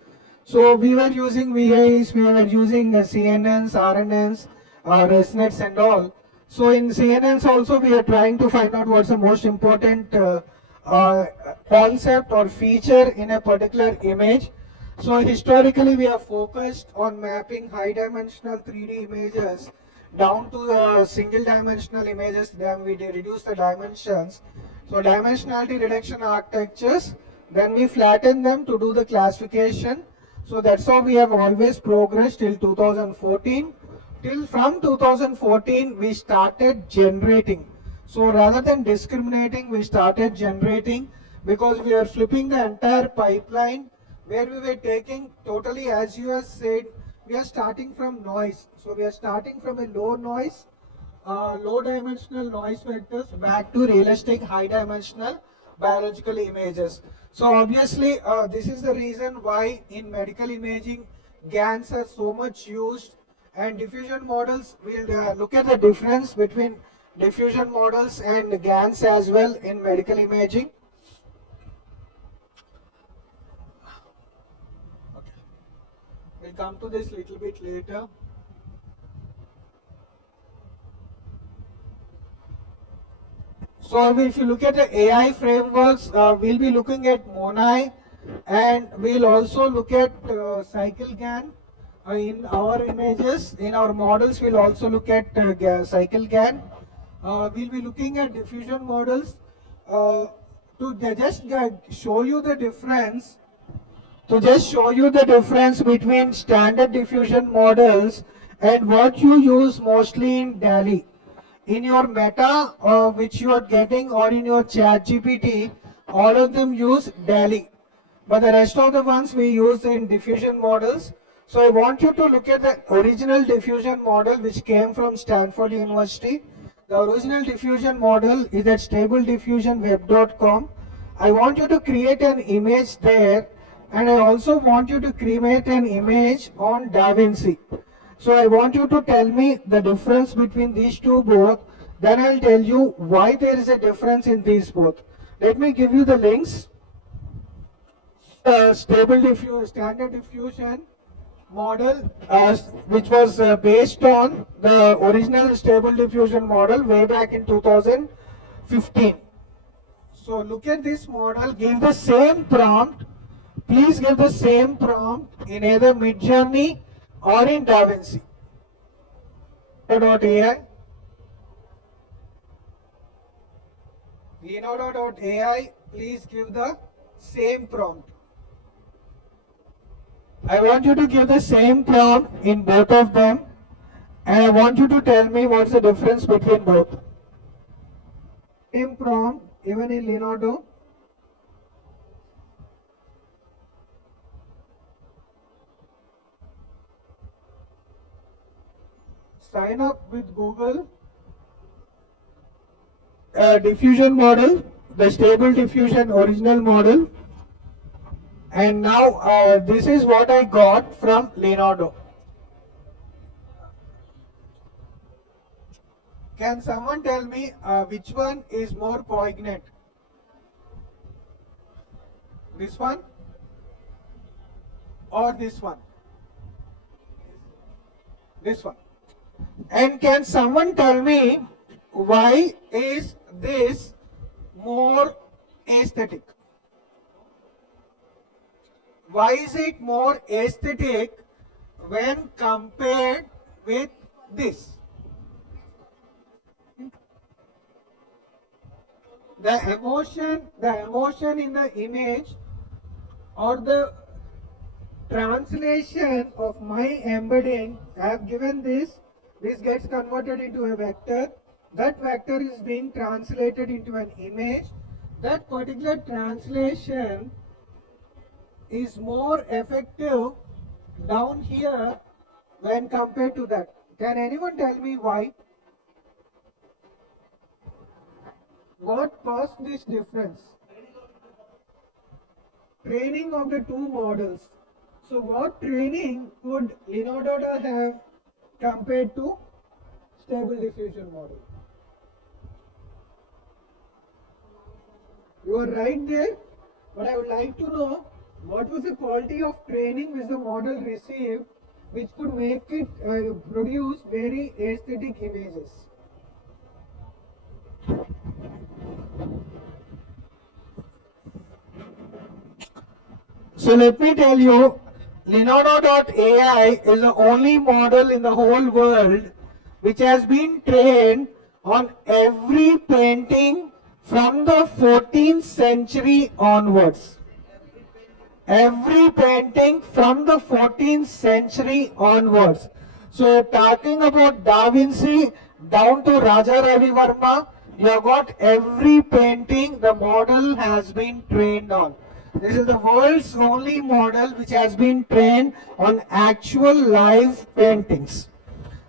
So we were using VAs, we were using CNNs, RNNs, RSNets and all. So in CNNs also we are trying to find out what's the most important uh, concept or feature in a particular image. So historically we are focused on mapping high dimensional 3D images down to single dimensional images, then we reduce the dimensions. So dimensionality reduction architectures, then we flatten them to do the classification. So that's how we have always progressed till 2014. Till from 2014 we started generating. So rather than discriminating, we started generating, because we are flipping the entire pipeline where we were taking totally, as you have said, we are starting from noise. So we are starting from a low noise, low dimensional noise vectors back to realistic high dimensional biological images. So obviously this is the reason why in medical imaging GANs are so much used, and diffusion models, we'll look at the difference between diffusion models and GANs as well in medical imaging. Okay. We'll come to this little bit later. So if you look at the AI frameworks, we'll be looking at MONAI, and we'll also look at cycle GAN in our images. In our models, we'll also look at cycle GAN. We'll be looking at diffusion models to just show you the difference. To just show you the difference between standard diffusion models and what you use mostly in DALI. In your Meta, which you are getting, or in your ChatGPT, all of them use DALI. But the rest of the ones we use in diffusion models. So I want you to look at the original diffusion model which came from Stanford University. The original diffusion model is at stablediffusionweb.com. I want you to create an image there, and I also want you to create an image on DaVinci. So I want you to tell me the difference between these two both. Then I'll tell you why there is a difference in these both. Let me give you the links. Standard diffusion model, which was based on the original stable diffusion model way back in 2015. So look at this model, give the same prompt. Please give the same prompt in either Midjourney or in DaVinci. AI. Leonardo.ai, please give the same prompt. I want you to give the same prompt in both of them, and I want you to tell me what's the difference between both. Same prompt, even in Leonardo. Sign up with Google. Diffusion model, the stable diffusion original model. And now this is what I got from Leonardo. Can someone tell me which one is more poignant? This one or this one? This one. And can someone tell me why is this more aesthetic? Why is it more aesthetic when compared with this? The emotion in the image, or the translation of my embedding, I have given this gets converted into a vector. That vector is being translated into an image. That particular translation is more effective down here when compared to that. Can anyone tell me why? What caused this difference? Training of the two models. So what training could Leonardo have compared to stable diffusion model? You are right there, but I would like to know what was the quality of training which the model received, which could make it produce very aesthetic images. So let me tell you, Leonardo.ai is the only model in the whole world which has been trained on every painting from the 14th century onwards. Every painting from the 14th century onwards. So talking about Da Vinci down to Raja Ravi Verma, you have got every painting the model has been trained on. This is the world's only model which has been trained on actual live paintings.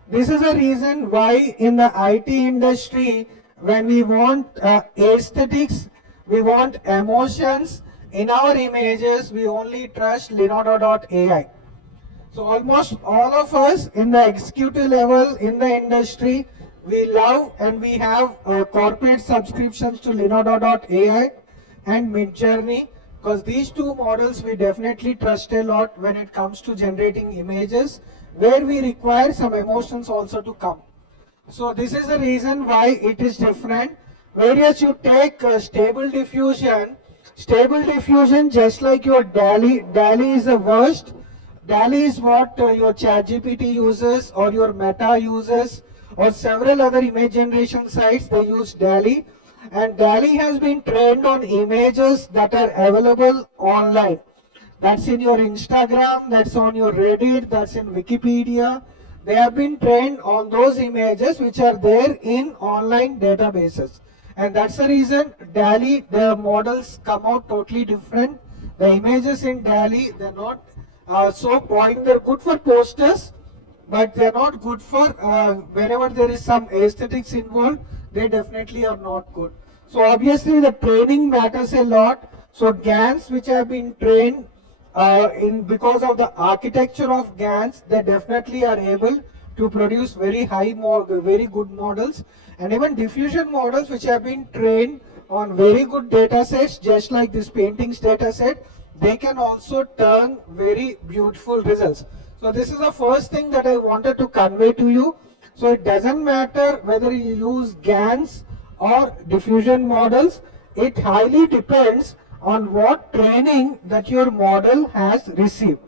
This is the reason why in the IT industry, when we want aesthetics, we want emotions, in our images, we only trust Leonardo.ai. So almost all of us in the executive level in the industry, we love and we have corporate subscriptions to Leonardo.ai and Midjourney, because these two models we definitely trust a lot when it comes to generating images, where we require some emotions also to come. So this is the reason why it is different. Whereas you take stable diffusion just like your DALI is the worst. DALI is what your ChatGPT uses or your Meta uses or several other image generation sites, they use DALI. And DALI has been trained on images that are available online. That's in your Instagram, that's on your Reddit, that's in Wikipedia. They have been trained on those images which are there in online databases. And that's the reason DALI, the models come out totally different. The images in DALI, they're not so point, they're good for posters, but they're not good for wherever there is some aesthetics involved, they definitely are not good. So obviously the training matters a lot. So GANs which have been trained because of the architecture of GANs, they definitely are able to produce very very good models. And even diffusion models which have been trained on very good data sets, just like this paintings data set, they can also turn very beautiful results. So this is the first thing that I wanted to convey to you. So it doesn't matter whether you use GANs or diffusion models, it highly depends on what training that your model has received.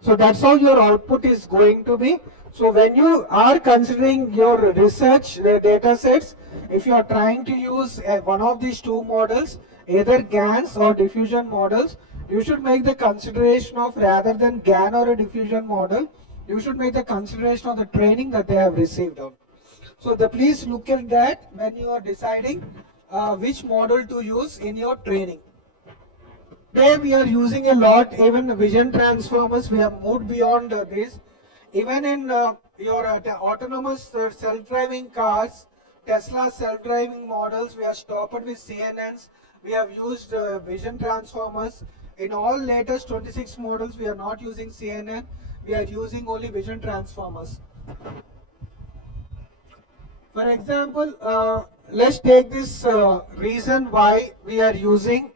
So that's how your output is going to be. So when you are considering your research data sets, if you are trying to use one of these two models, either GANs or diffusion models, you should make the consideration of, rather than GAN or a diffusion model, you should make the consideration of the training that they have received on. So please look at that when you are deciding which model to use in your training. Today we are using a lot, even vision transformers, we have moved beyond this. Even in your autonomous self-driving cars, Tesla self-driving models, we are stopped with CNNs. We have used vision transformers. In all latest 26 models, we are not using CNN. We are using only vision transformers. For example, let's take this reason why we are using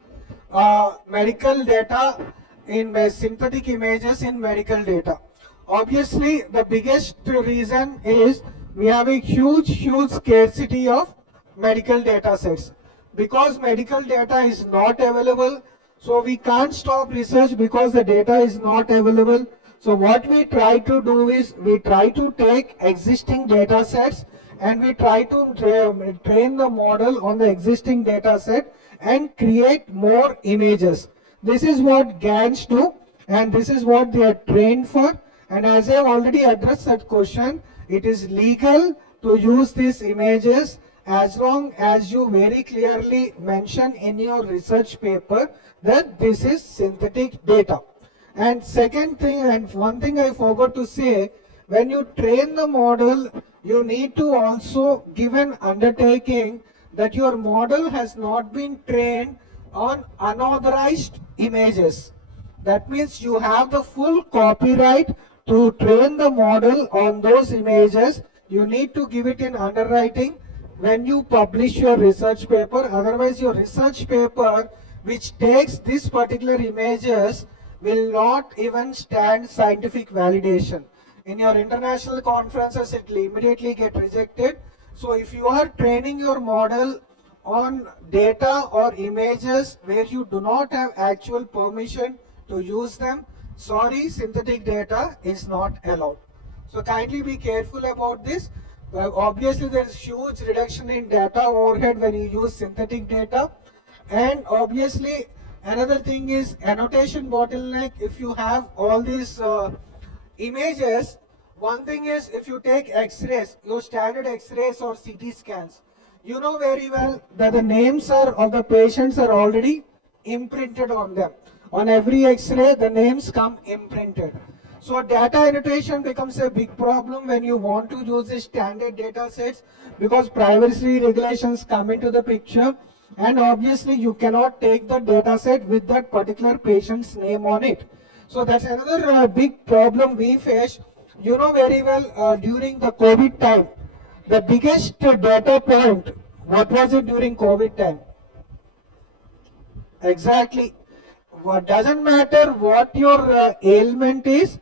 medical data in synthetic images in medical data. Obviously, the biggest reason is we have a huge scarcity of medical data sets. Because medical data is not available, so we can't stop research because the data is not available. So what we try to do is we try to take existing data sets and we try to train the model on the existing data set and create more images. This is what GANs do and this is what they are trained for. And as I have already addressed that question, it is legal to use these images as long as you very clearly mention in your research paper that this is synthetic data. And second thing, and one thing I forgot to say, when you train the model, you need to also give an undertaking that your model has not been trained on unauthorized images. That means you have the full copyright to train the model on those images. You need to give it in underwriting when you publish your research paper. Otherwise, your research paper, which takes this particular images, will not even stand scientific validation. In your international conferences, it will immediately get rejected. So if you are training your model on data or images where you do not have actual permission to use them, sorry, synthetic data is not allowed. So kindly be careful about this. Obviously, there is huge reduction in data overhead when you use synthetic data. And obviously, another thing is annotation bottleneck. If you have all these images, one thing is if you take X-rays, your standard X-rays or CT scans, you know very well that the names of the patients are already imprinted on them. On every X-ray, the names come imprinted. So data annotation becomes a big problem when you want to use the standard data sets, because privacy regulations come into the picture, and obviously you cannot take the data set with that particular patient's name on it. So that's another big problem we face. You know very well during the COVID time, the biggest data point, what was it during COVID time? Exactly. What doesn't matter what your ailment is,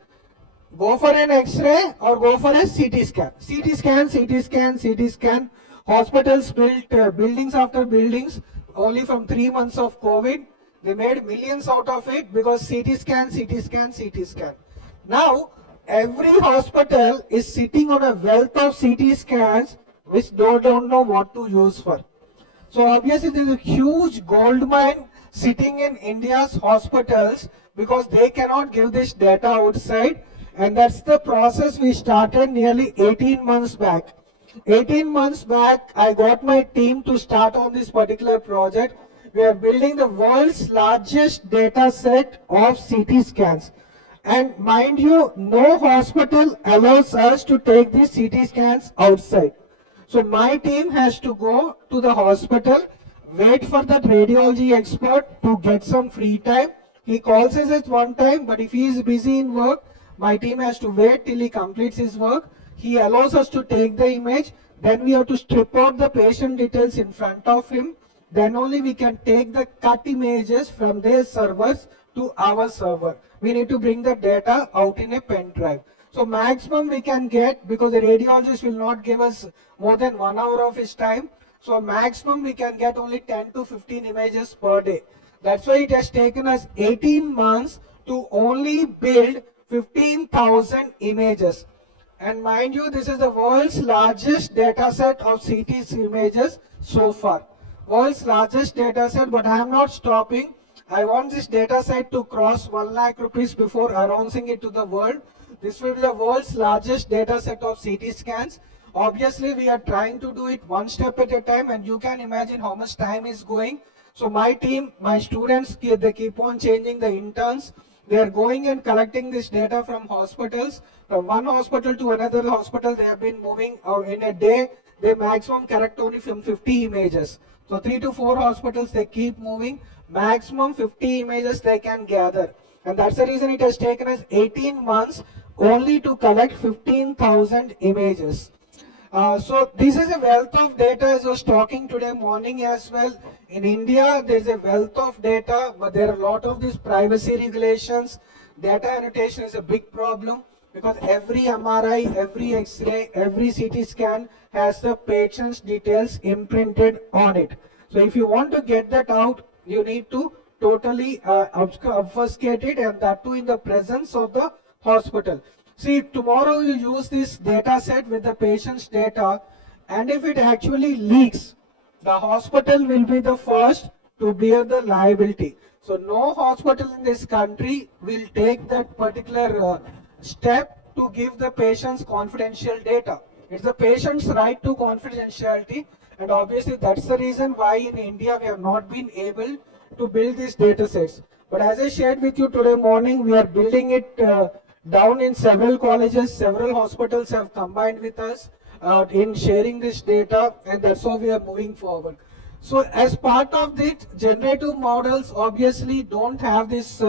go for an X-ray or go for a CT scan. CT scan, CT scan, CT scan. Hospitals built buildings after buildings only from 3 months of COVID. They made millions out of it because CT scan, CT scan, CT scan. Now, every hospital is sitting on a wealth of CT scans which don't know what to use for. So obviously there is a huge gold mine sitting in India's hospitals because they cannot give this data outside, and that's the process we started nearly 18 months back. 18 months back, I got my team to start on this particular project. We are building the world's largest data set of CT scans. And mind you, no hospital allows us to take these CT scans outside. So my team has to go to the hospital, wait for that radiology expert to get some free time. He calls us at one time, but if he is busy in work, my team has to wait till he completes his work. He allows us to take the image. Then we have to strip out the patient details in front of him. Then only we can take the cut images from their servers to our server. We need to bring the data out in a pen drive. So maximum we can get, because the radiologist will not give us more than 1 hour of his time. So maximum we can get only 10 to 15 images per day. That's why it has taken us 18 months to only build 15,000 images. And mind you, this is the world's largest data set of CT images so far. World's largest data set, but I am not stopping. I want this data set to cross 1 lakh rupees before announcing it to the world. This will be the world's largest data set of CT scans. Obviously, we are trying to do it one step at a time, and you can imagine how much time is going. So my team, my students, they keep on changing the interns. They are going and collecting this data from hospitals. From one hospital to another hospital, they have been moving in a day. They maximum collect only from 50 images. So 3 to 4 hospitals, they keep moving. Maximum 50 images they can gather. And that's the reason it has taken us 18 months only to collect 15,000 images. So this is a wealth of data, as I was talking today morning as well. In India, there is a wealth of data, but there are a lot of these privacy regulations. Data annotation is a big problem because every MRI, every X-ray, every CT scan has the patient's details imprinted on it. So if you want to get that out, you need to totally obfuscate it, and that too in the presence of the hospital. See, tomorrow you use this data set with the patient's data, and if it actually leaks, the hospital will be the first to bear the liability. So no hospital in this country will take that particular step to give the patient's confidential data. It's the patient's right to confidentiality, and obviously that's the reason why in India we have not been able to build these data sets. But as I shared with you today morning, we are building it down in several colleges. Several hospitals have combined with us in sharing this data, and that's how we are moving forward. So as part of this, generative models obviously don't have this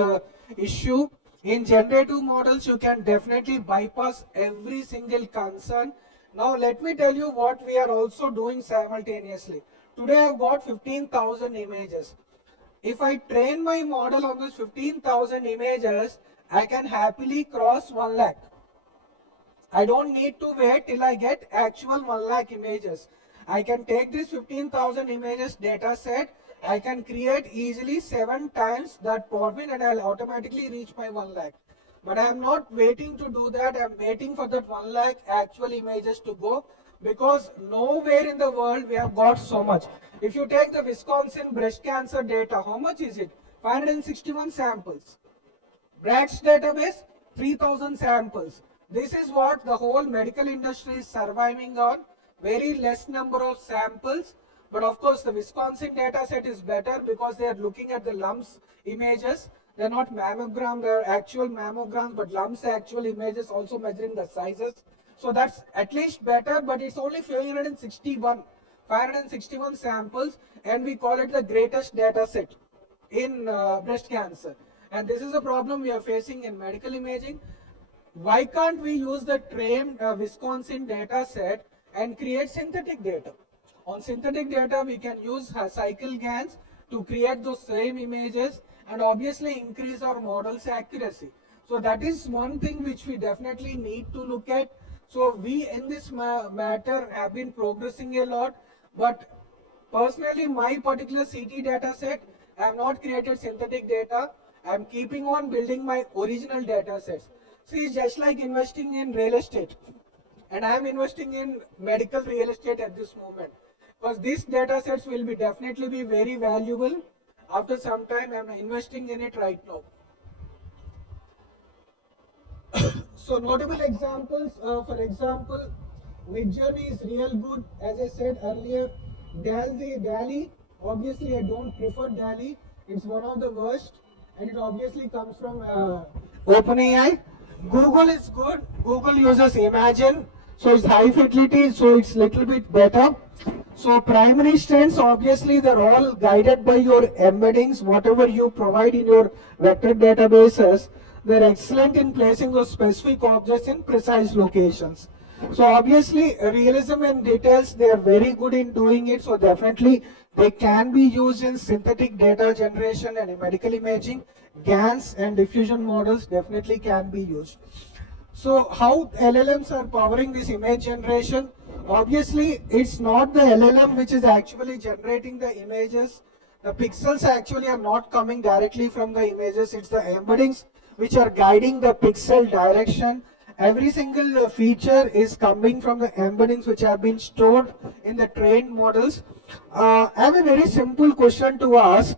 issue. In generative models, you can definitely bypass every single concern. Now let me tell you what we are also doing simultaneously. Today I've got 15,000 images. If I train my model on those 15,000 images, I can happily cross 1 lakh. I don't need to wait till I get actual 1 lakh images. I can take this 15,000 images data set, I can create easily 7 times that point and I'll automatically reach my 1 lakh. But I am not waiting to do that, I am waiting for that 1 lakh actual images to go, because nowhere in the world we have got so much. If you take the Wisconsin breast cancer data, how much is it? 561 samples. BRAC's database, 3,000 samples. This is what the whole medical industry is surviving on. Very less number of samples. But of course, the Wisconsin data set is better because they are looking at the lumps images. They are not mammogram, they are actual mammograms, but lumps actual images also measuring the sizes. So that's at least better, but it's only 561 samples, and we call it the greatest data set in breast cancer. And this is a problem we are facing in medical imaging. Why can't we use the trained Wisconsin data set and create synthetic data? On synthetic data, we can use cycle GANs to create those same images and obviously increase our model's accuracy. So that is one thing which we definitely need to look at. So we in this matter have been progressing a lot, but personally my particular CT data set, I have not created synthetic data. I am keeping on building my original data sets. See, it's just like investing in real estate. And I am investing in medical real estate at this moment. Because these data sets will be definitely be very valuable. After some time, I am investing in it right now. So notable examples, for example, Midjourney is real good. As I said earlier, DALL-E, obviously I don't prefer DALL-E. It's one of the worst. And it obviously comes from OpenAI. Google is good. Google uses Imagine, so it's high fidelity, so it's little bit better. So primary strengths, obviously they're all guided by your embeddings, whatever you provide in your vector databases. They're excellent in placing those specific objects in precise locations. So obviously realism and details, they are very good in doing it. So definitely they can be used in synthetic data generation and in medical imaging. GANs and diffusion models definitely can be used. So how LLMs are powering this image generation? Obviously it's not the LLM which is actually generating the images. The pixels actually are not coming directly from the images. It's the embeddings which are guiding the pixel direction. Every single feature is coming from the embeddings which have been stored in the trained models. I have a very simple question to ask.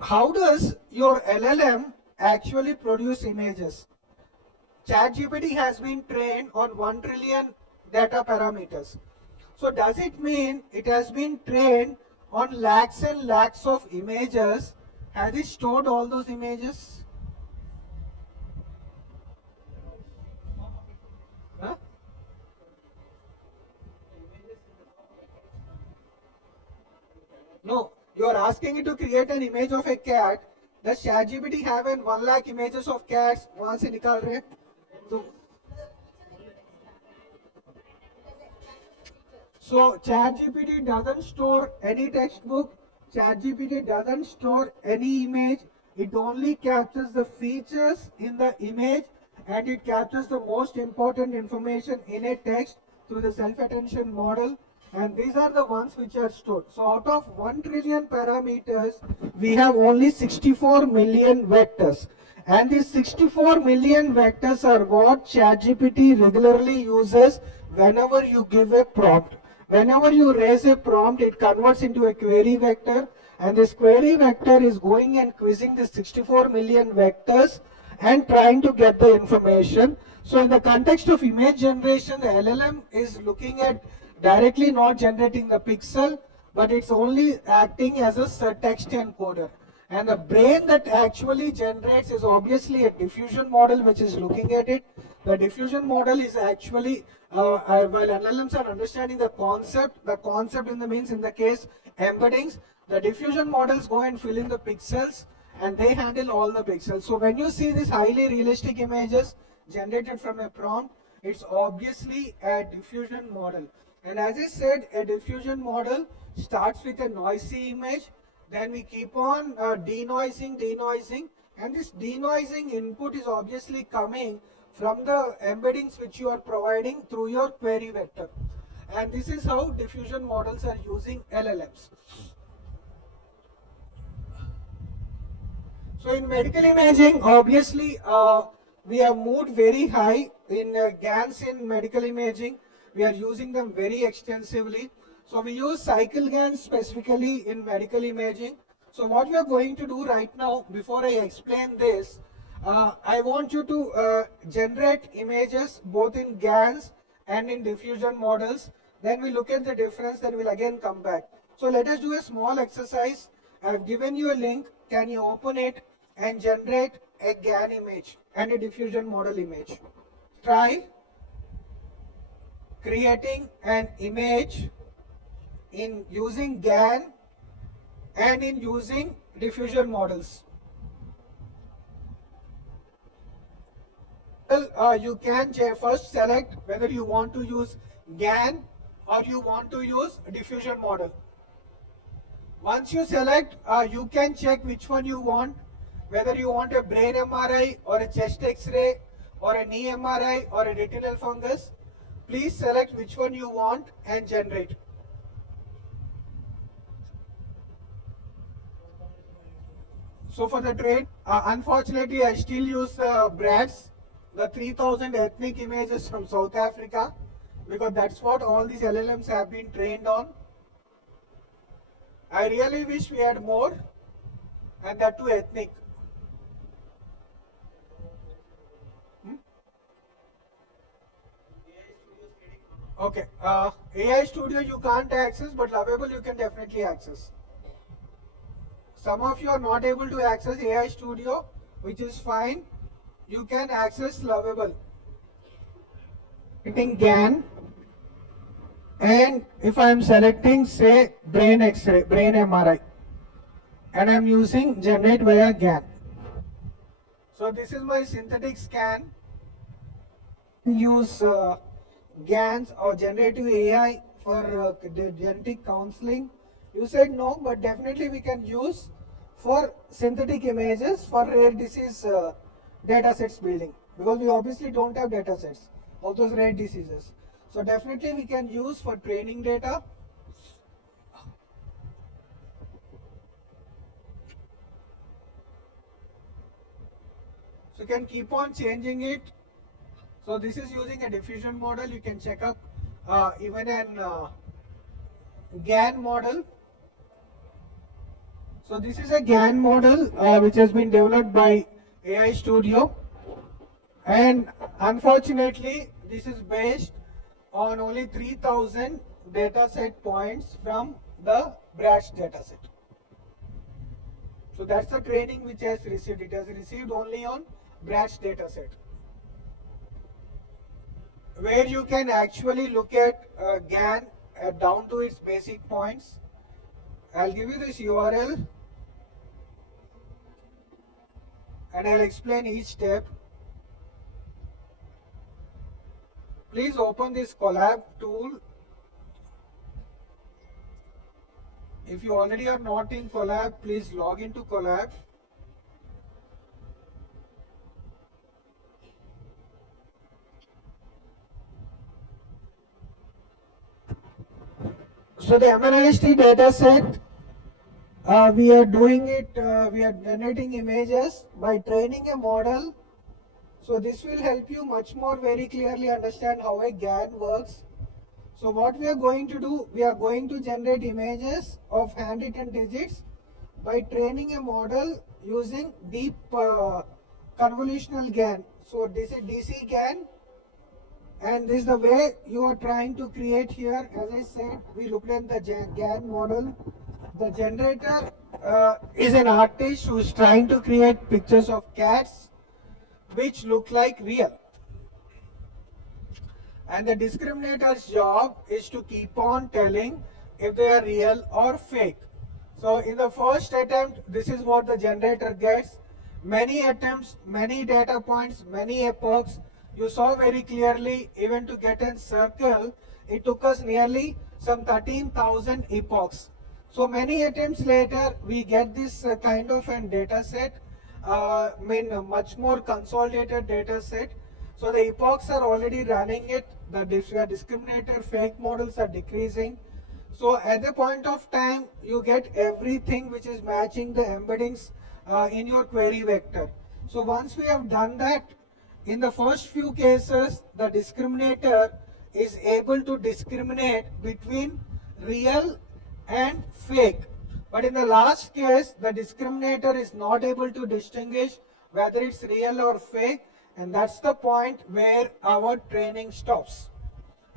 How does your LLM actually produce images? ChatGPT has been trained on 1 trillion data parameters. So does it mean it has been trained on lakhs and lakhs of images? Has it stored all those images? Huh? No, you are asking it to create an image of a cat. Does ChatGPT have 1 lakh images of cats? वहाँ से निकाल रहे? So ChatGPT doesn't store any textbook. ChatGPT doesn't store any image. It only captures the features in the image, and it captures the most important information in a text through the self-attention model. And these are the ones which are stored. So out of 1 trillion parameters, we have only 64 million vectors. And these 64 million vectors are what ChatGPT regularly uses whenever you give a prompt. Whenever you raise a prompt, it converts into a query vector, and this query vector is going and quizzing the 64 million vectors and trying to get the information. So in the context of image generation, the LLM is looking at directly not generating the pixel, but it's only acting as a text encoder. And the brain that actually generates is obviously a diffusion model which is looking at it. The diffusion model is actually, while LLMs are understanding the concept in the means in the case embeddings, the diffusion models go and fill in the pixels and they handle all the pixels. So when you see these highly realistic images generated from a prompt, It's obviously a diffusion model. And as I said, a diffusion model starts with a noisy image, then we keep on denoising, and this denoising input is obviously coming from the embeddings which you are providing through your query vector. And this is how diffusion models are using LLMs. So in medical imaging, obviously, we have moved very high in GANs in medical imaging. We are using them very extensively. So we use cycle GANs specifically in medical imaging. So what we are going to do right now, before I explain this, I want you to generate images both in GANs and in diffusion models. Then we look at the difference, then we'll again come back. So let us do a small exercise. I've given you a link. Can you open it and generate a GAN image and a diffusion model image? Try creating an image in using GAN and in using diffusion models. Well, you can first select whether you want to use GAN or you want to use diffusion model. Once you select, you can check which one you want, whether you want a brain MRI or a chest X-ray or a knee MRI or a retinal fungus. Please select which one you want and generate. So for the trade, unfortunately, I still use BRADS, the 3000 ethnic images from South Africa, because that's what all these LLMs have been trained on. I really wish we had more, and that too ethnic. Okay, AI Studio you can't access, but Lovable you can definitely access. Some of you are not able to access AI Studio, which is fine. You can access Lovable. Hitting GAN, and if I am selecting, say, brain X-ray, brain MRI, and I am using generate via GAN. So this is my synthetic scan. Use GANs or generative AI for genetic counseling. You said no, but definitely we can use for synthetic images for rare disease data sets building, because we obviously don't have data sets of those rare diseases. So definitely we can use for training data. So you can keep on changing it. So this is using a diffusion model. You can check up even an GAN model. So this is a GAN model which has been developed by AI Studio, and unfortunately this is based on only 3000 dataset points from the BRADS dataset. So that's the training which has received. It has received only on BRADS dataset, where you can actually look at GAN down to its basic points. I'll give you this URL and I'll explain each step. Please open this collab tool. If you already are not in collab, please log into collab. So the MNIST data set, we are doing it, we are generating images by training a model. So this will help you much more very clearly understand how a GAN works. So what we are going to do, we are going to generate images of handwritten digits by training a model using deep convolutional GAN. So this is DC GAN, and this is the way you are trying to create here. As I said, we looked at the GAN model. The generator is an artist who is trying to create pictures of cats which look like real. And the discriminator's job is to keep on telling if they are real or fake. So in the first attempt, this is what the generator gets. Many attempts, many data points, many epochs. You saw very clearly, even to get a circle, it took us nearly some 13,000 epochs. So many attempts later, we get this kind of a data set, a much more consolidated data set. So the epochs are already running it, the discriminator fake models are decreasing. So at the point of time, you get everything which is matching the embeddings in your query vector. So once we have done that, in the first few cases, the discriminator is able to discriminate between real and fake. But in the last case, the discriminator is not able to distinguish whether it's real or fake, and that's the point where our training stops.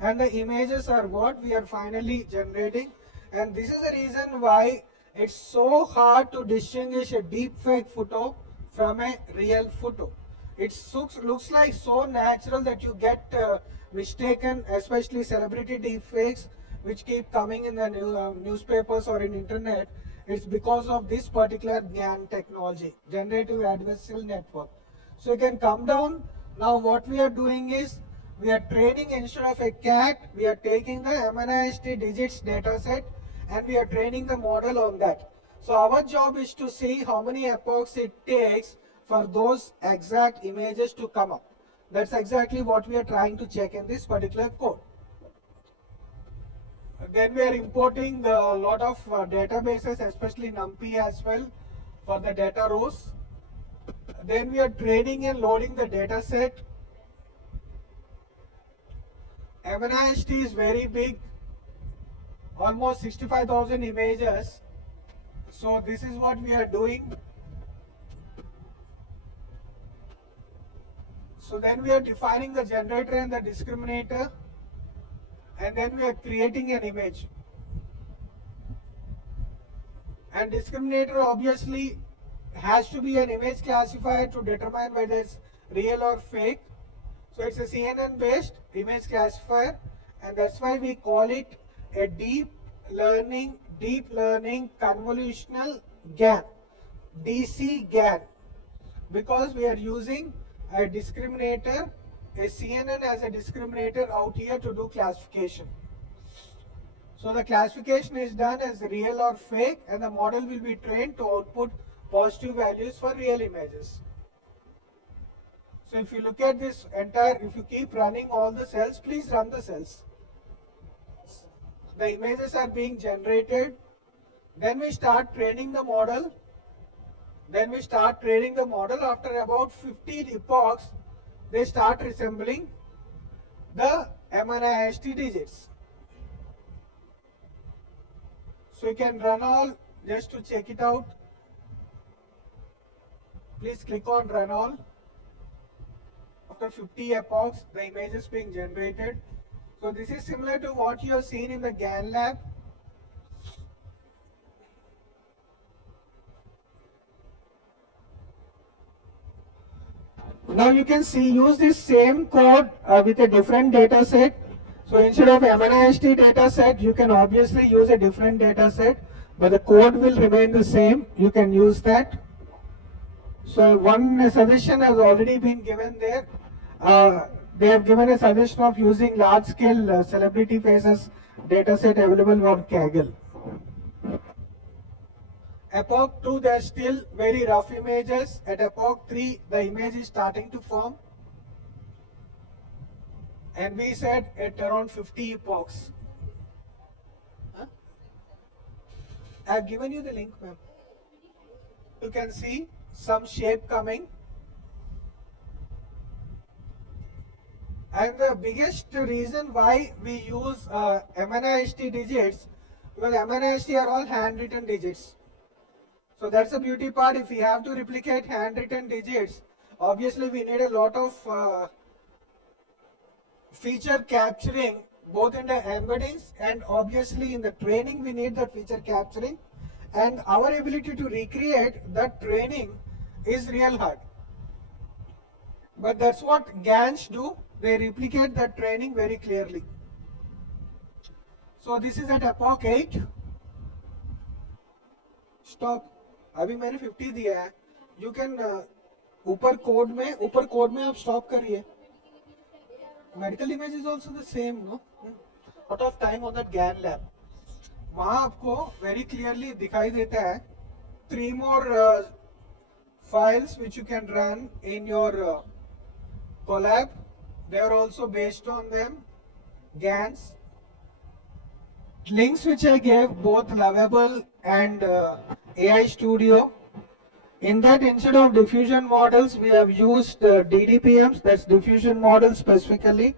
And the images are what we are finally generating, and this is the reason why it's so hard to distinguish a deep fake photo from a real photo. It looks like so natural that you get mistaken, especially celebrity deepfakes which keep coming in the newspapers or in internet. It's because of this particular GAN technology, generative adversarial network. So you can come down. Now what we are doing is, we are training instead of a cat, we are taking the MNIST digits data set and we are training the model on that. So our job is to see how many epochs it takes for those exact images to come up. That's exactly what we are trying to check in this particular code. Then we are importing a lot of databases, especially NumPy as well, for the data rows. Then we are training and loading the data set. MNIST is very big, almost 65,000 images. So this is what we are doing. So then we are defining the generator and the discriminator, and then we are creating an image. And discriminator obviously has to be an image classifier to determine whether it's real or fake. So it's a CNN based image classifier, and that's why we call it a deep learning convolutional GAN, DC GAN, because we are using a discriminator, a CNN as a discriminator out here to do classification. So the classification is done as real or fake, and the model will be trained to output positive values for real images. So if you look at this entire, if you keep running all the cells, please run the cells. The images are being generated. Then we start training the model. After about 15 epochs, they start resembling the MNIST digits. So you can run all just to check it out. Please click on run all. After 50 epochs, the image is being generated. So this is similar to what you have seen in the GAN lab. Now you can see, use this same code with a different data set. So instead of MNIST data set, you can obviously use a different data set, but the code will remain the same. You can use that. So one suggestion has already been given there. They have given a suggestion of using large-scale celebrity faces dataset available on Kaggle. Epoch 2, there are still very rough images. At Epoch 3, the image is starting to form. And we said at around 50 epochs. Huh? I have given you the link, ma'am. You can see some shape coming. And the biggest reason why we use MNIST digits, because MNIST are all handwritten digits. So that's the beauty part. If we have to replicate handwritten digits, obviously we need a lot of feature capturing, both in the embeddings and obviously in the training we need that feature capturing. And our ability to recreate that training is real hard. But that's what GANs do. They replicate that training very clearly. So this is at Epoch 8. Stop. अभी मैंने 50 दिया है. You can ऊपर code में आप stop करिए. medical image is also the same, no? Lot of time on that GAN lab. वहाँ आपको very clearly दिखाई देता है 3 more files which you can run in your collab. They are also based on them GANs. Links which I gave both Lovable and AI Studio. In that, instead of diffusion models, we have used DDPMs, that's diffusion models specifically,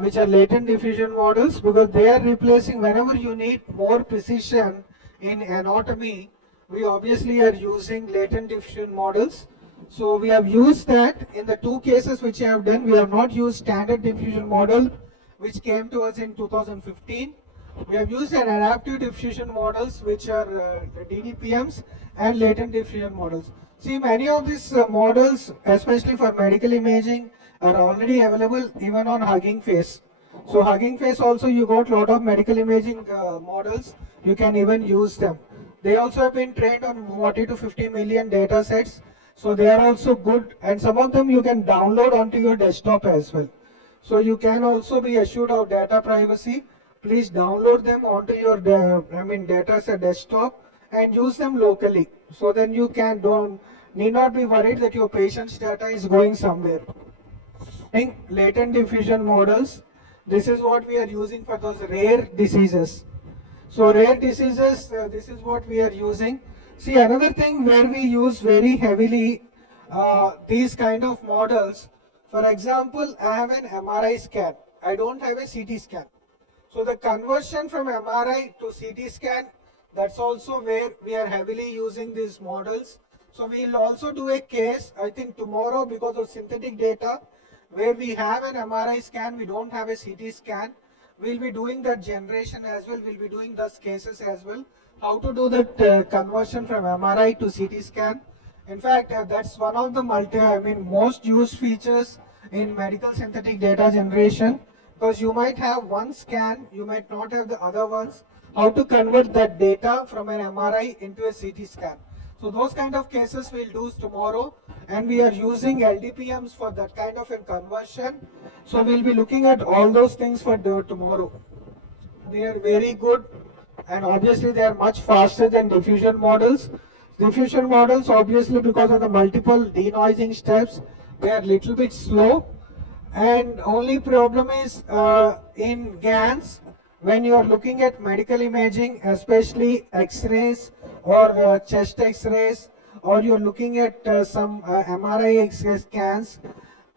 which are latent diffusion models, because they are replacing whenever you need more precision in anatomy. We obviously are using latent diffusion models. So we have used that in the 2 cases which I have done. We have not used standard diffusion model, which came to us in 2015. We have used an adaptive diffusion models, which are DDPMs and latent diffusion models. See, many of these models, especially for medical imaging, are already available even on Hugging Face. So Hugging Face also, you got a lot of medical imaging models. You can even use them. They also have been trained on 40 to 50 million data sets. So they are also good, and some of them you can download onto your desktop as well. So you can also be assured of data privacy. Please download them onto your data set desktop and use them locally. So then you need not be worried that your patient's data is going somewhere. Latent diffusion models. This is what we are using for those rare diseases. So rare diseases, this is what we are using. See, another thing where we use very heavily these kind of models. For example, I have an MRI scan. I don't have a CT scan. So the conversion from MRI to CT scan, that's also where we are heavily using these models. So we'll also do a case, I think tomorrow, because of synthetic data, where we have an MRI scan, we don't have a CT scan. We'll be doing that generation as well. We'll be doing those cases as well. How to do that conversion from MRI to CT scan. In fact, that's one of the most used features in medical synthetic data generation. Because you might have one scan, you might not have the other ones. How to convert that data from an MRI into a CT scan. So those kind of cases we'll do tomorrow, and we are using LDPMs for that kind of a conversion. So we'll be looking at all those things for tomorrow. They are very good, and obviously they are much faster than diffusion models. Diffusion models, obviously because of the multiple denoising steps, they are little bit slow. And only problem is in GANs, when you are looking at medical imaging, especially X-rays or chest X-rays, or you're looking at some MRI X-ray scans,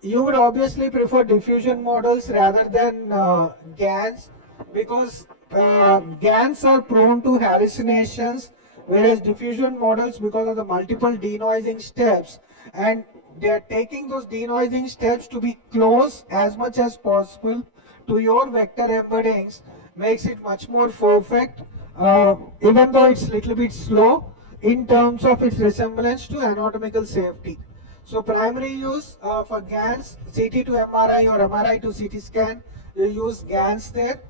you would obviously prefer diffusion models rather than GANs, because GANs are prone to hallucinations, whereas diffusion models, because of the multiple denoising steps, and they are taking those denoising steps to be close as much as possible to your vector embeddings, makes it much more perfect, even though it's a little bit slow in terms of its resemblance to anatomical safety. So primary use for GANs, CT to MRI or MRI to CT scan, you use GANs there.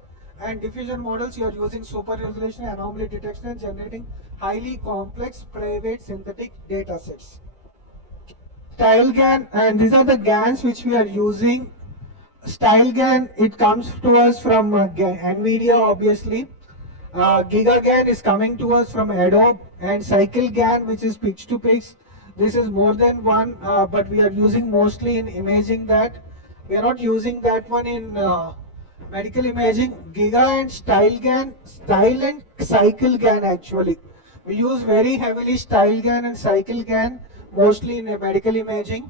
And diffusion models, you are using super resolution anomaly detection and generating highly complex private synthetic data sets. StyleGAN, and these are the GANs which we are using. StyleGAN, it comes to us from NVIDIA, obviously. GigaGAN is coming to us from Adobe, and CycleGAN, which is pitch to pitch. This is more than one, but we are using mostly in imaging that. We are not using that one in medical imaging. Giga and StyleGAN, Style and CycleGAN actually. We use very heavily StyleGAN and CycleGAN, mostly in medical imaging.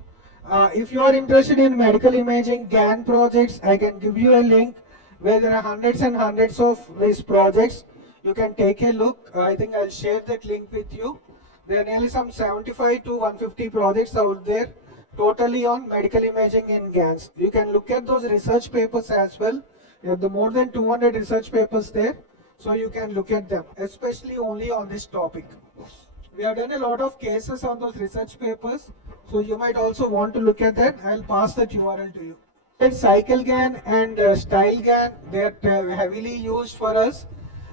If you are interested in medical imaging GAN projects, I can give you a link where there are hundreds and hundreds of these projects. You can take a look. I think I'll share that link with you. There are nearly some 75 to 150 projects out there, totally on medical imaging in GANs. You can look at those research papers as well. You have the more than 200 research papers there, so you can look at them, especially only on this topic. We have done a lot of cases on those research papers, so you might also want to look at that. I'll pass that URL to you. CycleGAN and StyleGAN, they are heavily used for us.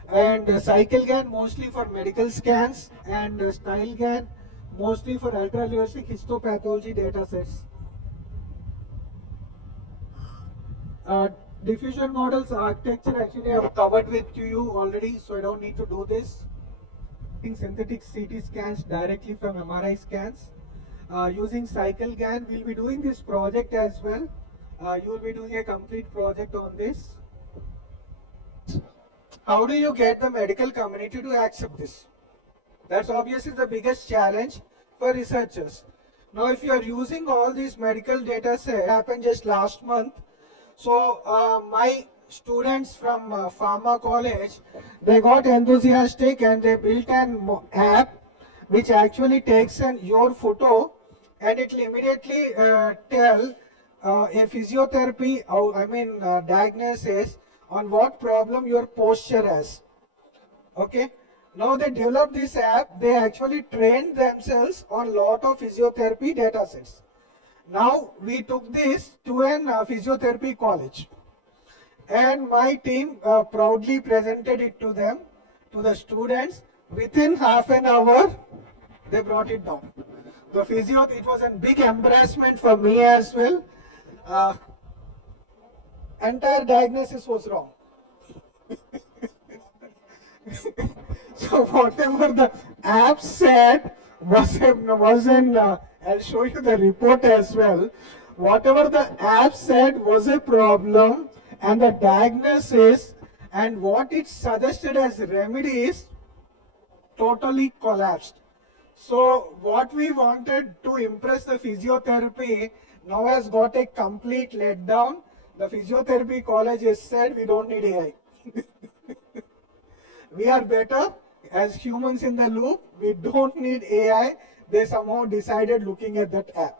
And CycleGAN mostly for medical scans, and StyleGAN mostly for ultra-realistic histopathology data sets. Uh, diffusion models architecture actually I've covered with you already, so I don't need to do this. Synthetic CT scans directly from MRI scans. Using cycle GAN, we'll be doing this project as well. You will be doing a complete project on this. How do you get the medical community to accept this? That's obviously the biggest challenge for researchers. Now, if you are using all these medical data sets, happened just last month. So, my students from Pharma College, they got enthusiastic and they built an app which actually takes your photo and it will immediately tell a physiotherapy, diagnosis on what problem your posture has. Okay. Now they developed this app, they actually trained themselves on lot of physiotherapy data sets. Now we took this to an physiotherapy college and my team proudly presented it to them, to the students. Within half an hour, they brought it down. The physio, it was a big embarrassment for me as well. Entire diagnosis was wrong. So whatever the app said I'll show you the report as well. Whatever the app said was a problem, and the diagnosis and what it suggested as remedies totally collapsed. So what we wanted to impress the physiotherapy now has got a complete letdown. The physiotherapy college has said we don't need AI. We are better as humans in the loop. We don't need AI. They somehow decided looking at that app.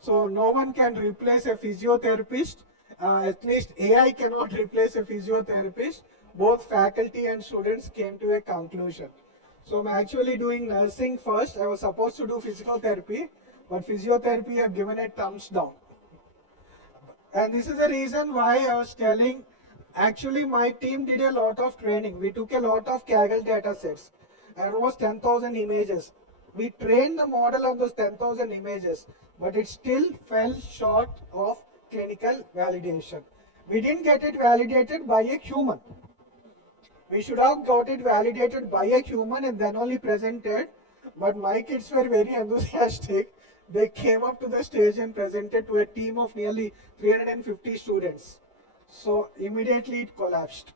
So no one can replace a physiotherapist. At least AI cannot replace a physiotherapist. Both faculty and students came to a conclusion. So I'm actually doing nursing first. I was supposed to do physical therapy, but physiotherapy have given a thumbs down. And this is the reason why I was telling, actually my team did a lot of training. We took a lot of Kaggle data sets, almost 10,000 images. We trained the model on those 10,000 images, but it still fell short of clinical validation. We didn't get it validated by a human. We should have got it validated by a human and then only presented, but my kids were very enthusiastic. They came up to the stage and presented to a team of nearly 350 students. So immediately it collapsed.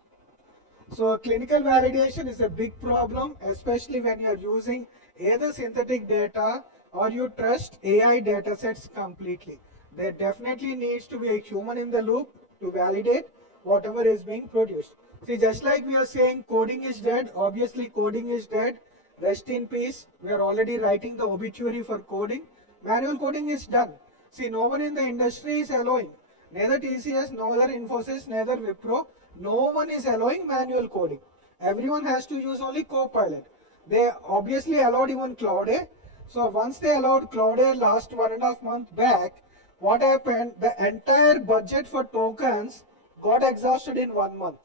So clinical validation is a big problem, especially when you are using either synthetic data or you trust AI data sets completely. There definitely needs to be a human in the loop to validate whatever is being produced. See, just like we are saying coding is dead, obviously coding is dead. Rest in peace. We are already writing the obituary for coding. Manual coding is done. See, no one in the industry is allowing. Neither TCS, neither Infosys, neither Wipro. No one is allowing manual coding. Everyone has to use only Copilot. They obviously allowed even Cloud. So once they allowed Cloud last 1.5 months back, what happened? The entire budget for tokens got exhausted in 1 month.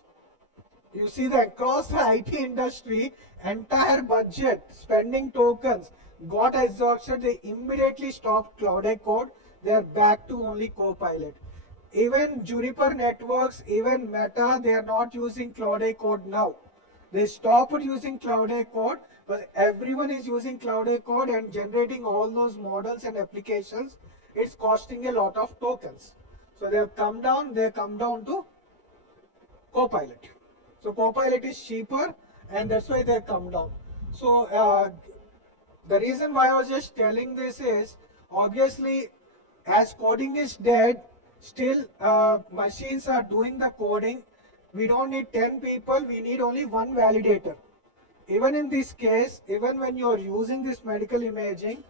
You see that across the IT industry, entire budget spending tokens got exhausted. They immediately stopped Cloud Code. They are back to only Copilot. Even Juniper Networks, even Meta, they are not using Cloud Code now. They stopped using Cloud Code, but everyone is using Cloud Code and generating all those models and applications. It's costing a lot of tokens. So they have come down to Copilot. So Copilot is cheaper and that's why they have come down. So the reason why I was just telling this is, obviously, as coding is dead, still machines are doing the coding. We don't need 10 people, we need only one validator. Even in this case, even when you are using this medical imaging,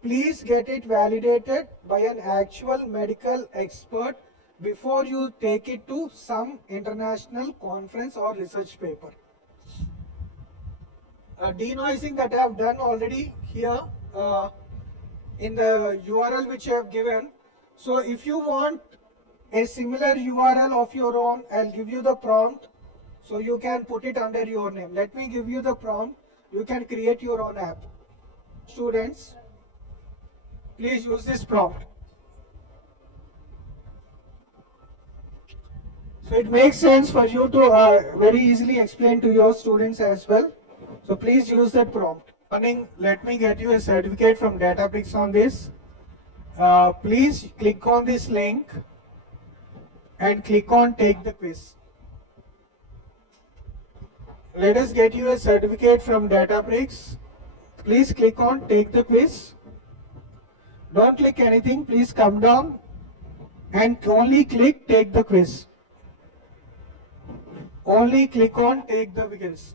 please get it validated by an actual medical expert before you take it to some international conference or research paper. Denoising that I have done already here in the URL which I have given. So if you want a similar URL of your own, I'll give you the prompt so you can put it under your name. Let me give you the prompt. You can create your own app. Students, please use this prompt. So it makes sense for you to very easily explain to your students as well. So please use that prompt. Let me get you a certificate from Databricks on this. Please click on this link and click on take the quiz. Let us get you a certificate from Databricks. Please click on take the quiz. Don't click anything, please come down and only click take the quiz. Only click on take the quiz.